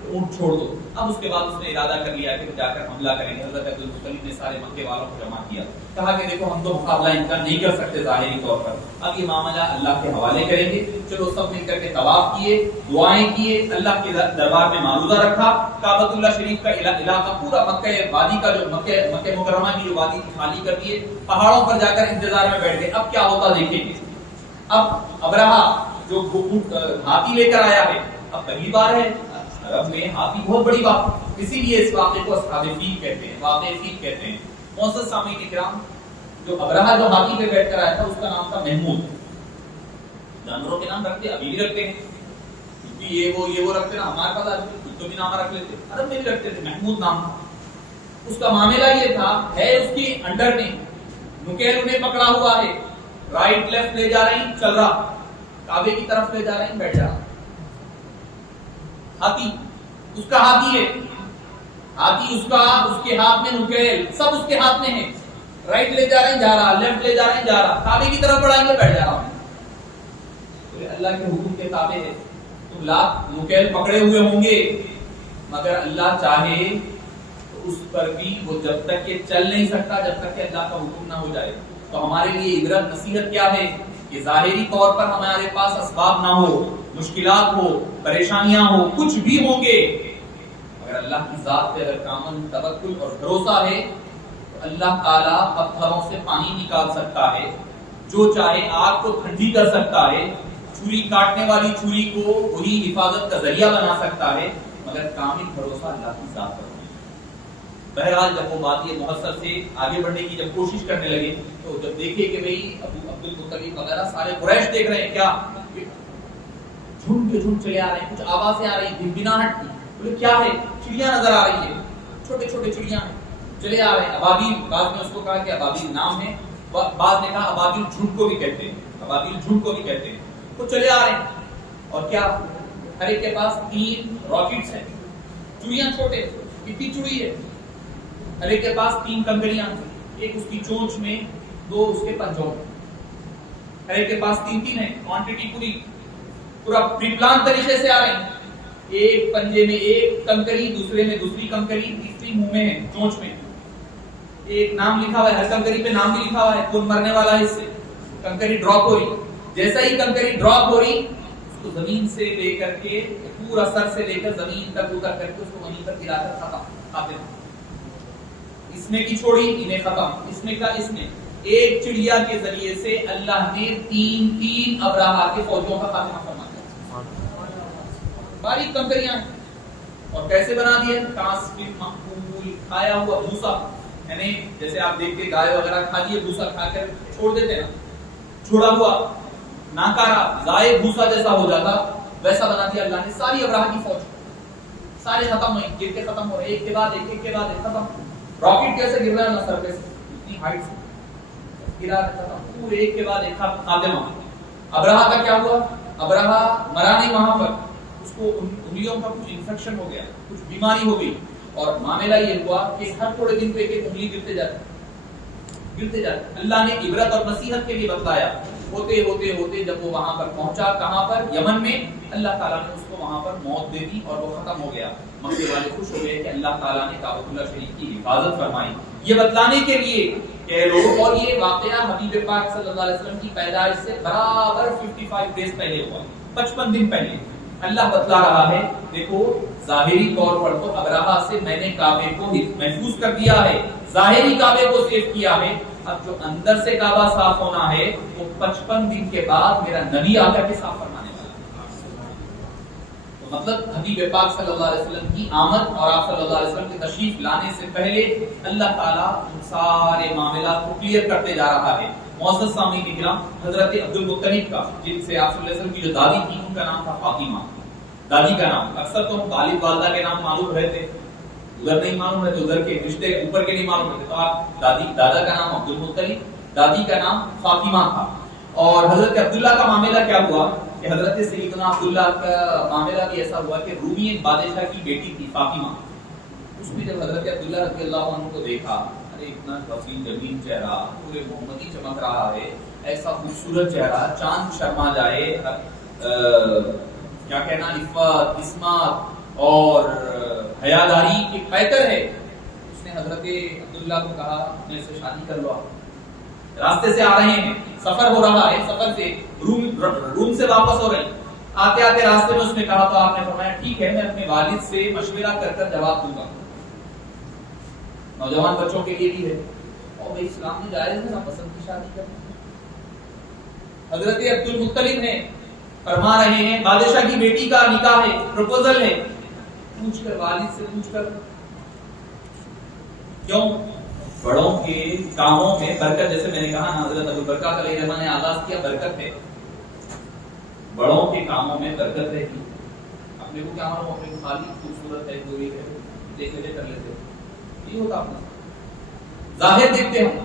اونٹ چھوڑ دو. اب اس کے بعد اس نے ارادہ کر لیا کہ جا کر حملہ کریں گے. حضرت عبدالمطلب نے سارے مکے والوں کو جمع کیا، کہا کہ دیکھو ہم تو مقابلہ ان کا نہیں کر سکتے ظاہری طور پر، اب یہ معاملہ اللہ کے حوالے کریں گے. چلو سب مل کر کے طواف کیے، دعائیں کیے، اللہ کے دربار میں معروضہ رکھا. کعبۃ اللہ شریف کا علاقہ پورا مکہ وادی کا جو مکہ مکرمہ کی جو وادی خالی کر دیے، پہاڑوں پر جا کر انتظار میں بیٹھ گئے. اب کیا ہوتا دیکھیں گے. اب ابرہا جو ہاتھی لے کر آیا ہے، اب پہلی بار ہے عرب میں ہاتھی بہت بڑی بات، اسی لیے اس واقعے کو اصحاب فیل کہتے ہیں، واقعہ فیل کہتے ہیں. معزز سامعین اکرام، جو ابرہا جو ہاتھی پہ بیٹھ کر آیا تھا اس کا نام تھا محمود. جانوروں کے نام رکھتے ابھی بھی رکھتے ہیں، کیونکہ یہ وہ رکھتے نا، ہمارے پاس آج تو بھی نام رکھ لیتے، عرب میں بھی رکھتے تھے. محمود نام تھا. اس کا معاملہ یہ تھا، ہے اس کی انڈر میں نکیل انہیں پکڑا ہوا ہے، رائٹ لیفٹ لے جا رہی، چل رہا، کعبے کی طرف لے جا رہے ہیں، بیٹھ جا رہا. ہاتھی اس کا ہاتھی ہے، ہاتھی اس کا، اس کے ہاتھ میں نکیل، سب اس کے ہاتھ میں ہے. رائٹ لے جا رہے ہیں، جا رہا، لیفٹ لے جا رہے ہیں، جا رہا، کعبے کی طرف بڑھائیں گے، بیٹھ جا رہا. اللہ کے حکم کے تابع ہے. تو لاکھ نکیل پکڑے ہوئے ہوں گے، مگر اللہ چاہے تو اس پر بھی وہ جب تک یہ چل نہیں سکتا جب تک کہ اللہ کا حکم نہ ہو جائے. تو ہمارے لیے عبرت نصیحت کیا ہے کہ ظاہری طور پر ہمارے پاس اسباب نہ ہو، مشکلات ہو، پریشانیاں ہو، کچھ بھی ہوں گے، اگر اللہ کی ذات پہ اگر کامل توکل اور بھروسہ ہے تو اللہ تعالیٰ پتھروں سے پانی نکال سکتا ہے، جو چاہے آگ کو ٹھنڈی کر سکتا ہے، چھری کاٹنے والی چھری کو وہی حفاظت کا ذریعہ بنا سکتا ہے، مگر کامل بھروسہ اللہ کی ذات پر. بہرحال جب وہ بات یہ محسر سے آگے بڑھنے کی جب کوشش کرنے لگے تو جب دیکھے کہ بھئی ابو عبدالمطلب وغیرہ سارے قریش دیکھ رہے ہیں، کیا جھنڈ کے جھنڈ چلے آ رہے ہیں، کچھ آوازیں آ رہی ہیں، بنبناہٹ کی. بولے کیا ہے؟ چڑیاں نظر آ رہی ہیں، چھوٹے چھوٹے چڑیاں ہیں، چلے آ رہے ہیں. ابابیل، بعض نے اس کو کہا کہ ابابیل نام ہے، بعض نے کہا ابابیل جھنڈ کو بھی کہتے ہیں، ابابیل جھنڈ کو بھی کہتے ہیں. وہ چلے آ رہے ہیں اور کیا ہر ایک کے پاس 3 راکٹس ہیں. چڑیاں چھوٹے، کتنی چڑی ہے، ہر ایک کے پاس 3 کنکریاں، ایک اس کی چونچ میں، 2 اس کے پنجوں میں، ہر ایک کے پاس 3 ہے. کوانٹٹی پورا پری پلان طریقے سے آ رہی ہیں. ایک پنجے میں ایک کنکری، دوسرے میں دوسری کنکری، تیسری منہ میں ہے، چونچ میں. ایک نام لکھا ہوا ہے، ہر کنکری پہ نام بھی لکھا ہوا ہے، کون مرنے والا ہے اس سے. کنکری ڈراپ ہو رہی، جیسا ہی کنکری ڈراپ ہو رہی اس کو زمین سے لے کر کے، پورا سر سے لے کر زمین تک اتر کر کے اس کو وہیں پر گرا کر ختم، خاتمہ. اس نے کی چھوڑی، انہیں ختم، اس نے کا، اس نے. ایک چڑیا کے ذریعے سے اللہ نے 3 ابرہا کے فوجوں کا خاتمہ فرما دیا. باریک کنکریاں اور کیسے بنا دیے؟ کانس کی معقول کھایا ہوا بھوسا، یعنی جیسے آپ دیکھتے گائے وغیرہ کھا لیے بھوسا کھا کر چھوڑ دیتے نا، چھوڑا ہوا ناکارا ضائع بھوسا جیسا ہو جاتا، ویسا بنا دیا اللہ نے. ساری ابرہا کی فوج سارے ختم ہوئے، گر کے ختم ہو رہے، ایک کے بعد ایک، ایک کے بعد ایک ختم. راکٹ کیسے گر رہا ہے نا سر پہ سے، اتنی ہائٹ سے گرا ختم، پورے ایک کے بعد ایک خاتمہ. ابرہا کا کیا ہوا؟ ابرہا مرا نہیں وہاں پر، اس کو انگلیوں کا کچھ انفیکشن ہو گیا، کچھ بیماری ہو گئی، اور معاملہ یہ ہوا کہ ہر تھوڑے دن پہ ایک انگلی گرتے جاتے. اللہ نے عبرت اور نصیحت کے لیے بتلایا. ہوتے ہوتے ہوتے جب وہ وہاں پر پہنچا، کہاں پر؟ یمن میں، اللہ تعالیٰ نے اس کو وہاں پر موت دے دی اور وہ ختم ہو گیا. مکے والے خوش ہو گئے کہ اللہ تعالیٰ نے کعبۃ اللہ شریف کی حفاظت فرمائی. یہ بتلانے کے لیے کہ لوگ، اور یہ واقعہ حبیب پاک صلی اللہ علیہ وسلم کی پیدائش سے برابر 55 ڈیز پہلے ہوا، 55 دن پہلے. اللہ بتلا رہا ہے دیکھو ظاہری طور پر تو ابرہا سے میں نے کعبے کو محفوظ کر دیا ہے، ظاہری کعبے کو سیف کیا ہے. اب جو اندر سے کعبہ صاف ہونا ہے وہ 55 دن کے بعد میرا نبی آ کر کے صاف فرمانے والا ہے. تو مطلب حبیب پاک صلی اللہ علیہ وسلم کی آمد اور آپ صلی اللہ علیہ وسلم کے تشریف لانے سے پہلے اللہ تعالیٰ ان سارے معاملات کو کلیئر کرتے جا رہا ہے. معزز سامعین کرام، حضرت عبدالمطلب کا، جن سے آپ صلی اللہ علیہ وسلم کی جو دادی تھی ان کا نام تھا فاطمہ. دادی کا نام، اکثر تو ہم والد والدہ کے نام معلوم رہتے، ادھر نہیں معلوم رہتے، ادھر کے رشتے اوپر کے نہیں معلوم رہتے. تو آپ دادا کا نام عبدالمطلب، دادی کا نام فاطمہ تھا. اور حضرت عبداللہ کا معاملہ کیا ہوا کہ حضرت سیدنا عبداللہ کا معاملہ بھی ایسا ہوا کہ رومی ایک بادشاہ کی بیٹی تھی فاطمہ، اس نے جب حضرت عبداللہ رضی اللہ عنہ کو دیکھا، ارے اتنا حسین جمیل چہرہ، پورے محمدی چمک رہا ہے، ایسا خوبصورت چہرہ، چاند شرما جائے، کیا کہنا، عفت، عصمت اور حیاداری کی پیکر ہے، اس نے حضرت عبداللہ کو کہا میں سے شادی کر لو، راستے سے آ رہے ہیں، سفر ہو رہا ہے، سفر سے روم سے واپس ہو رہے ہیں، آتے آتے راستے میں اس نے کہا تو آپ نے فرمایا ٹھیک ہے میں اپنے والد سے مشورہ کر کر جواب دوں گا۔ نوجوان بچوں کے لیے بھی ہے، اور بھائی اسلام میں جائز ہے نا پسند کی شادی کرنا۔ حضرت عبد المطلب نے فرما رہے ہیں بادشاہ کی بیٹی کا نکاح ہے، پروپوزل ہے، پوچھ کر والد سے پوچھ کر، کیوں؟ بڑوں کے کاموں میں برکت، جیسے میں نے کہا نا حضرت ابو بکر علیہ السلام نے آغاز کیا برکت ہے، بڑوں کے کاموں میں برکت ہے۔ اپنے کو کیا معلوم، اپنے کو خالی خوبصورت ہے کوئی ہے دیکھ لیتے کر لیتے، یہ ہوتا اپنا ظاہر دیکھتے ہیں،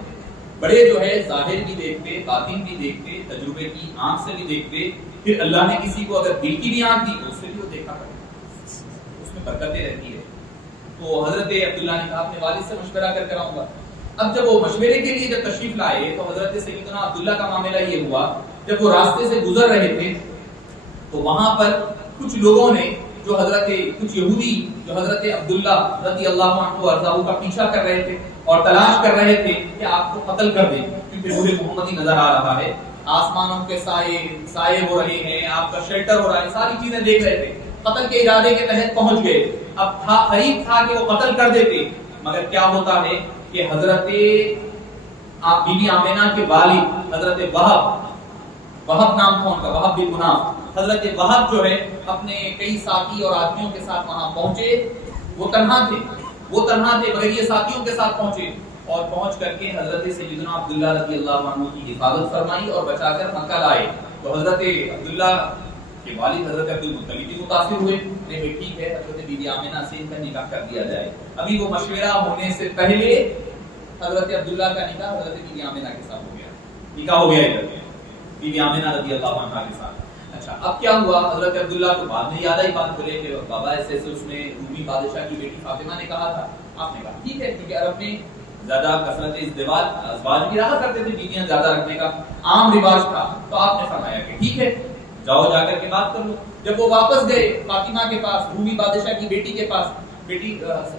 بڑے جو ہے ظاہر بھی دیکھتے، باطن بھی دیکھتے، تجربے کی آنکھ سے بھی دیکھتے، پھر اللہ نے کسی کو اگر دل کی بھی آنکھ دی تو اس سے بھی وہ دیکھا کرتے، اس میں برکتیں رہتی ہے۔ تو حضرت عبداللہ نے کہا اپنے والد سے مشورہ کر آؤں گا۔ اب جب وہ مشورے کے لیے جب تشریف لائے تو حضرت سیدنا عبداللہ کا معاملہ یہ ہوا، جب وہ راستے سے گزر رہے تھے تو وہاں پر کچھ لوگوں نے جو کچھ یہودی جو حضرت عبداللہ رضی اللہ عنہ وارضاہ کا پیچھا کر رہے تھے اور تلاش کر رہے تھے کہ آپ کو قتل کر دیں، کیونکہ نور محمدی نظر آ رہا ہے، آسمانوں کے سائے ہو رہے ہیں، آپ کا شیلٹر ہو رہا ہے، ساری چیزیں دیکھ رہے تھے، قتل کے ارادے کے تحت پہنچ گئے۔ اب قریب تھا کہ وہ قتل کر دیتے، مگر کیا ہوتا ہے کہ حضرت بی بی آمینہ کے والد حضرت وہب نام تھا ان کا، وہب بن مناف، حضرت وہب جو ہے اپنے کئی ساتھی اور آدمیوں کے ساتھ وہاں پہنچے، وہ تنہا تھے مگر یہ ساتھیوں کے ساتھ پہنچے، اور پہنچ کر کے حضرت سیدنا عبداللہ رضی اللہ عنہ کی حفاظت فرمائی اور بچا کر مکہ لائے۔ تو حضرت عبداللہ کے والد حضرت عبد المطلب بھی متاثر ہوئے، نہیں ٹھیک ہے حضرت بی بی آمینہ سے ان کا نکاح کر دیا جائے۔ ابھی وہ مشورہ ہونے سے پہلے حضرت عبداللہ کا نکاح حضرت بی بی آمینہ کے ساتھ ہو گیا، نکاح ہو گیا بی بی آمینہ رضی اللہ عنہا کے ساتھ۔ اچھا اب کیا ہوا، حضرت عبداللہ کو بعد میں یاد آئی بات، بولے کہ بابا ایسے ایسے اس نے رومی بادشاہ کی بیٹی فاطمہ نے کہا تھا۔ آپ نے کہا ٹھیک ہے، کیونکہ عرب میں زیادہ کثرت ازواج بھی رہا کرتے تھے، بیویاں زیادہ رکھنے کا عام رواج تھا، تو آپ نے فرمایا کہ ٹھیک ہے جاؤ جا کر کے بات کر لو۔ جب وہ واپس گئے فاطمہ کے پاس، رومی بادشاہ کی بیٹی کے پاس، بیٹی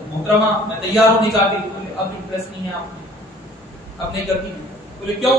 محترمہ میں تیار ہوں نکاح کے لیے، اب انٹرسٹ نہیں ہے آپ اب نہیں کرتی، بولے کیوں؟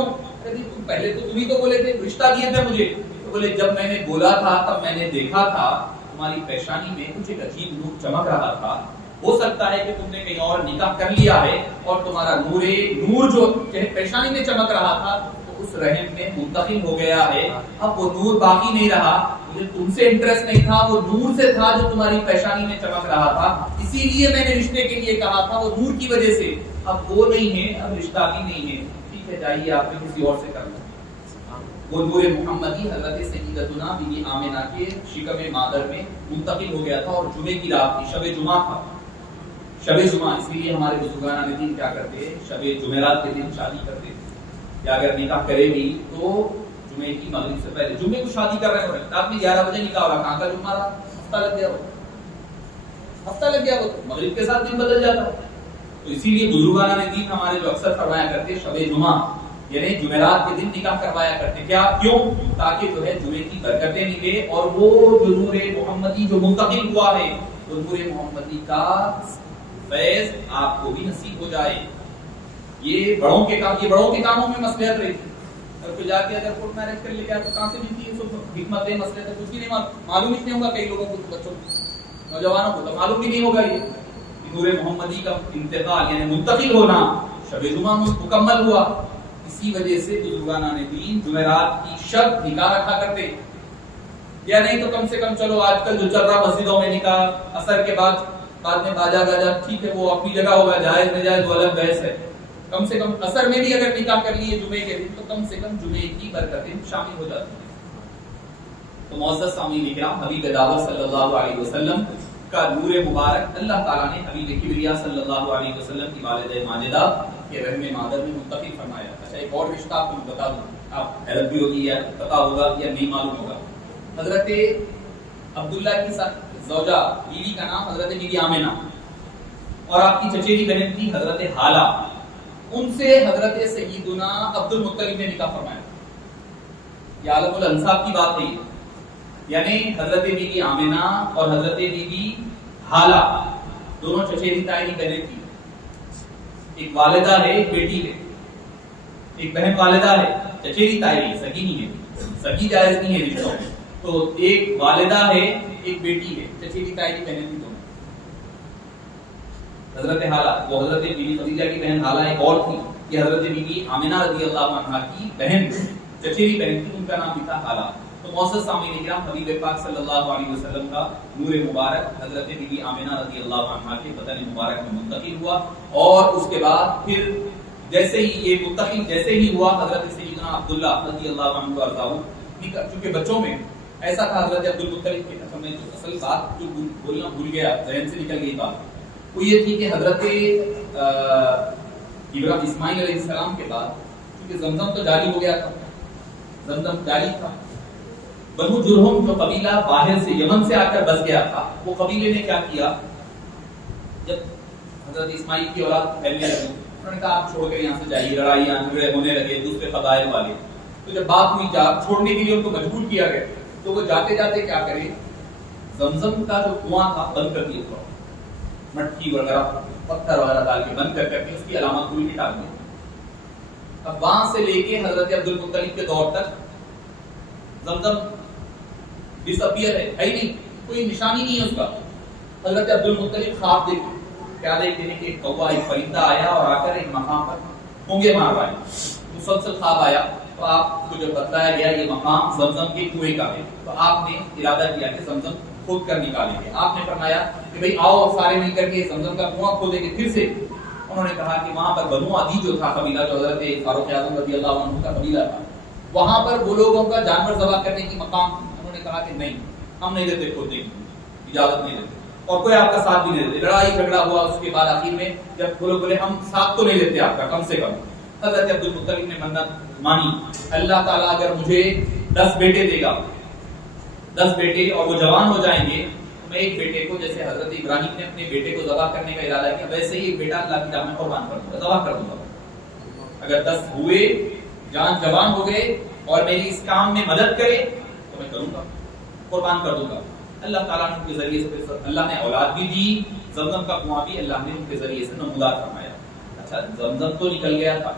پہلے تو تم ہی تو بولے تھے، رشتہ دیے تھے مجھے، تو بولے جب میں نے بولا تھا تب میں نے دیکھا تھا تمہاری پیشانی میں کچھ ایک عجیب نور چمک رہا تھا، ہو سکتا ہے کہ تم نے کہیں اور نکاح کر لیا ہے اور تمہارا نور جو پیشانی میں چمک رہا تھا تو اس رحم میں منتقل ہو گیا ہے، اب وہ نور باقی نہیں رہا، مجھے تم سے انٹرسٹ نہیں تھا، وہ نور سے تھا جو تمہاری پیشانی میں چمک رہا تھا، اسی لیے میں نے رشتے کے لیے کہا تھا، وہ نور کی وجہ سے، اب وہ نہیں ہے، اب رشتہ بھی نہیں ہے، ٹھیک ہے جائیے آپ نے کسی اور سے کر لیں۔ وہ نور محمدی حضرت سیدتنا بی بی آمینہ کے شکم مادر میں منتقل ہو گیا تھا، اور جمعے کی رات تھی، شب جمعہ تھا، شب جمعہ، اس لیے ہمارے بزرگان دین کیا کرتے ہیں، شب جمعرات کے دن شادی کرتے ہیں، یا اگر نکاح کرے بھی تو جمعے کی مغرب سے پہلے، جمعے کو شادی کر رہے ہیں، رات میں 11 بجے نکاح ہو رہا، کہاں کا جمعہ رہا، ہفتہ لگ گیا وہ مغرب کے ساتھ دن بدل جاتا، تو اسی لیے بزرگان دین ہمارے جو اکثر فرمایا کرتے شب جمعہ یعنی جمعرات کے دن نکاح کروایا کرتے، کیا کیوں؟ تاکہ جو ہے جمعے کی برکتیں ملے، اور وہ جو نور محمدی جو منتقل ہوا ہے وہ نور محمدی کا فیض آپ کو بھی نصیب ہو جائے۔ یہ بڑوں کے کاموں میں مصلحت رہی تھی، اور کوئی جا کے اگر کورٹ میرج کر لے گیا تو کہاں سے ملتی ہے سب حکمت ہے، مسئلہ ہے، کچھ بھی نہیں معلوم ہی نہیں ہوگا، کئی لوگوں کو، بچوں نوجوانوں کو تو معلوم بھی نہیں ہوگا یہ نور محمدی کا انتقال یعنی منتقل ہونا شب جمعہ مکمل ہوا۔ اسی وجہ سے بزرگان دین جمعرات کی شب نکاح رکھا کرتے، یا نہیں تو کم سے کم چلو آج کل جو چل رہا مسجدوں میں نکاح اثر کے بعد میں باجا گاجا، ٹھیک ہے وہ اپنی جگہ ہوگا، جائز ناجائز وہ الگ بحث ہے، کم سے کم اثر میں بھی اگر نکاح کر لیے جمعے کے دن تو کم سے کم جمعے کی برکتیں شامل ہو جاتی ہیں۔ تو معزز سامعین کرام، حبیب دعوت صلی اللہ علیہ وسلم کا نور مبارک اللہ تعالیٰ نے حبیب کبریا صلی اللہ علیہ وسلم کی والدہ ماجدہ کے رحم مادر میں منتقل فرمایا۔ اچھا ایک اور رشتہ آپ کو بتا دوں، آپ حیرت بھی ہوگی یا پتا ہوگا یا نہیں معلوم ہوگا، حضرت عبداللہ کی زوجہ بیوی کا نام حضرت بی بی آمنہ اور آپ کی چچیری بہن تھی حضرت حالہ، ان سے حضرت سیدنا عبد المطلب نے نکاح فرمایا. یہ عالم الانصاب کی بات ہے، یعنی حضرت بی بی آمنہ اور حضرت بی بی حالہ دونوں چچیری تائری بہنیں تھیں. ایک والدہ ہے، ایک بیٹی ہے. ایک بہن والدہ ہے، چچیری تائری، سگی نہیں ہے، سگی جائز نہیں ہے رشتوں میں. تو ایک والدہ ہے، ایک بیٹی ہے، چچیری تائری بہنیں تھیں دونوں. حضرت حالہ وہ حضرت بی بی خدیجہ کی بہن حالہ ایک اور تھی، یہ حضرت بی بی آمنہ رضی اللہ عنہا کی بہن چچیری بہن تھی، ان کا نام بھی تھا حالہ. تو معزز سامعین کرام، حبیب پاک صلی اللہ علیہ وسلم کا نور مبارک حضرت بی بی آمنہ رضی اللہ عنہا کے بدن مبارک میں منتقل ہوا، اور اس کے بعد پھر جیسے ہی یہ منتقل جیسے ہی ہوا، حضرت سیدنا عبداللہ رضی اللہ عنہ ارضاہ چونکہ بچوں میں ایسا تھا حضرت عبد المطلب کے میں جو اصل بات جو بولنا بھول گیا، ذہن سے نکل گئی بات، وہ یہ تھی کہ حضرت اسماعیل علیہ السلام کے بعد کیونکہ زمزم تو جاری ہو گیا تھا، زمزم جاری تھا، بنو جرہم جو قبیلہ باہر سے یمن سے آ کر بس گیا تھا، وہ قبیلے نے کیا کیا، جب حضرت اسماعیل کی اولاد پھیلنے لگی انہوں نے کہا آپ چھوڑ کر یہاں سے جائیے، لڑائیاں جھگڑے ہونے لگے دوسرے قبائل والے. تو جب بات ہوئی چھوڑنے کے لیے ان کو مجبور کیا گیا، تو وہ جاتے جاتے کیا کرے، زمزم کا جو کنواں تھا بند کر دیا، تھوڑا مٹی وغیرہ پتھر وغیرہ ڈال کے بند کر کے اس کی علامات پوری ہٹا دی. اب وہاں سے لے کے حضرت عبد المطلب کے دور تک زمزم ڈس اپیئر ہے ہی نہیں، کوئی نشانی نہیں ہے اس کا. حضرت عبد المطلب خواب دیکھے، کیا دیکھتے ہیں کہ ایک کوا ایک پرندہ آیا اور آ کر ایک مقام پر پونگے مار رہا ہے. مسلسل خواب آیا تو آپ کو جب بتلایا گیا یہ مقام زمزم کے کنویں کا ہے، تو آپ نے ارادہ کیا کہ زمزم کھود کر نکالیں گے. آپ نے فرمایا کہ بھئی آؤ سارے مل کر کے زمزم کا کنواں کھودیں گے پھر سے. انہوں نے کہا کہ وہاں پر بنو عدی جو تھا قبیلہ، جو حضرت فاروق اعظم رضی اللہ عنہ کا قبیلہ تھا، وہاں پر وہ لوگوں کا جانور ذبح کرنے کی مقام تھی. انہوں نے کہا کہ نہیں، ہم نہیں دیتے کھودنے کی اجازت نہیں دیتے، اور کوئی آپ کا ساتھ بھی نہیں دیتے. لڑائی جھگڑا ہوا، اس کے بعد آخر میں جب وہ لوگ بولے ہم ساتھ تو نہیں دیتے آپ کا، کم سے کم. حضرت عبد المطلب نے منت مانی، اللہ تعالیٰ اگر مجھے 10 بیٹے دے گا، 10 بیٹے اور وہ جوان ہو جائیں گے، میں ایک بیٹے کو جیسے حضرت ابراہیم نے اپنے بیٹے کو ذبح کرنے کا ارادہ کیا، ویسے ہی ایک بیٹا اللہ کی راہ میں قربان کر دوں گا، ذبح کر دوں گا. اگر 10 ہوئے، جوان ہو گئے اور میری اس کام میں مدد کرے تو میں کروں گا، قربان کر دوں گا. اللہ تعالیٰ نے ان کے ذریعے سے اللہ نے اولاد بھی دی، زمزم کا کنواں بھی اللہ نے ان کے ذریعے سے نمودار فرمایا. اچھا زمزم تو نکل گیا تھا،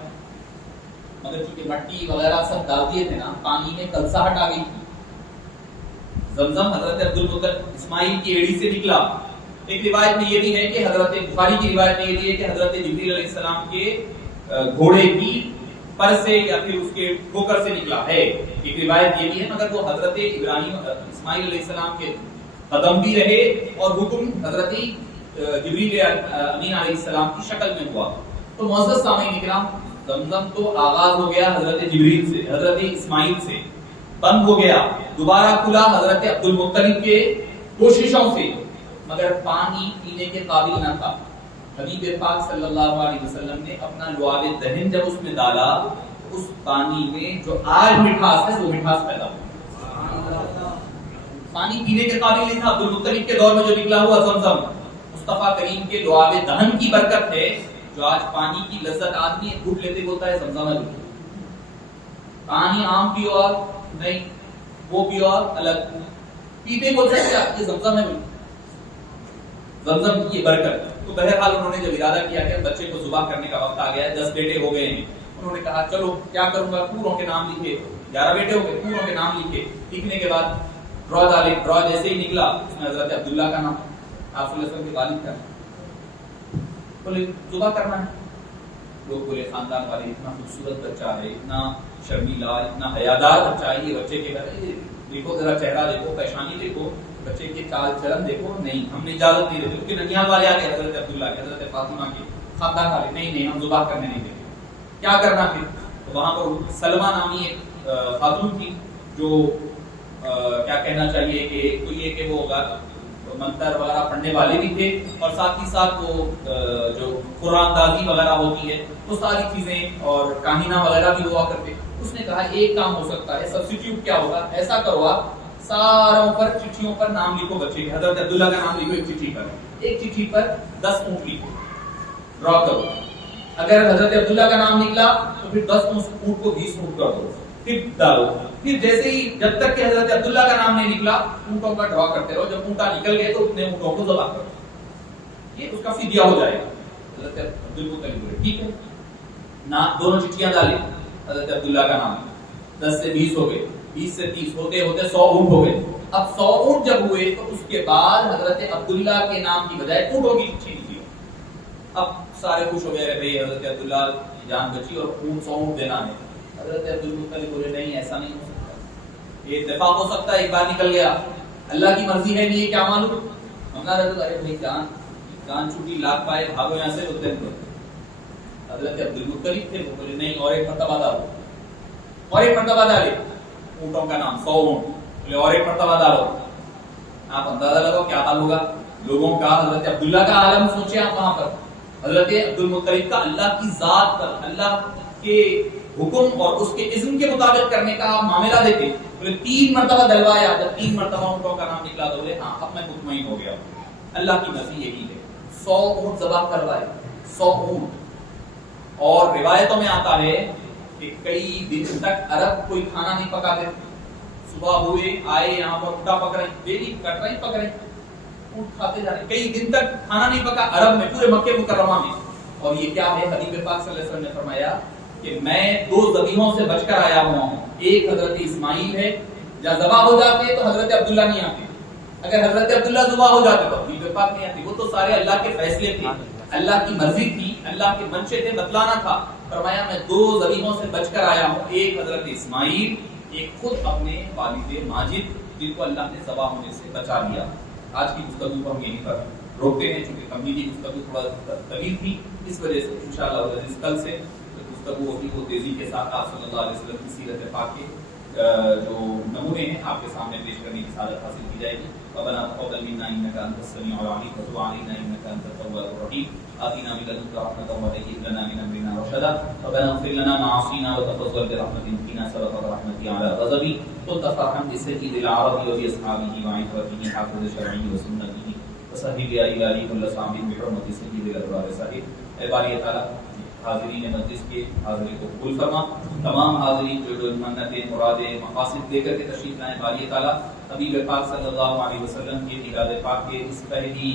مگر چونکہ مٹی وغیرہ سب ڈال دیے تھے نا، پانی میں کلساہٹ آ گئی تھی. زمزم حضرت عبد المطلب اسماعیل کی ایڑی سے نکلا. ایک روایت میں یہ بھی ہے کہ حضرت بخاری کی روایت میں یہ بھی ہے کہ حضرت جبریل علیہ السلام کے گھوڑے کی پر سے یا پھر اس کے ٹھوکر سے نکلا ہے. ایک روایت یہ بھی ہے، مگر وہ حضرت ابراہیم اسماعیل علیہ السلام کے قدم بھی رہے اور حکم حضرت جبریل امین علیہ السلام کی شکل میں ہوا. تو معزز سامعین کرام، زمزم تو آغاز ہو گیا حضرت جبریل سے، حضرت اسماعیل سے، بند ہو گیا، دوبارہ کھلا حضرت عبد المطلب کے کوششوں سے، مگر پانی پینے کے قابل نہ تھا. حبیب پاک صلی اللہ علیہ وسلم نے اپنا لعاب دہن جب اس میں ڈالا، اس پانی میں جو آج مٹھاس ہے وہ مٹھاس پیدا ہوئی. پانی پینے کے قابل نہیں تھا. عبد المطلب کے دور میں جو نکلا ہوا زمزم مصطفیٰ کریم کے لعاب دہن کی برکت ہے، جو آج پانی کی لذت آدمی گھٹ لیتے بولتا ہے زمزم ہے. پانی عام پیو اور نہیں، وہ پیو اور الگ پیتے بولتا ہے یہ زمزم ہے، زمزم کی برکت. تو بہرحال انہوں نے جب ارادہ کیا کہ بچے کو ذبح کرنے کا وقت آ گیا ہے، 10 بیٹے ہو گئے ہیں، انہوں نے کہا چلو کیا کروں گا، پوروں کے نام لکھے. 11 بیٹے ہو گئے، پوروں کے نام لکھے. لکھنے کے بعد ڈرا ڈالے، ڈرا جیسے ہی نکلا اس میں حضرت عبداللہ کا نام، آپ صلی اللہ علیہ وسلم کے والد کا نام. بولے ذبح کرنا ہے. لوگ بولے خاندان والے اتنا خوبصورت بچہ ہے، اتنا شرمیلا، اتنا حیادار بچہ ہے، یہ بچے کے بارے دیکھو، ذرا چہرہ دیکھو، پیشانی دیکھو، بچے کے چال چلن دیکھو. نہیں، ہم نے اجازت نہیں دیتے. کیونکہ ننیال والے آ گئے، حضرت عبداللہ کے، حضرت فاطمہ کے خاندان والے، نہیں ہم ذبح کرنے نہیں دیتے. کیا کرنا پھر؟ تو وہاں پر سلمہ نامی ایک خاتون تھی جو کیا کہنا چاہیے کہ کوئی یہ کہ وہ منتر وغیرہ پڑھنے والے بھی تھے، اور ساتھ ہی ساتھ وہ جو قرآن دازی وغیرہ ہوتی ہے وہ ساری چیزیں اور کاہنہ وغیرہ بھی ہوا کرتے. اس نے کہا ایک کام ہو سکتا ہے، سبسٹیٹیوٹ کیا ہوگا، ایسا کرو آپ ساروں پر چٹھیوں پر نام لکھو بچے کے. حضرت عبداللہ کا نام لکھو ایک چٹھی پر, ایک چٹھی پر 10 اونٹ لکھو, ڈرا کرو. اگر حضرت عبداللہ کا نام نکلا تو پھر 10 اونٹ کو 20 اونٹ کر دو, پھر ڈالو. پھر جیسے ہی جب تک کہ حضرت عبداللہ کا نام نہیں نکلا اونٹوں کا ڈرا کرتے رہو. جب اونٹا نکل گئے تو اتنے اونٹوں کو ذبح کرو, یہ اس کا فدیہ ہو جائے گا. حضرت عبدالمطلب بولے ٹھیک ہے. دونوں چٹھیاں ڈالیں, حضرت عبداللہ کا نام 10 سے 20 ہو گئے, 20 سے 30 ہوتے ہوتے 100 اونٹ ہو گئے. اب 100 اونٹ جب ہوئے تو اس کے بعد حضرت عبداللہ کے نام کی بجائے اونٹوں کی چٹھی لکھی. اب سارے خوش ہو گئے, بھائی حضرت عبداللہ کی جان بچی اور 100 اونٹ دینا ہے. حضرت عبدالمطلب بولے نہیں, ایسا نہیں ہو سکتا, یہ اتفاق ہو سکتا ہے, ایک بار نکل گیا, اللہ کی مرضی ہے نہیں, یہ کیا معلوم. ہم نہ رہتے ارے بھائی جان چھوٹی لاکھ پائے بھاگو یہاں سے ہوتے ہیں. حضرت عبدالمطلب تھے, وہ بولے نہیں, اور ایک مرتبہ ڈالو, اور ایک مرتبہ ڈالے. اونٹوں کا نام 100 اونٹ, بولے اور ایک مرتبہ ڈالو. آپ اندازہ لگاؤ کیا حال ہوگا لوگوں کا. حضرت عبداللہ کا عالم سوچے آپ وہاں پر, حضرت عبدالمطلب کا اللہ کی ذات پر, اللہ کے حکم اور اس کے اذن کے مطابق کرنے کا آپ معاملہ دیتے. بولے 3 مرتبہ دلوایا, جب 3 مرتبہ اونٹوں کا نام نکلا تو بولے ہاں اب میں مطمئن ہو گیا, اللہ کی مرضی یہی ہے. 100 اونٹ ذبح کروائے, 100 اونٹ. اور روایتوں میں آتا ہے کہ کئی دن تک عرب کوئی کھانا نہیں پکاتے. صبح ہوئے آئے یہاں پر اونٹا پک رہے, ڈیلی کٹ رہے پک رہے, اونٹ کھاتے جا رہے, کئی دن تک کھانا نہیں پکا عرب میں, پورے مکہ مکرمہ میں. اور یہ کیا ہے, حبیب پاک صلی اللہ علیہ وسلم نے فرمایا کہ میں 2 ذبیحوں سے بچ کر آیا ہوا ہوں. ایک حضرت اسماعیل ہے, جب ذبح ہو جاتے تو حضرت عبداللہ نہیں آتے, اگر حضرت عبداللہ ذبح ہو جاتے تو حبیب پاک نہیں آتے. وہ تو سارے اللہ کے فیصلے تھے, اللہ کی مرضی تھی, اللہ کے منشے تھے, بتلانا تھا. فرمایا میں 2 ذبیحوں سے بچ کر آیا ہوں, ایک حضرت اسماعیل, ایک خود اپنے والد ماجد جن کو اللہ نے ذبح ہونے سے بچا لیا. آج کی گفتگو کو ہم یہیں پر روکتے ہیں چونکہ کمیونٹی گفتگو تھوڑا طویل تھی, اس وجہ سے انشاءاللہ کل سے گفتگو ہوگی وہ تیزی کے ساتھ آپ صلی اللہ علیہ وسلم کی سیرت پاک کے جو نمونے ہیں آپ کے سامنے پیش کرنے کی سعادت حاصل کی جائے گی. ربنا تقبل منا انك انت السميع العليم وتب علينا انك انت التواب الرحيم. آتنا من لدنك رحمة وهيئ لنا من امرنا رشدا. ربنا اغفر لنا معاصينا وتفضل برحمتك فينا سبقت رحمتي على غضبي. قل تفرحم بسيد العرب وبأصحابه وعترته حافظ شرعه وسنته وسهل يا إلهي كل صعب بحرمة سيد الأبرار صاحب. اے باری تعالی حاضرین مجلس کے حاضری کو قبول فرما. تمام حاضرین جو منتیں مرادیں مقاصد لے کر کے تشریف لائیں, باری تعالی حبیب پاک صلی اللہ علیہ وسلم کے میلاد پاک کے اس پہلی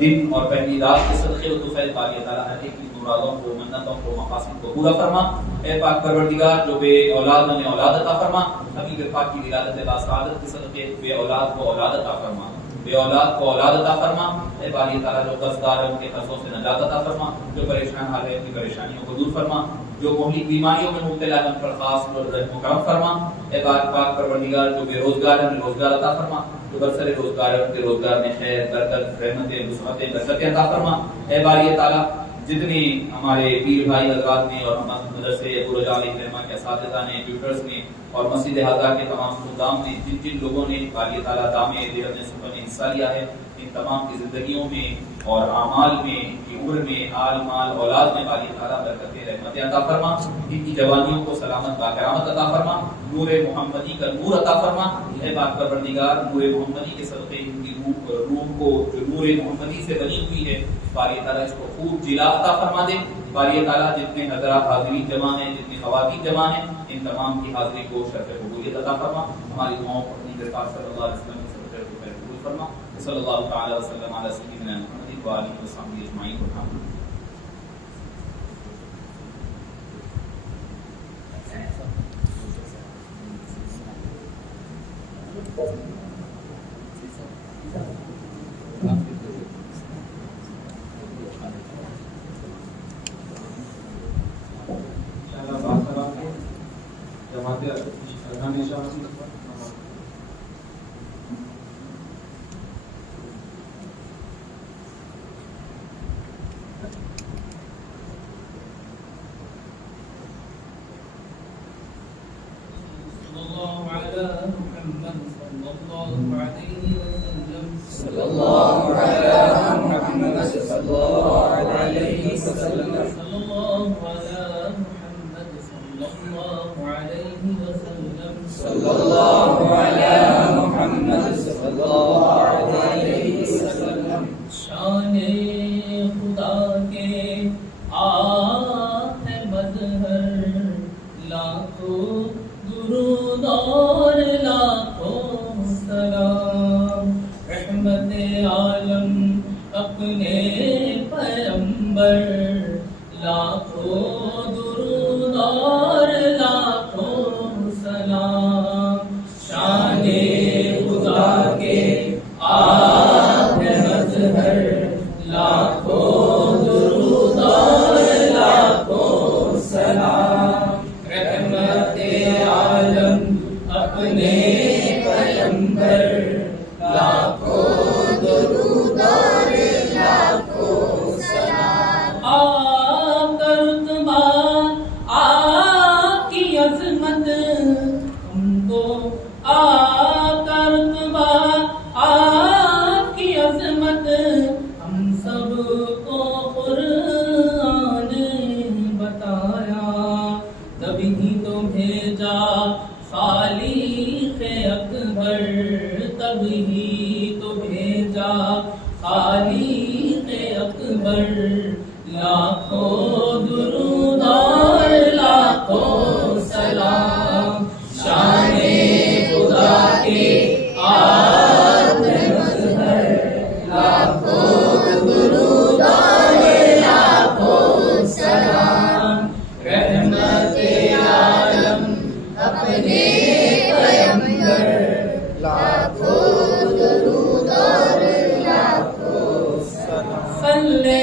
دن اور پہلی رات کے صدقے و طفیل باری تعالی ہر ایک کی مرادوں کو, منتوں کو, مقاصد کو پورا فرما. اے پاک پروردگار جو بے اولاد نے اولاد عطا فرما. حبیب پاک کی ولادت با سعادت کے صدقے بے اولاد کو اولاد عطا فرما, بے اولاد کو اولاد عطا فرما. اے باری تعالی جو قرضدار ہیں ان کے قرضوں سے نجات عطا فرما, جو پریشان حال ہے ان کی پریشانیوں کو دور فرما, جو مہلک بیماریوں میں مبتلا ہیں ان پر خاص رحم و کرم فرما. اے پاک پروردگار جو بے روزگار ہیں انہیں روزگار عطا فرما, جو برسر روزگار ہیں ان کے روزگار میں خیر, برکت, رحمتیں, وسعتیں, برکتیں عطا فرما. اے باری تعالی جتنے ہمارے پیر بھائی حضرات نے اور مدرسے برج عالیہ رحمہ کے اساتذہ نے, ٹیوٹرز نے اور مسجد ہزار کے تمام خدام نے, جن جن لوگوں نے باری تعالیٰ دامے دیرنے سفر میں حصہ لیا ہے, ان تمام کی زندگیوں میں اور اعمال میں, ان کی عمر میں, آل مال اولاد میں باری تعالیٰ برکتیں رحمتیں عطا فرما. ان کی جوانیوں کو سلامت باکرامت عطا فرما, نور محمدی کا نور عطا فرما. اے پاک پروردگار نور محمدی کے صدقے ان کی روح کو جو نور محمدی سے بنی ہوئی ہے باری تعالیٰ اس کو خوب جلا عطا فرما دے. باری تعالیٰ جتنے حضرات حاضرین جمع ہیں, جتنی خواتین جمع ہیں, ان تمام کی حاضری کو شرف قبولیت عطا فرما. ہماری دعاؤں کو اپنی دربار صلی اللہ علیہ وسلم کے صدقے کو قبول فرما. صلی اللہ تعالی وسلم علی سیدنا محمد و آلہ وصحبہ اجمعین. محمد صلى الله عليه وسلم. اپنے پیغمبر لاکھوں درود اور لاکھوں سلام شان خدا کے آپ مظہر لاکھوں درود اور لاکھوں سلام رحمت عالم اپنے پیغمبر لاکھوں درود اور لاکھوں سلام آپ کا رتبہ آپ کی عظمت ہم کو آپ کا رتبہ آپ کی عظمت ہم سب کو قرآن بتایا تبھی تو بھیجا خالق اکبر تبھی تو بھیجا خالق اکبر لاکھوں درود اور لاکھوں سلام شان خدا کے آپ مظہر لاکھوں درود اور لاکھوں سلام رحمت عالم اپنے پیغمبر لاکھوں درود اور لاکھوں سلام صلی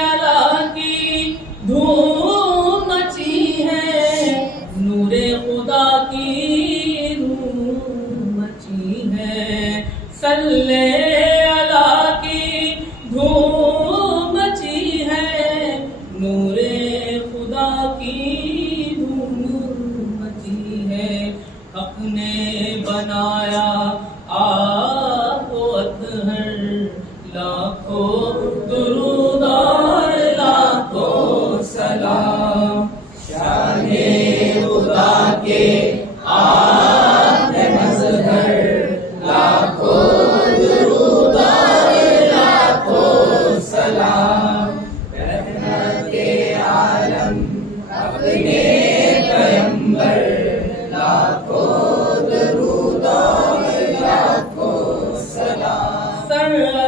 اللہ کی دھوم مچی ہے نور خدا کی دھوم مچی ہے صلی اللہ کی دھوم مچی ہے نور خدا کی دھوم مچی ہے حق نے بنایا آپ کو اطہر لاکھوں درود اور لاکھوں سلام شان خدا کے آپ مظہر لاکھوں درود اور لاکھوں سلام رحمت عالم اپنے پیغمبر لاکھوں درود اور لاکھوں سلام